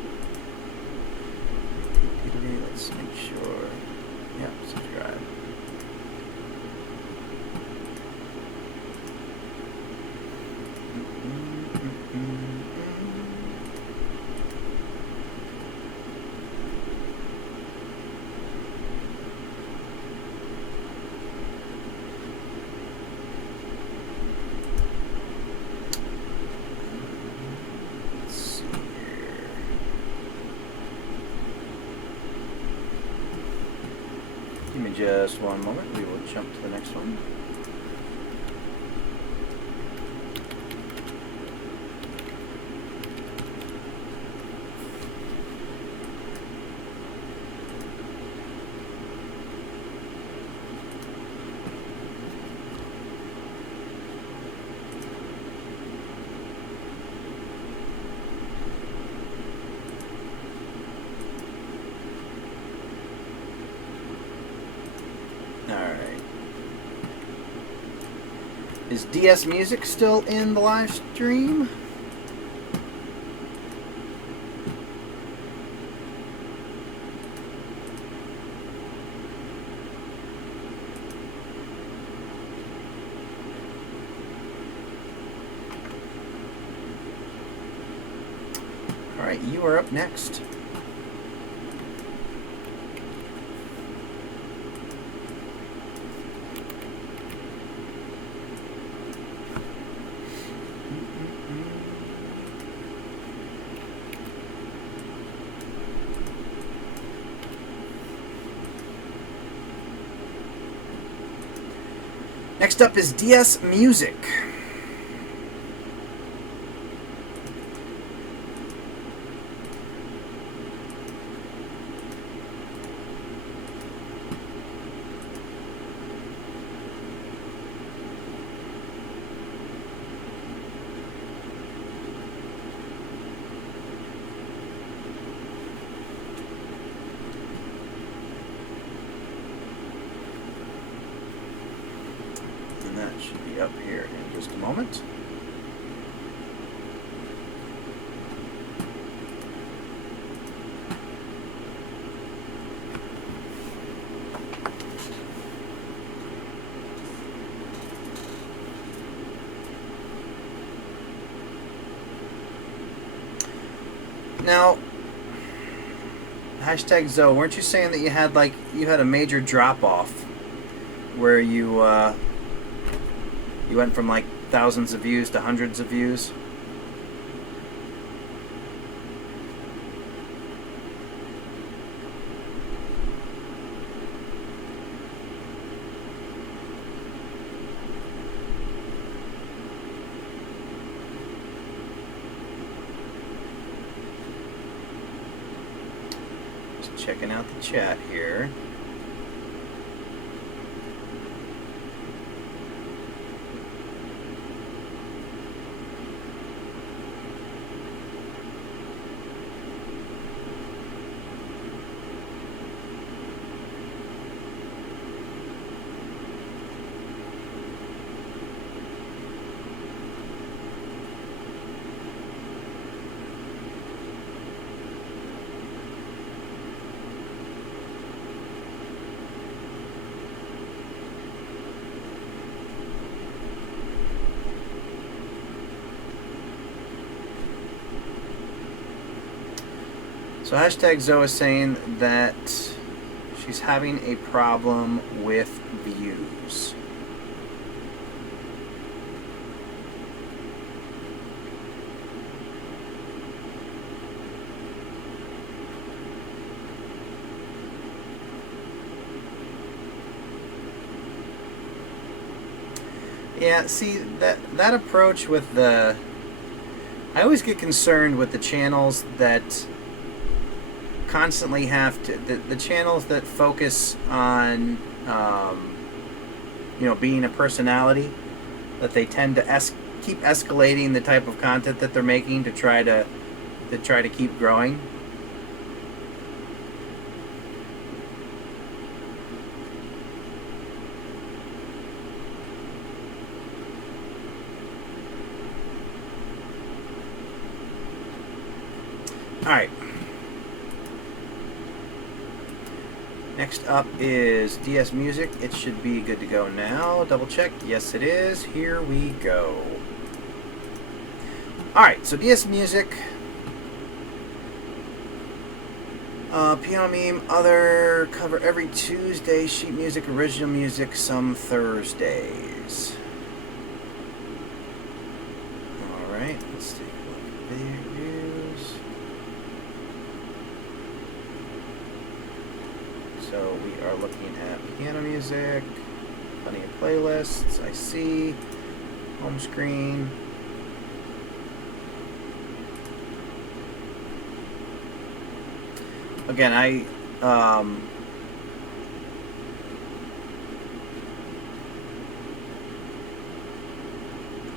Let's make sure. Yeah, subscribe. Give me just one moment. We will jump to the next one. Is DS Music still in the live stream? All right, you are up next. Next up is DS Music. That should be up here in just a moment. Now, hashtag Zoe, weren't you saying that you had a major drop off where you went from like thousands of views to hundreds of views? Just checking out the chat here. So hashtag Zoe is saying that she's having a problem with views. Yeah, see that approach with the I always get concerned with the channels that constantly have to, the channels that focus on, being a personality, that they tend to keep escalating the type of content that they're making to try to keep growing. All right. Next up is DS Music. It should be good to go now. Double check. Yes, it is. Here we go. Alright, so DS Music. Piano Meme, other, cover every Tuesday. Sheet music, original music, some Thursdays. Alright, let's take a look at videos. So we are looking at piano music, plenty of playlists, I see, home screen. Again, I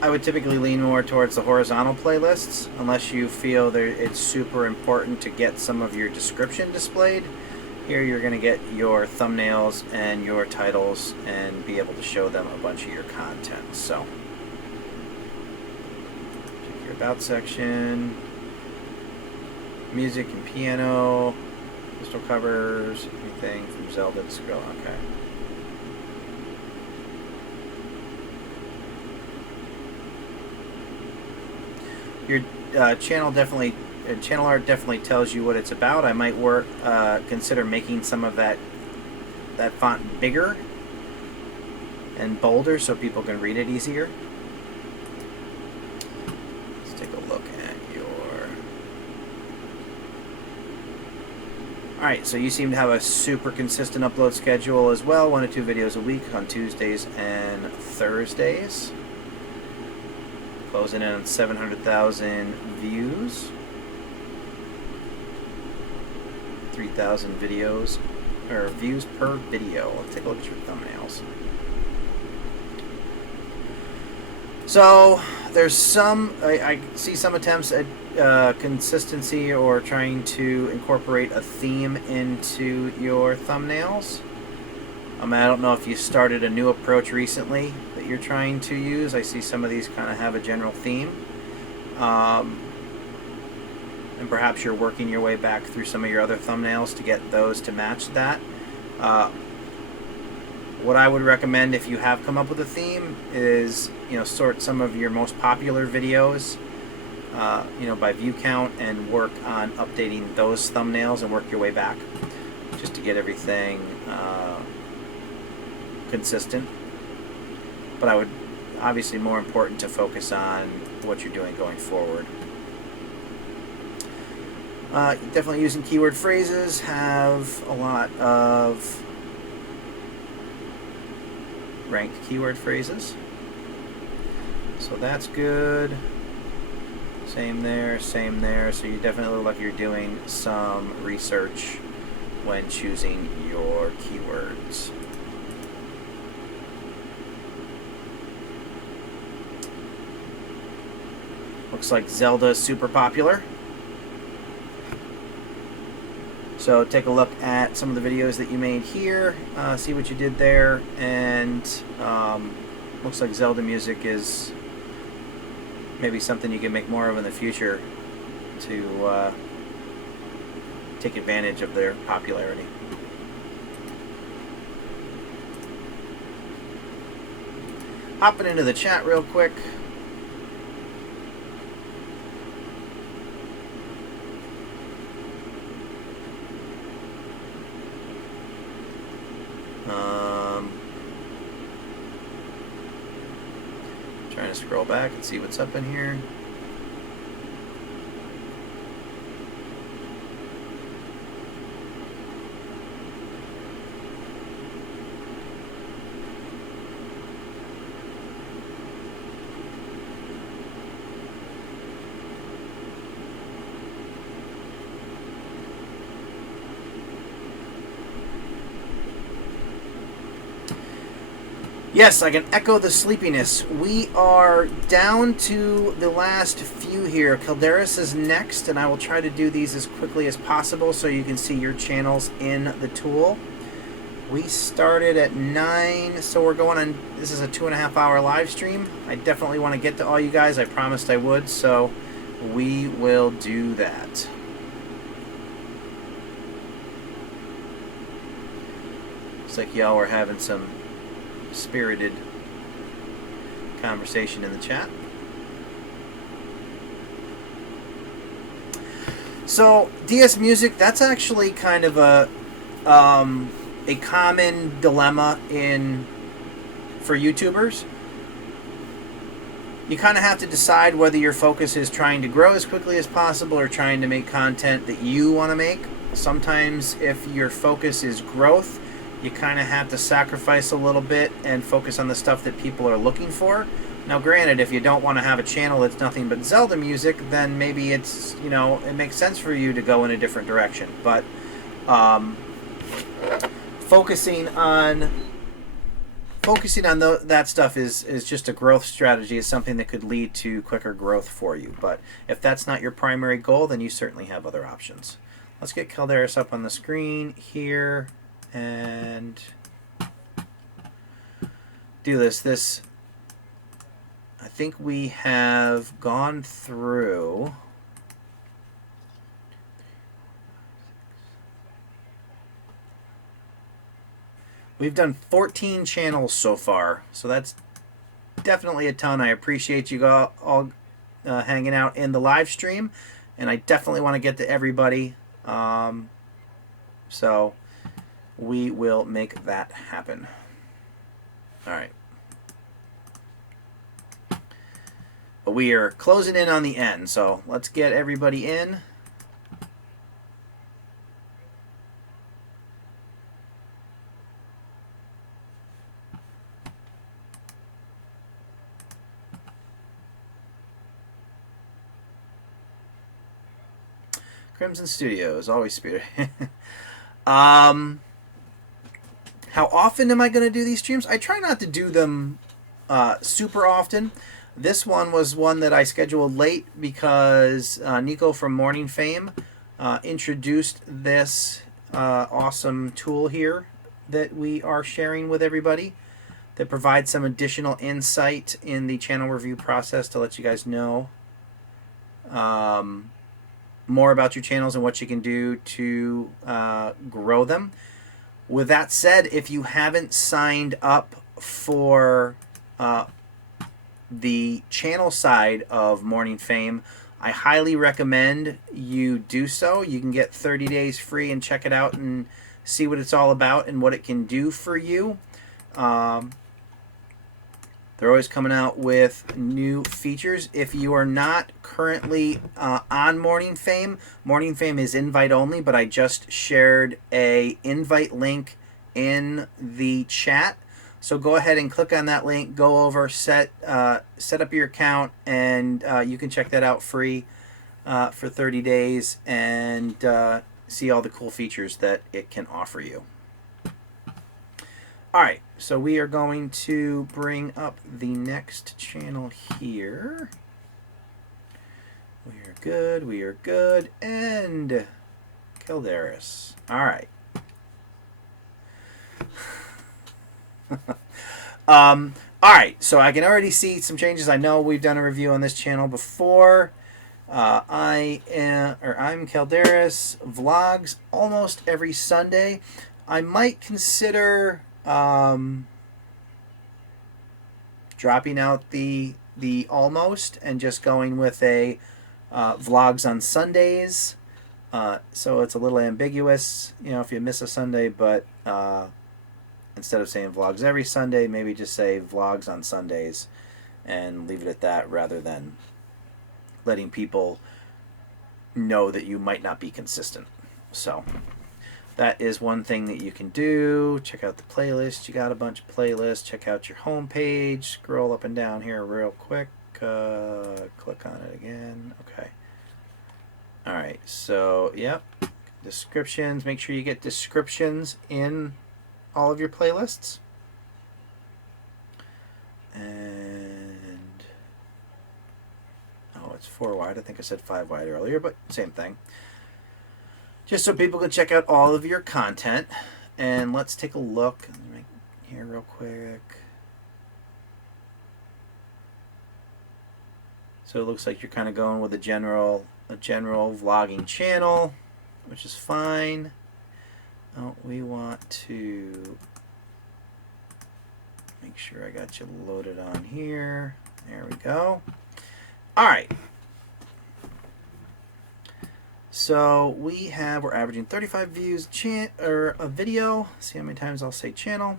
would typically lean more towards the horizontal playlists, unless you feel that it's super important to get some of your description displayed. Here you're going to get your thumbnails and your titles and be able to show them a bunch of your content. So, check your About section, music and piano, crystal covers, anything from Zelda to Scroll. Okay. Your channel art definitely tells you what it's about. I might consider making some of that font bigger and bolder so people can read it easier. Let's take a look at your... Alright, so you seem to have a super consistent upload schedule as well. 1 to 2 videos a week on Tuesdays and Thursdays. Closing in on 700,000 views. 3,000 videos, or views per video. Let's take a look at your thumbnails. So, there's some, I see some attempts at consistency or trying to incorporate a theme into your thumbnails. I don't know if you started a new approach recently that you're trying to use. I see some of these kind of have a general theme. And perhaps you're working your way back through some of your other thumbnails to get those to match that. What I would recommend if you have come up with a theme is, sort some of your most popular videos, by view count and work on updating those thumbnails and work your way back just to get everything consistent. But I would obviously more important to focus on what you're doing going forward. Definitely using keyword phrases, have a lot of ranked keyword phrases. So that's good. Same there, same there. So you definitely look like you're doing some research when choosing your keywords. Looks like Zelda is super popular. So take a look at some of the videos that you made here, see what you did there, and looks like Zelda music is maybe something you can make more of in the future to take advantage of their popularity. Hopping into the chat real quick. Trying to scroll back and see what's up in here. Yes, I can echo the sleepiness. We are down to the last few here. Kjpargeter is next, and I will try to do these as quickly as possible so you can see your channels in the tool. We started at 9, so we're going on, this is a 2.5 hour live stream. I definitely want to get to all you guys. I promised I would, so we will do that. Looks like y'all were having some spirited conversation in the chat. So DS music, that's actually kind of a common dilemma for YouTubers. You kind of have to decide whether your focus is trying to grow as quickly as possible or trying to make content that you want to make. Sometimes if your focus is growth, you kind of have to sacrifice a little bit and focus on the stuff that people are looking for. Now granted, if you don't want to have a channel that's nothing but Zelda music, then maybe it's, you know, it makes sense for you to go in a different direction. But focusing on that stuff is just a growth strategy, is something that could lead to quicker growth for you. But if that's not your primary goal, then you certainly have other options. Let's get Kjpargeter up on the screen here and do this. I think we have gone through we've done 14 channels so far, so that's definitely a ton. I appreciate you all hanging out in the live stream, and I definitely want to get to everybody, so we will make that happen. All right. But we are closing in on the end, so let's get everybody in. Crimson Studios, always spirit. How often am I going to do these streams? I try not to do them super often. This one was one that I scheduled late because Nico from Morning Fame introduced this awesome tool here that we are sharing with everybody that provides some additional insight in the channel review process to let you guys know more about your channels and what you can do to grow them. With that said, if you haven't signed up for the channel side of Morning Fame, I highly recommend you do so. You can get 30 days free and check it out and see what it's all about and what it can do for you. They're always coming out with new features. If you are not currently on Morning Fame is invite only, but I just shared a invite link in the chat. So go ahead and click on that link, go over, set up your account, and you can check that out free for 30 days and see all the cool features that it can offer you. All right, so we are going to bring up the next channel here. We are good, and Kjpargeter. All right. All right, so I can already see some changes. I know we've done a review on this channel before. I'm Kjpargeter, vlogs almost every Sunday. I might consider dropping out the almost and just going with a vlogs on Sundays. So it's a little ambiguous, you know, if you miss a Sunday, but instead of saying vlogs every Sunday, maybe just say vlogs on Sundays and leave it at that rather than letting people know that you might not be consistent. So that is one thing that you can do. Check out the playlist. You got a bunch of playlists. Check out your home page. Scroll up and down here real quick. Click on it again. Okay. All right. So, yep. Descriptions. Make sure you get descriptions in all of your playlists. I think I said 5 wide earlier, but same thing. Just so people can check out all of your content. And let's take a look here real quick. So it looks like you're kind of going with a general vlogging channel, which is fine. Oh, we want to make sure I got you loaded on here. There we go. All right. So we're averaging 35 views a video. See how many times I'll say channel.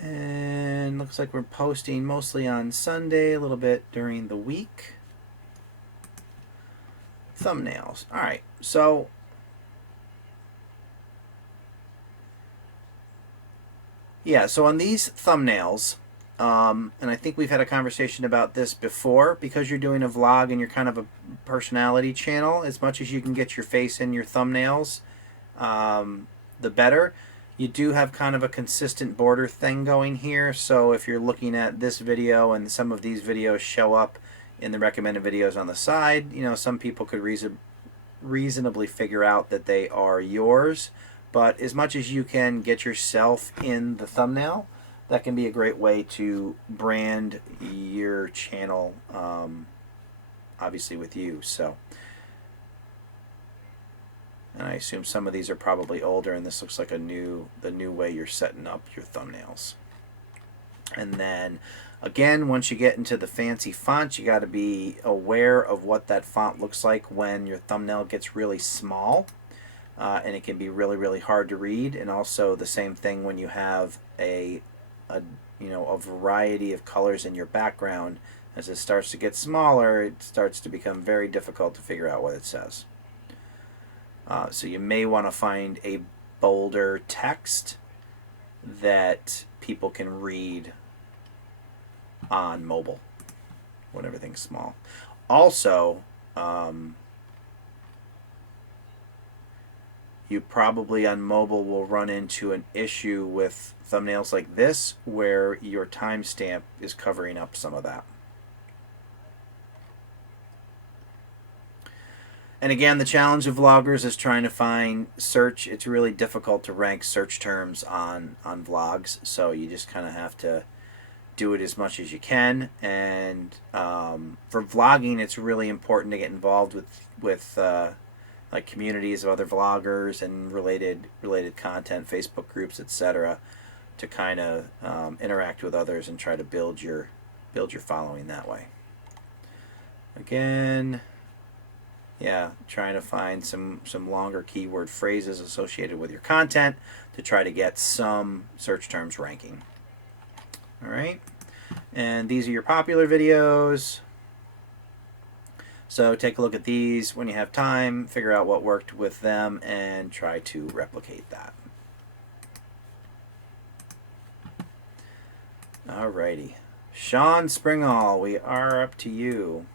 And looks like we're posting mostly on Sunday, a little bit during the week. Thumbnails. All right. So yeah, so on these thumbnails, and I think we've had a conversation about this before, because you're doing a vlog and you're kind of a personality channel, as much as you can get your face in your thumbnails, the better. You do have kind of a consistent border thing going here, so if you're looking at this video and some of these videos show up in the recommended videos on the side, you know, some people could reasonably figure out that they are yours. But as much as you can get yourself in the thumbnail, that can be a great way to brand your channel, obviously with you. So, and I assume some of these are probably older, and this looks like the new way you're setting up your thumbnails. And then again, once you get into the fancy fonts, you got to be aware of what that font looks like when your thumbnail gets really small. And it can be really, really hard to read. And also the same thing when you have a variety of colors in your background. As it starts to get smaller, it starts to become very difficult to figure out what it says. So you may want to find a bolder text that people can read on mobile when everything's small. Also, you probably on mobile will run into an issue with thumbnails like this where your timestamp is covering up some of that. And again, the challenge of vloggers is trying to find search. It's really difficult to rank search terms on vlogs, so you just kind of have to do it as much as you can. And for vlogging, it's really important to get involved with like communities of other vloggers and related content, Facebook groups, etc., to kind of interact with others and try to build your following that way. Again, yeah, trying to find some longer keyword phrases associated with your content to try to get some search terms ranking. All right, and these are your popular videos. So take a look at these when you have time, figure out what worked with them, and try to replicate that. Alrighty. Sean Springall, we are up to you.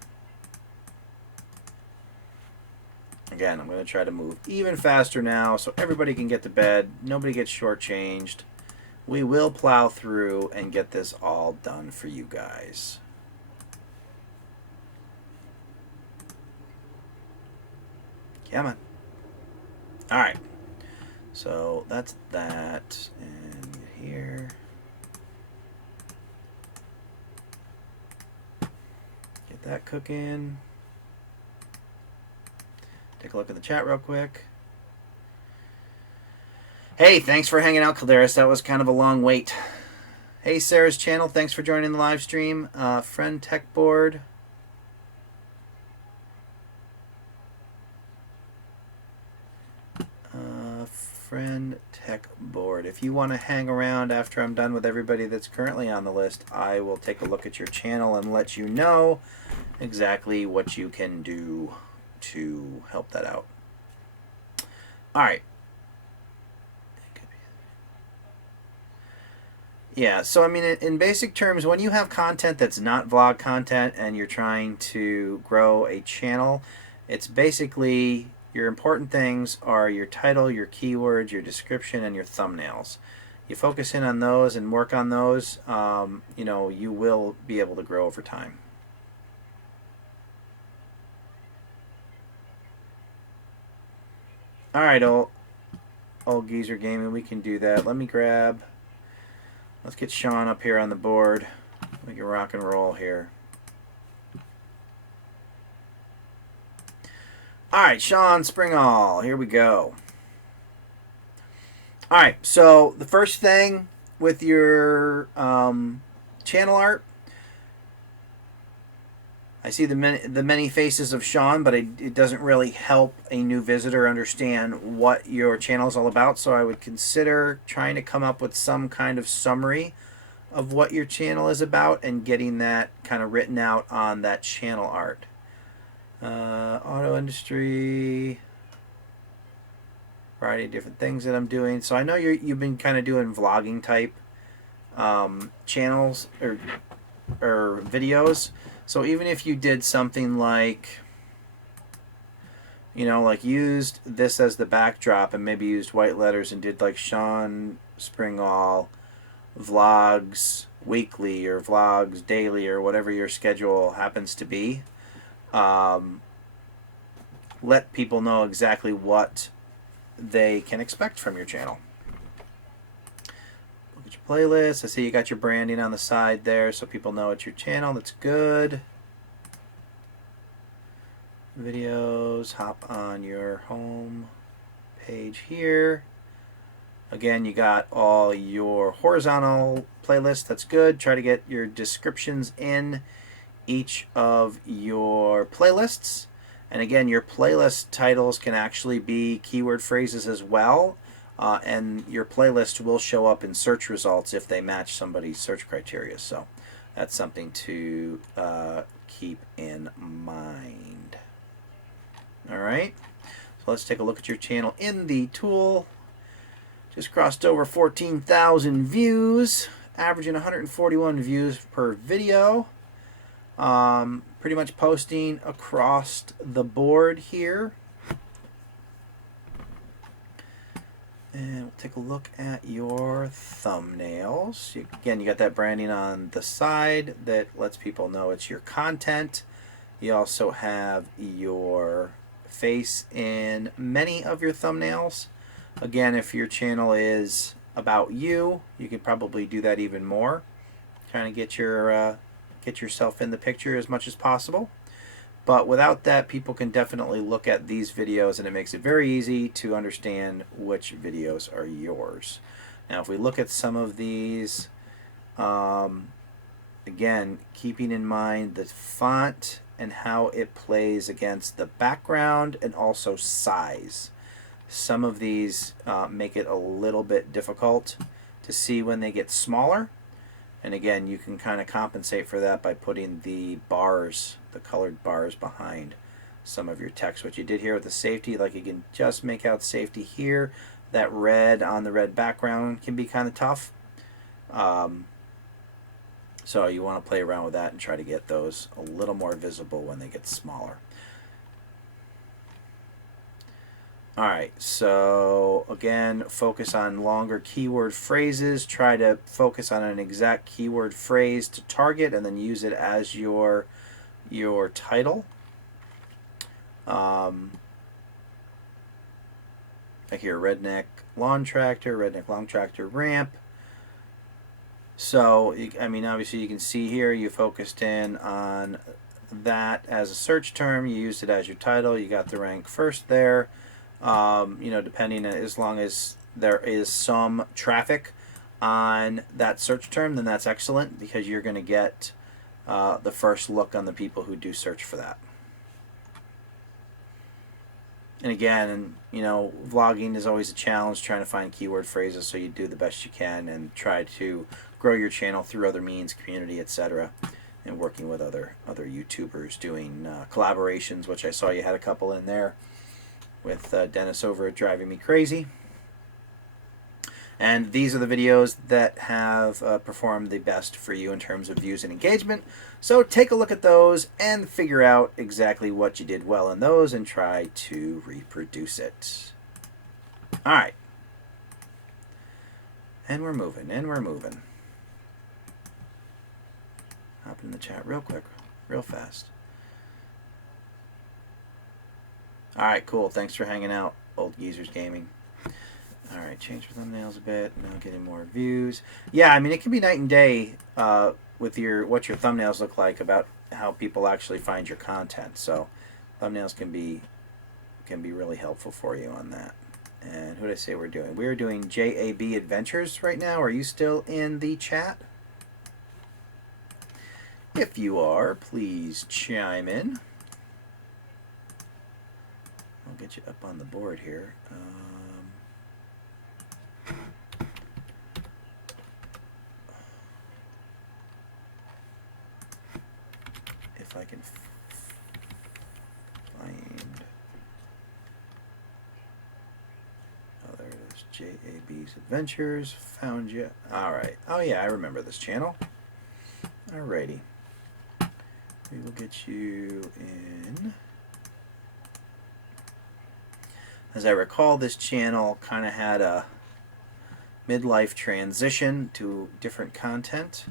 Again, I'm going to try to move even faster now so everybody can get to bed. Nobody gets shortchanged. We will plow through and get this all done for you guys. Come on. All right. So that's that. And here. Get that cooking. Take a look at the chat real quick. Hey, thanks for hanging out, Calderis. That was kind of a long wait. Hey, Sarah's channel. Thanks for joining the live stream. Friend Tech Board. Friend Tech Board. If you want to hang around after I'm done with everybody that's currently on the list, I will take a look at your channel and let you know exactly what you can do to help that out. All right. Yeah, so I mean, in basic terms, when you have content that's not vlog content and you're trying to grow a channel, it's basically your important things are your title, your keywords, your description, and your thumbnails. You focus in on those and work on those, you know, you will be able to grow over time. All right, old geezer gaming, we can do that. Let me grab. Let's get Sean up here on the board. We can rock and roll here. All right, Sean Springall. Here we go. All right, so the first thing with your channel art, I see the many faces of Sean, but it doesn't really help a new visitor understand what your channel is all about. So I would consider trying to come up with some kind of summary of what your channel is about and getting that kind of written out on that channel art. Auto industry, variety of different things that I'm doing. So I know you've been kind of doing vlogging type channels or videos. So even if you did something like, you know, like used this as the backdrop and maybe used white letters and did like Sean Springall vlogs weekly or vlogs daily or whatever your schedule happens to be, let people know exactly what they can expect from your channel. Look at your playlist. I see you got your branding on the side there so people know it's your channel. That's good. Videos, hop on your home page here. Again, you got all your horizontal playlists. That's good. Try to get your descriptions in each of your playlists. And again, your playlist titles can actually be keyword phrases as well. And your playlist will show up in search results if they match somebody's search criteria. So that's something to keep in mind. All right. So let's take a look at your channel in the tool. Just crossed over 14,000 views, averaging 141 views per video. Pretty much posting across the board here. And we'll take a look at your thumbnails. Again, you got that branding on the side that lets people know it's your content. You also have your face in many of your thumbnails. Again, if your channel is about you, you could probably do that even more. Trying to get your get yourself in the picture as much as possible. But without that, people can definitely look at these videos and it makes it very easy to understand which videos are yours. Now if we look at some of these, again, keeping in mind the font and how it plays against the background and also size. Some of these make it a little bit difficult to see when they get smaller. And again, you can kind of compensate for that by putting the bars, the colored bars behind some of your text. What you did here with the safety, like you can just make out safety here. That red on the red background can be kind of tough. So you want to play around with that and try to get those a little more visible when they get smaller. Alright, so again, focus on longer keyword phrases. Try to focus on an exact keyword phrase to target and then use it as your title. I hear redneck lawn tractor ramp. So, I mean, obviously you can see here you focused in on that as a search term. You used it as your title. You got the rank first there. You know, depending, as long as there is some traffic on that search term, then that's excellent because you're going to get the first look on the people who do search for that. And again, you know, vlogging is always a challenge, trying to find keyword phrases, so you do the best you can and try to grow your channel through other means, community, etc., and working with other YouTubers, doing collaborations, which I saw you had a couple in there with Dennis over at Driving Me Crazy. And these are the videos that have performed the best for you in terms of views and engagement. So take a look at those and figure out exactly what you did well in those and try to reproduce it. All right. And we're moving, and we're moving. Hop in the chat real quick, real fast. All right, cool. Thanks for hanging out, Old Geezers Gaming. All right, change the thumbnails a bit. Now getting more views. Yeah, I mean, it can be night and day with what your thumbnails look like about how people actually find your content. So thumbnails can be really helpful for you on that. And who did I say we're doing? We're doing JAB Adventures right now. Are you still in the chat? If you are, please chime in. I'll get you up on the board here. If I can find... Oh, there it is. JAB's Adventures. Found you. All right. Oh, yeah, I remember this channel. Alrighty. We will get you in. As I recall, this channel kind of had a midlife transition to different content.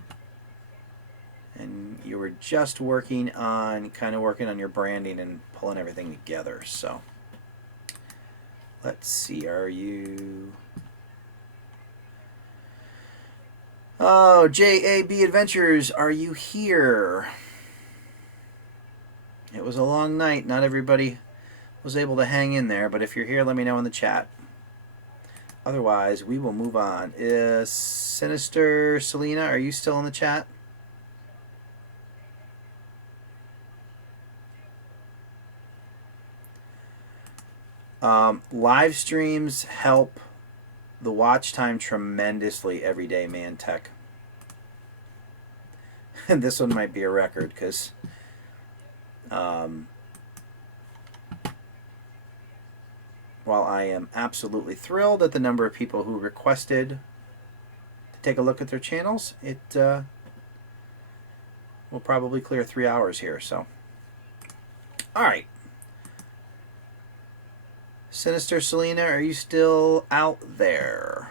And you were just working on your branding and pulling everything together. So let's see, are you... Oh, JAB Adventures, are you here? It was a long night. Not everybody was able to hang in there, but if you're here, let me know in the chat. Otherwise, we will move on. Is Sinister Selena, are you still in the chat? Live streams help the watch time tremendously every day, man. Tech. And this one might be a record because while I am absolutely thrilled at the number of people who requested to take a look at their channels, it will probably clear 3 hours here. So, all right. Sinister Selena, are you still out there?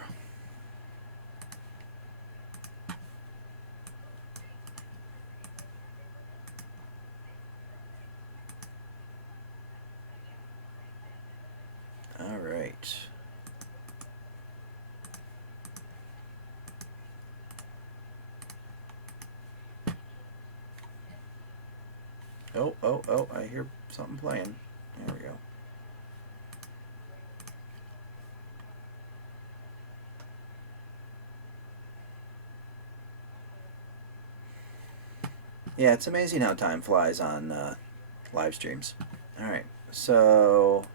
All right. Oh, I hear something playing. There we go. Yeah, it's amazing how time flies on live streams. All right, so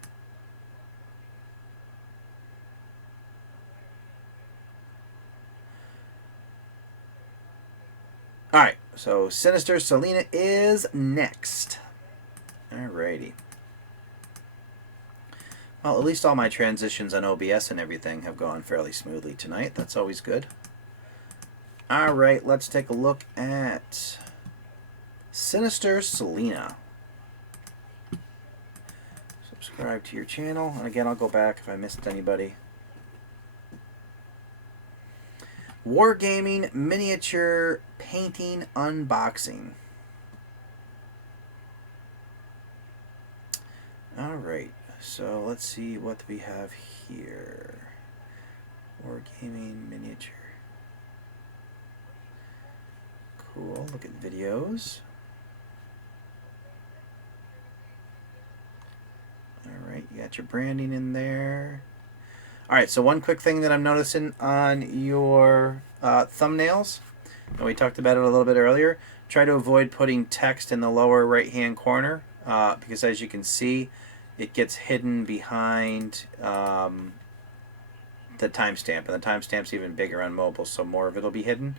Sinister Selena is next. Alrighty. Well, at least all my transitions on OBS and everything have gone fairly smoothly tonight. That's always good. All right, let's take a look at Sinister Selena. Subscribe to your channel. And again, I'll go back if I missed anybody. Wargaming miniature painting unboxing. Alright, so let's see what we have here. Wargaming miniature. Cool, look at videos. Alright, you got your branding in there. Alright, so one quick thing that I'm noticing on your thumbnails, and we talked about it a little bit earlier, try to avoid putting text in the lower right hand corner because as you can see, it gets hidden behind the timestamp, and the timestamp's even bigger on mobile, so more of it will be hidden.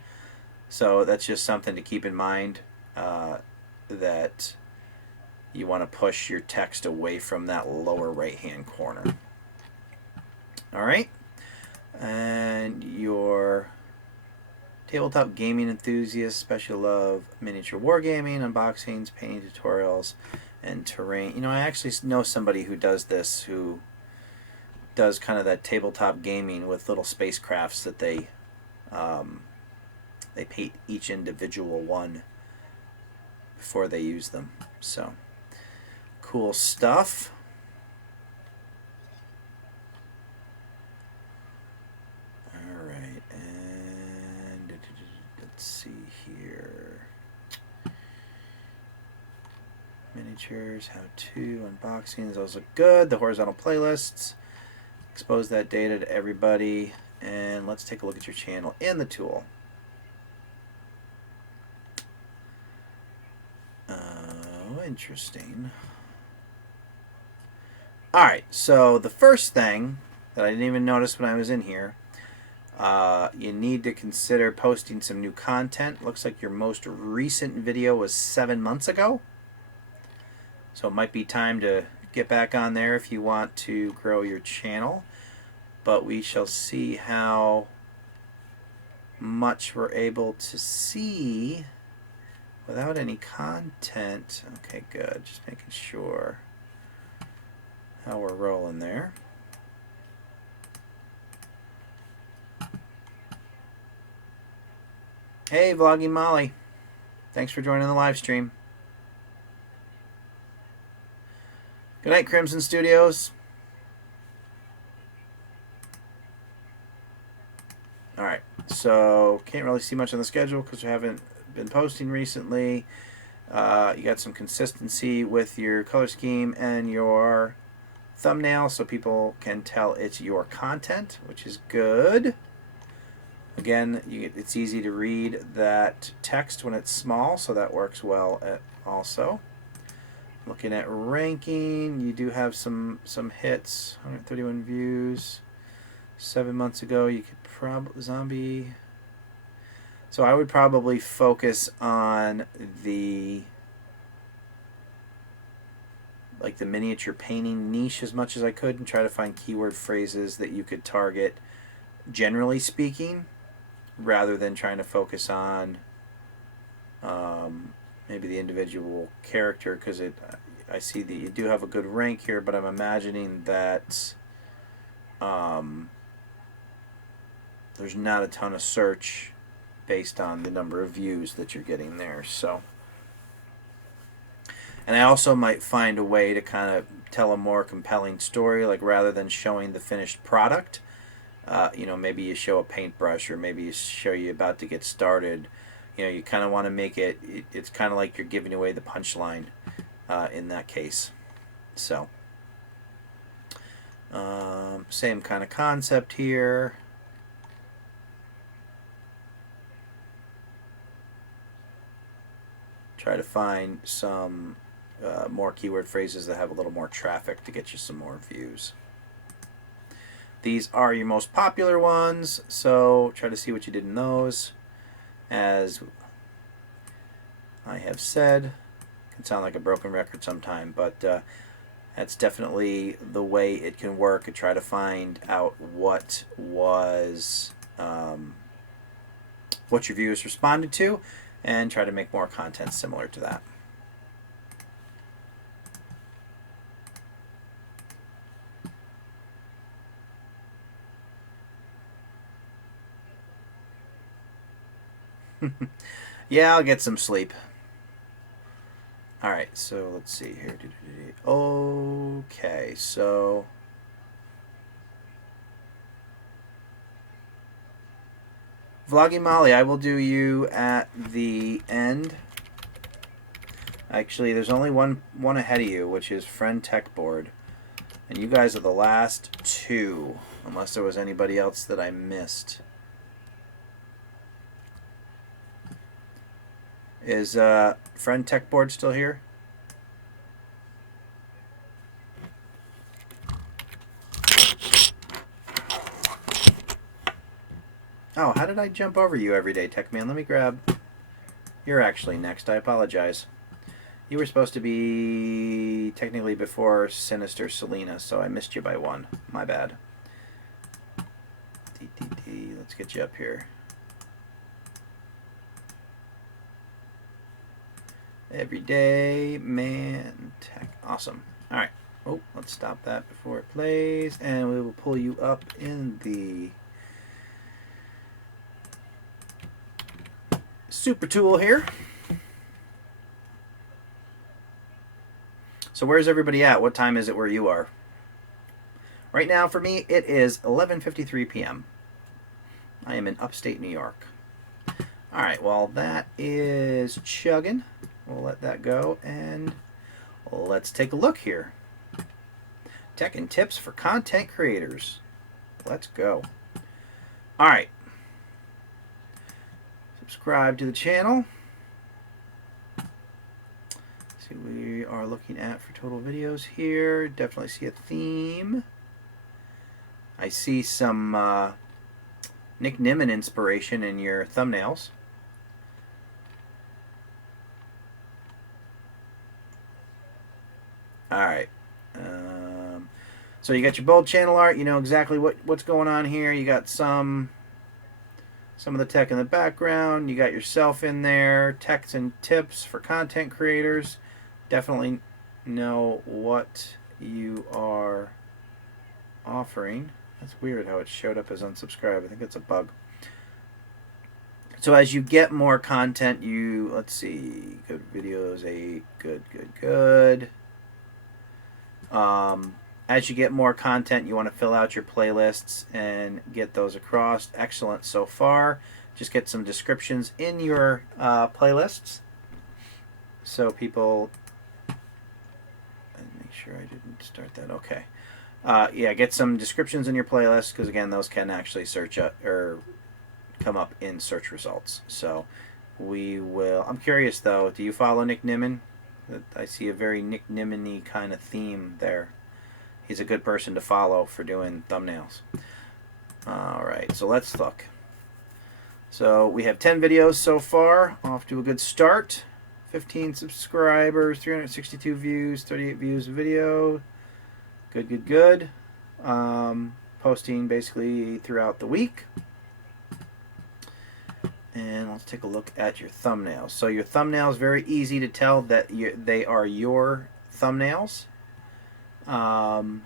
So that's just something to keep in mind, that you want to push your text away from that lower right hand corner. Alright, and your tabletop gaming enthusiast, special love miniature wargaming, unboxings, painting tutorials, and terrain. You know, I actually know somebody who does this, who does kind of that tabletop gaming with little spacecrafts that they paint each individual one before they use them. So, cool stuff. let's see here. Miniatures, how-to, unboxings, those look good. The horizontal playlists. Expose that data to everybody. And let's take a look at your channel and the tool. Interesting. Alright, so the first thing that I didn't even notice when I was in here, you need to consider posting some new content. Looks like your most recent video was 7 months ago. So it might be time to get back on there if you want to grow your channel. But we shall see how much we're able to see without any content. Okay, good. Just making sure how we're rolling there. Hey, Vlogging Molly. Thanks for joining the live stream. Good night, Crimson Studios. Alright, so can't really see much on the schedule because we haven't been posting recently. You got some consistency with your color scheme and your thumbnail so people can tell it's your content, which is good. Again, it's easy to read that text when it's small, so that works well also. Looking at ranking, you do have some hits. 131 views. 7 months ago, you could probably zombie. So I would probably focus on the miniature painting niche as much as I could and try to find keyword phrases that you could target, generally speaking, rather than trying to focus on maybe the individual character, because I see that you do have a good rank here, but I'm imagining that there's not a ton of search based on the number of views that you're getting there. So, and I also might find a way to kind of tell a more compelling story, like rather than showing the finished product, maybe you show a paintbrush, or maybe you show you about to get started. You kind of want to make it's kind of like you're giving away the punchline in that case. So, same kind of concept here. Try to find some more keyword phrases that have a little more traffic to get you some more views. These are your most popular ones, so try to see what you did in those. As I have said, it can sound like a broken record sometime, but that's definitely the way it can work, and try to find out what was what your viewers responded to, and try to make more content similar to that. Yeah, I'll get some sleep. Alright, so let's see here. Okay, so Vlogging Molly, I will do you at the end. Actually, there's only one ahead of you, which is Friend Tech Board. And you guys are the last two, unless there was anybody else that I missed. Is Friend Tech Board still here? Oh, how did I jump over you, Everyday Tech Man? Let me grab... You're actually next. I apologize. You were supposed to be technically before Sinister Selena, so I missed you by one. My bad. Let's get you up here. Everyday Man Tech. Awesome. Alright. Oh, let's stop that before it plays, and we will pull you up in the super tool here. So where's everybody at? What time is it where you are? Right now for me it is 11:53 p.m. I am in upstate New York. All right, well, that is chugging. We'll let that go, and let's take a look here. Tech and tips for content creators. Let's go. All right. Subscribe to the channel. See what we are looking at for total videos here. Definitely see a theme. I see some Nick Nimmin inspiration in your thumbnails. All right. So you got your bold channel art. You know exactly what's going on here. You got some of the tech in the background. You got yourself in there. Techs and tips for content creators. Definitely know what you are offering. That's weird how it showed up as unsubscribe. I think it's a bug. So as you get more content, let's see, good videos, 8, good. As you get more content, you want to fill out your playlists and get those across. Excellent so far. Just get some descriptions in your playlists so people. Make sure I didn't start that. Okay. Yeah, get some descriptions in your playlist because again, those can actually search up or come up in search results. So we will. I'm curious though. Do you follow Nick Nimmin? I see a very Nick Nimmin-y kind of theme there. He's a good person to follow for doing thumbnails. Alright, so let's look. So we have 10 videos so far. Off to a good start. 15 subscribers, 362 views, 38 views a video. Good. Posting basically throughout the week. And let's take a look at your thumbnails. So your thumbnails, very easy to tell that they are your thumbnails. Let's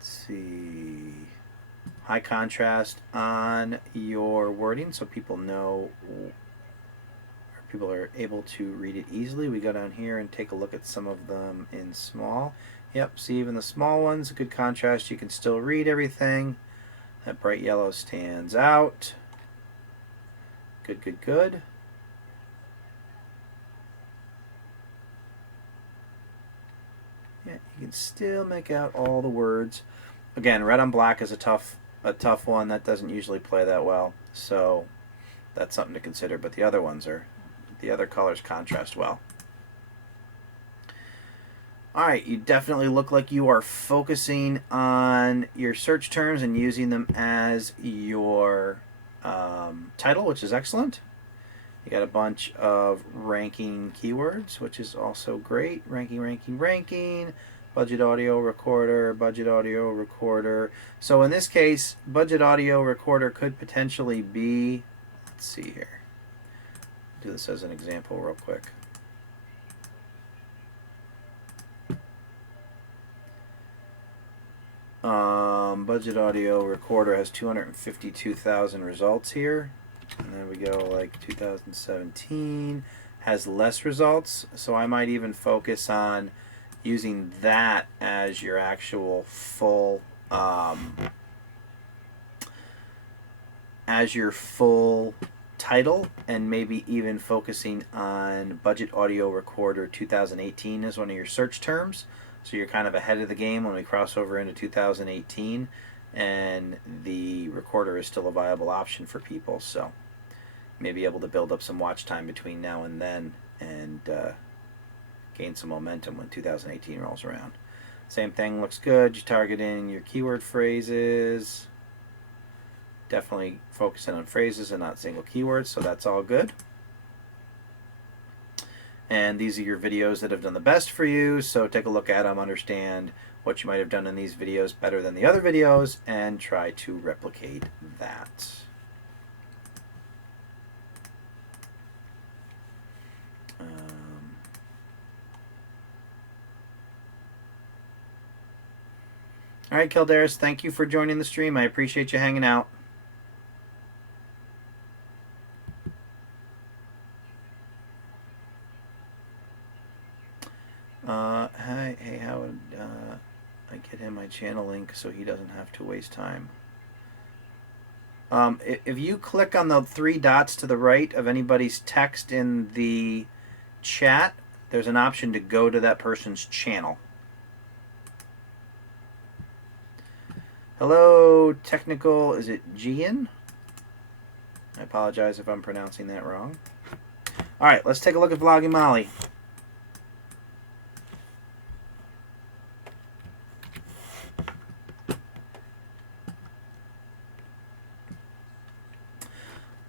see. High contrast on your wording so people know, or people are able to read it easily. We go down here and take a look at some of them in small. Yep, see even the small ones, a good contrast. You can still read everything. That bright yellow stands out. Good. Yeah, you can still make out all the words. Again, red on black is a tough one. That doesn't usually play that well. So that's something to consider. But the other colors contrast well. Alright, you definitely look like you are focusing on your search terms and using them as your title, which is excellent. You got a bunch of ranking keywords, which is also great. Ranking. Budget audio recorder. So in this case, budget audio recorder could potentially be, let's see here. Do this as an example real quick. Budget audio recorder has 252,000 results here. And then we go like 2017 has less results. So I might even focus on using that as your actual full title, and maybe even focusing on budget audio recorder 2018 as one of your search terms. So you're kind of ahead of the game when we cross over into 2018, and the recorder is still a viable option for people. So maybe able to build up some watch time between now and then, and gain some momentum when 2018 rolls around. Same thing looks good. You're targeting your keyword phrases. Definitely focusing on phrases and not single keywords, so that's all good. And these are your videos that have done the best for you, so take a look at them, understand what you might have done in these videos better than the other videos, and try to replicate that. All right, Kjpargeter, thank you for joining the stream. I appreciate you hanging out. Hey, how would I get him my channel link so he doesn't have to waste time? If you click on the three dots to the right of anybody's text in the chat, there's an option to go to that person's channel. Hello, technical, is it Gian? I apologize if I'm pronouncing that wrong. All right, let's take a look at Vlogging Molly.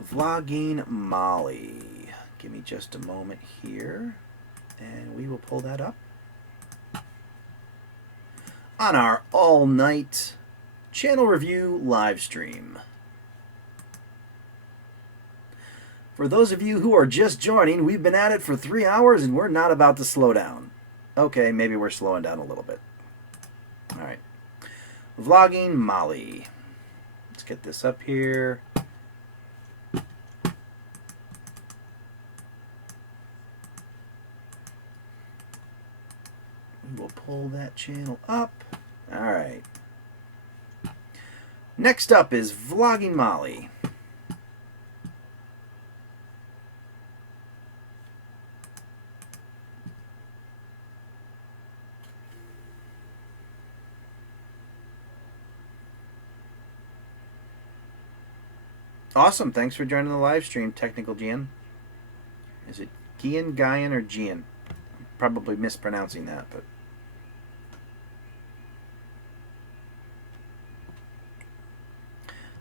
Vlogging Molly. Give me just a moment here, and we will pull that up. On our all-night channel review live stream. For those of you who are just joining, we've been at it for 3 hours and we're not about to slow down. Okay, maybe we're slowing down a little bit. All right. Vlogging Molly. Let's get this up here. We'll pull that channel up. All right. Next up is Vlogging Molly. Awesome. Thanks for joining the live stream, Technical Gian. Is it Gian, Guyan, or Gian? I'm probably mispronouncing that, but...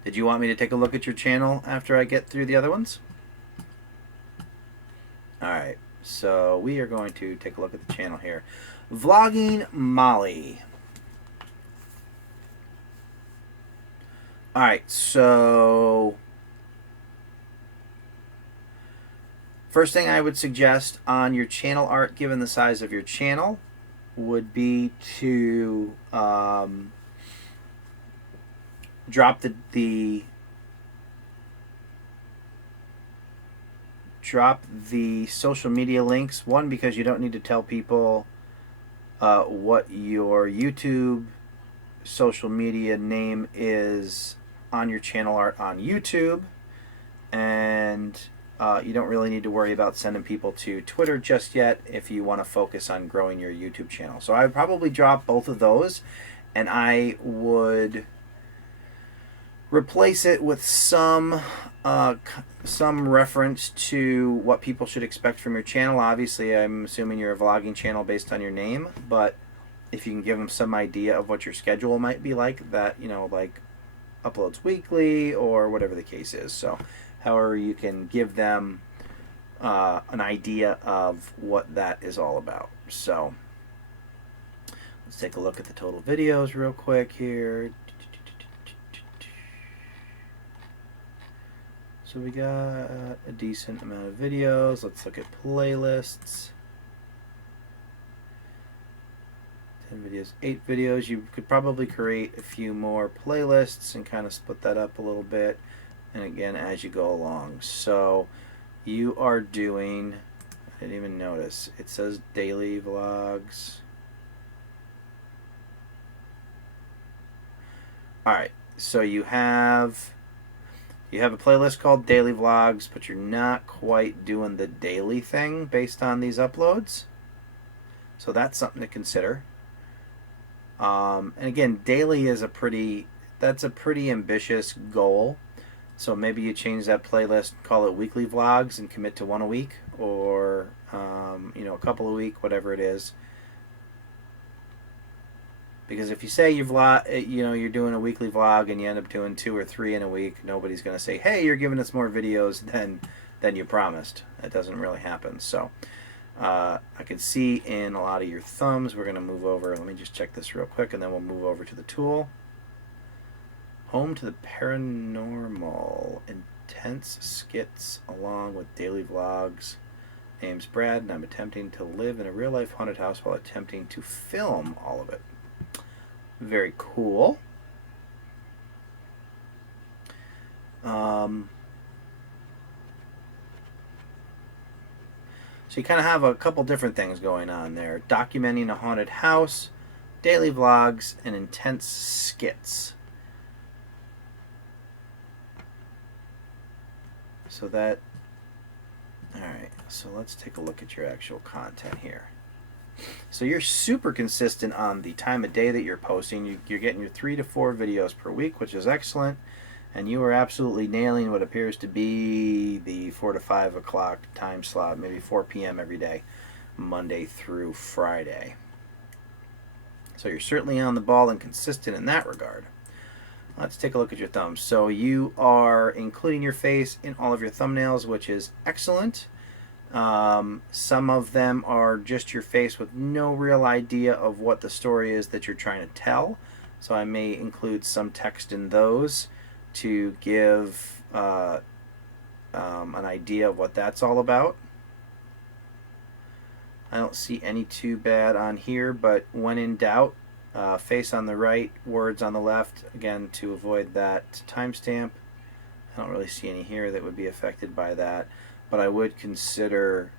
Did you want me to take a look at your channel after I get through the other ones? Alright, so we are going to take a look at the channel here. Vlogging Molly. Alright, so... First thing I would suggest on your channel art, given the size of your channel, would be to drop the social media links. One, because you don't need to tell people what your YouTube social media name is on your channel art on YouTube, and you don't really need to worry about sending people to Twitter just yet if you want to focus on growing your YouTube channel. So I would probably drop both of those, and I would replace it with some reference to what people should expect from your channel. Obviously, I'm assuming you're a vlogging channel based on your name, but if you can give them some idea of what your schedule might be like, that, you know, like uploads weekly or whatever the case is. So however you can give them an idea of what that is all about. So let's take a look at the total videos real quick here. So we got a decent amount of videos. Let's look at playlists. 10 videos, 8 videos. You could probably create a few more playlists and kind of split that up a little bit. And again, as you go along. So you are doing, I didn't even notice, it says daily vlogs. Alright, so you have a playlist called daily vlogs, but you're not quite doing the daily thing based on these uploads. So that's something to consider. And again, daily is that's a pretty ambitious goal. So maybe you change that playlist, call it weekly vlogs, and commit to one a week, or you know, a couple a week, whatever it is. Because if you say you're doing a weekly vlog and you end up doing 2 or 3 in a week, nobody's going to say, "Hey, you're giving us more videos than you promised." That doesn't really happen. So I can see in a lot of your thumbs. We're going to move over. Let me just check this real quick, and then we'll move over to the tool. Home to the paranormal, intense skits along with daily vlogs. Name's Brad, and I'm attempting to live in a real-life haunted house while attempting to film all of it. Very cool. So you kind of have a couple different things going on there. Documenting a haunted house, daily vlogs, and intense skits. So that, all right, so let's take a look at your actual content here. So you're super consistent on the time of day that you're posting. You're getting your 3 to 4 videos per week, which is excellent. And you are absolutely nailing what appears to be the 4 to 5 o'clock time slot, maybe 4 p.m. every day, Monday through Friday. So you're certainly on the ball and consistent in that regard. Let's take a look at your thumbs. So you are including your face in all of your thumbnails, which is excellent. Some of them are just your face with no real idea of what the story is that you're trying to tell. So I may include some text in those to give an idea of what that's all about. I don't see any too bad on here, but when in doubt, face on the right, words on the left, again to avoid that timestamp. I don't really see any here that would be affected by that, but I would consider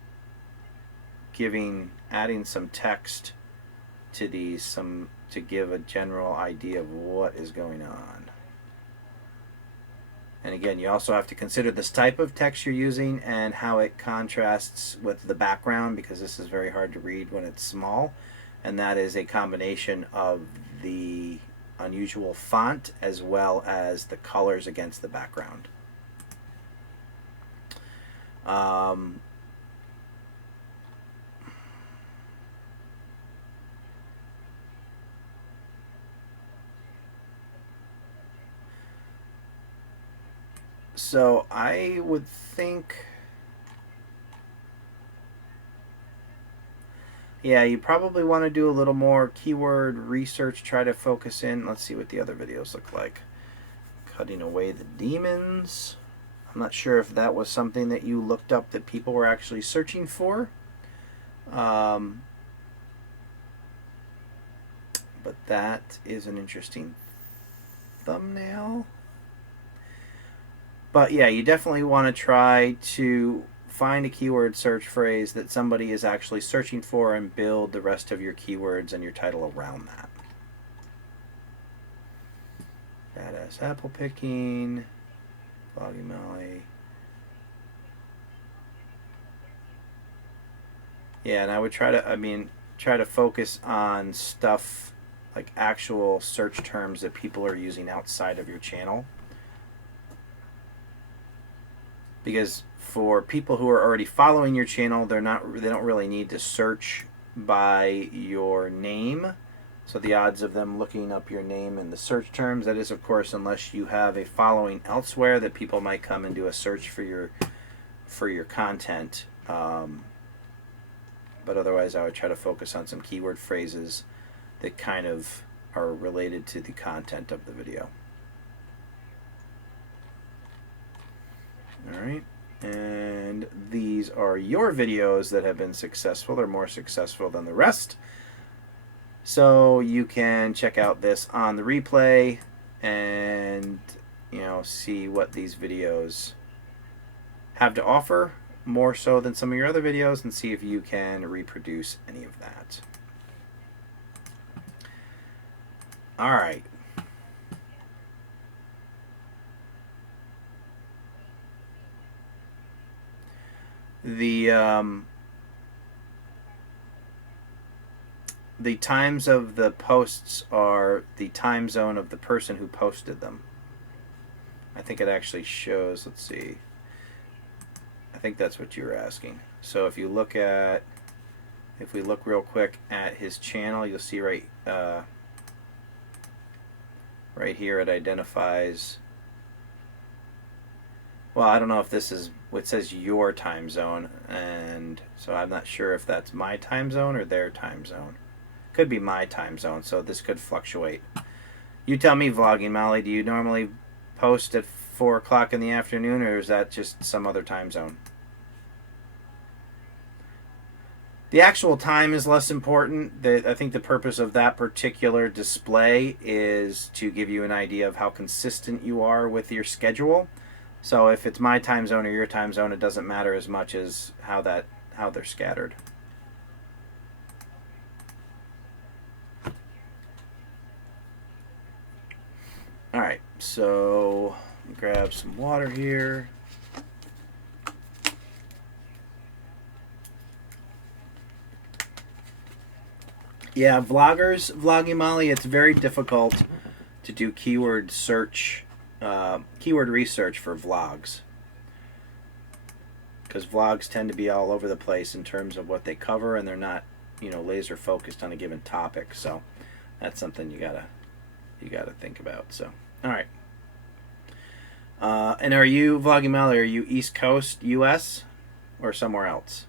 adding some text to these, to give a general idea of what is going on. And again, you also have to consider this type of text you're using and how it contrasts with the background, because this is very hard to read when it's small. And that is a combination of the unusual font as well as the colors against the background. So I would think, yeah, you probably want to do a little more keyword research, try to focus in. Let's see what the other videos look like. Cutting away the demons. I'm not sure if that was something that you looked up that people were actually searching for. But that is an interesting thumbnail. But yeah, you definitely want to try to find a keyword search phrase that somebody is actually searching for and build the rest of your keywords and your title around that. Badass apple picking, Foggy Molly. Yeah, and I would try to focus on stuff like actual search terms that people are using outside of your channel. Because for people who are already following your channel, they don't really need to search by your name. So the odds of them looking up your name in the search terms, that is of course unless you have a following elsewhere that people might come and do a search for your content. But otherwise I would try to focus on some keyword phrases that kind of are related to the content of the video. Alright, and these are your videos that have been successful. They're more successful than the rest. So you can check out this on the replay and, you know, see what these videos have to offer, more so than some of your other videos, and see if you can reproduce any of that. Alright. The times of the posts are the time zone of the person who posted them. I think it actually shows, let's see. I think that's what you were asking. So if we look real quick at his channel, you'll see right here it identifies, well, I don't know if this is, it says your time zone, and so I'm not sure if that's my time zone or their time zone. Could be my time zone, so this could fluctuate. You tell me, Vlogging Molly, do you normally post at 4 o'clock in the afternoon, or is that just some other time zone? The actual time is less important. I think the purpose of that particular display is to give you an idea of how consistent you are with your schedule. So if it's my time zone or your time zone, it doesn't matter as much as how they're scattered. All right, so grab some water here. Yeah, vloggers, Vlogging Molly, it's very difficult to do keyword research for vlogs. Because vlogs tend to be all over the place in terms of what they cover, and they're not, laser focused on a given topic. So that's something you gotta think about. So, all right. And are you, Vlogging Molly, are you East Coast U.S. or somewhere else?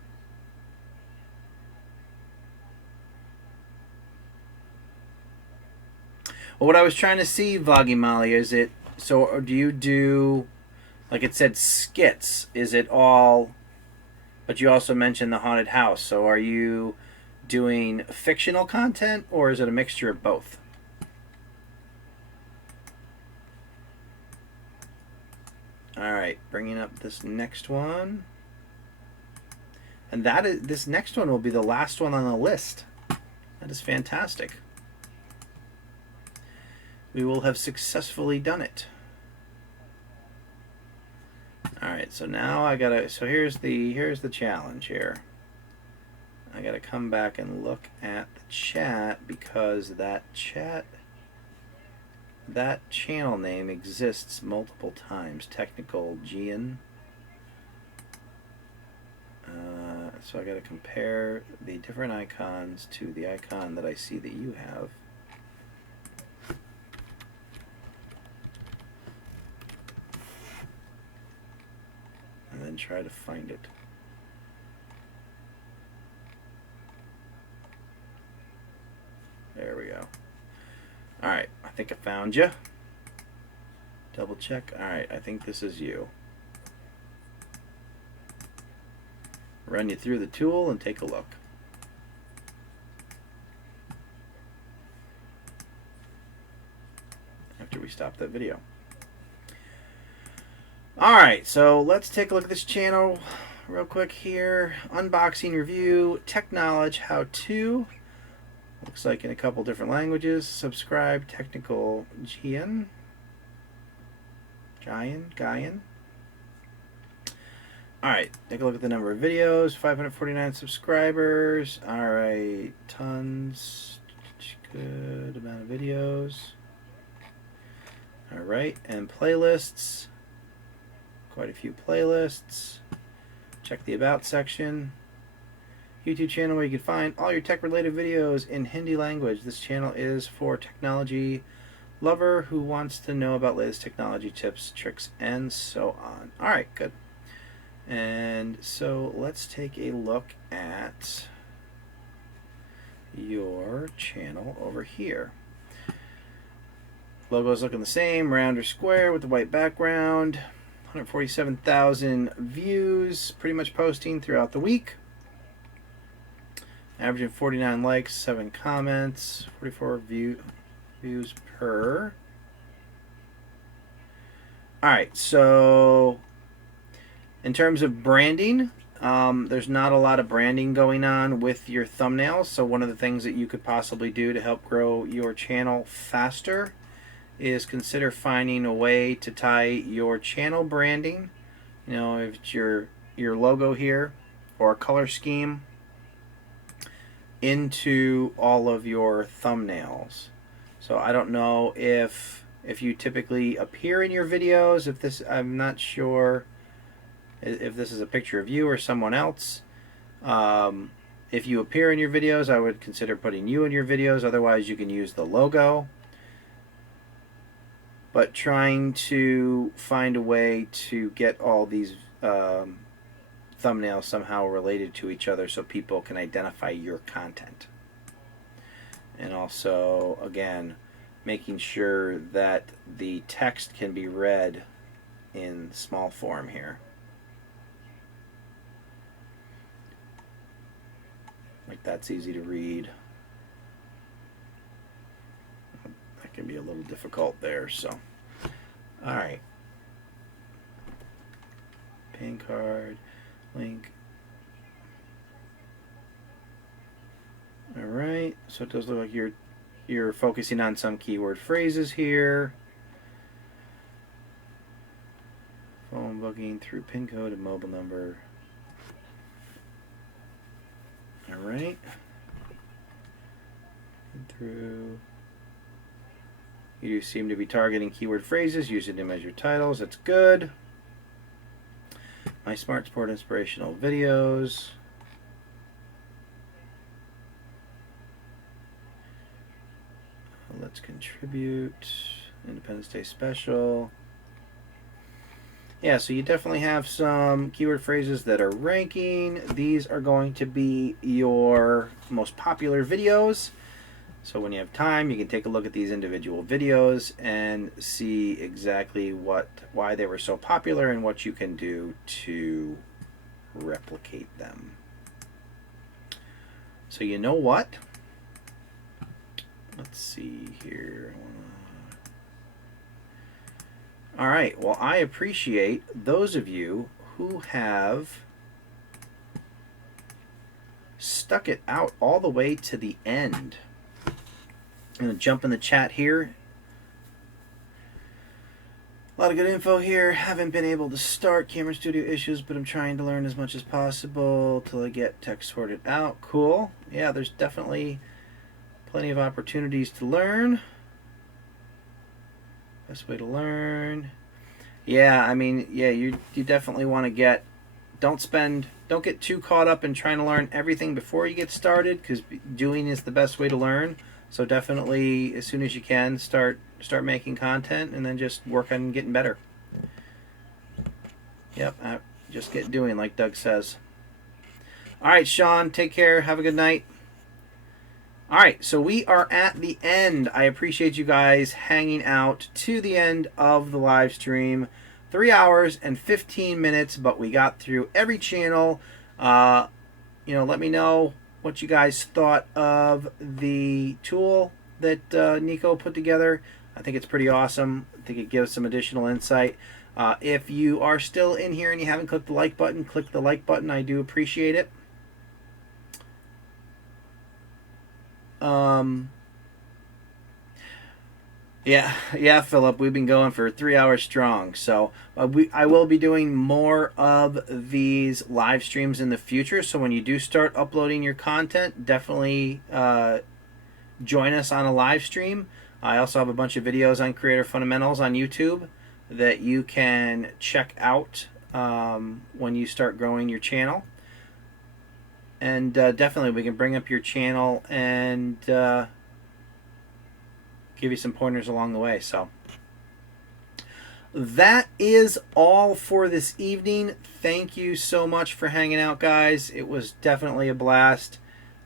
Well, what I was trying to see, Vlogging Molly, is it, so do you do, like it said, skits? Is it all, but you also mentioned the haunted house. So are you doing fictional content, or is it a mixture of both? All right, bringing up this next one. And this next one will be the last one on the list. That is fantastic. We will have successfully done it. All right, so now so here's the challenge here. I gotta come back and look at the chat, because that channel name exists multiple times. Technical Gian. So I gotta compare the different icons to the icon that I see that you have. And then try to find it. There we go. Alright, I think I found you. Double check. Alright, I think this is you. Run you through the tool and take a look. After we stop that video. Alright, so let's take a look at this channel real quick here. Unboxing, review, tech knowledge, how to. Looks like in a couple different languages. Subscribe, Technical Gian. Alright, take a look at the number of videos. 549 subscribers. Alright, tons. Good amount of videos. Alright, and playlists. Quite a few playlists. Check the About section. YouTube channel where you can find all your tech-related videos in Hindi language. This channel is for technology lover who wants to know about latest technology tips, tricks, and so on. Alright, good. And so let's take a look at your channel over here. Logo's looking the same, round or square with the white background. 147,000 views, pretty much posting throughout the week. Averaging 49 likes, 7 comments, 44 views per. Alright, so in terms of branding, there's not a lot of branding going on with your thumbnails. So one of the things that you could possibly do to help grow your channel faster is consider finding a way to tie your channel branding, if it's your logo here or a color scheme, into all of your thumbnails. So I don't know if you typically appear in your videos. I'm not sure if this is a picture of you or someone else. If you appear in your videos, I would consider putting you in your videos. Otherwise, you can use the logo. But trying to find a way to get all these thumbnails somehow related to each other so people can identify your content. And also, again, making sure that the text can be read in small form here. Like that's easy to read. That can be a little difficult there, so. Alright. Pan card, link. Alright, so it does look like you're focusing on some keyword phrases here. Phone booking through PIN code and mobile number. Alright. through. You seem to be targeting keyword phrases, using them as your titles. That's good. My Smart Sport inspirational videos. Let's contribute. Independence Day special. Yeah, so you definitely have some keyword phrases that are ranking. These are going to be your most popular videos. So when you have time, you can take a look at these individual videos and see exactly why they were so popular and what you can do to replicate them. So you know what? Let's see here. All right, well, I appreciate those of you who have stuck it out all the way to the end. I'm going to jump in the chat here. A lot of good info here. Haven't been able to start camera studio issues, but I'm trying to learn as much as possible till I get tech sorted out. Cool. Yeah, there's definitely plenty of opportunities to learn. Best way to learn. Yeah, I mean, yeah, you definitely want to don't get too caught up in trying to learn everything before you get started, because doing is the best way to learn. So definitely, as soon as you can, start making content, and then just work on getting better. Yep, just get doing, like Doug says. All right, Sean, take care. Have a good night. All right, so we are at the end. I appreciate you guys hanging out to the end of the live stream. 3 hours and 15 minutes, but we got through every channel. Let me know what you guys thought of the tool that Nico put together. I think it's pretty awesome. I think it gives some additional insight. If you are still in here and you haven't clicked the like button, click the like button. I do appreciate it. Yeah, Philip, we've been going for 3 hours strong. So I will be doing more of these live streams in the future. So when you do start uploading your content, definitely join us on a live stream. I also have a bunch of videos on Creator Fundamentals on YouTube that you can check out when you start growing your channel. And definitely we can bring up your channel and give you some pointers along the way. So that is all for this evening. Thank you so much for hanging out, guys. It was definitely a blast.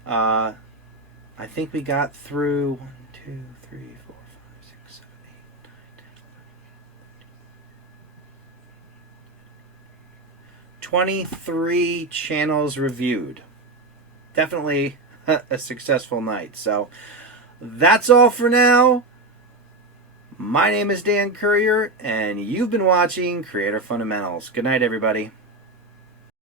I think we got through 1, 2, 3, 4, 5, 6, 7, 8, 9, 10, 11, 23 channels reviewed. Definitely a successful night. So that's all for now. My name is Dan Currier, and you've been watching Creator Fundamentals. Good night, everybody.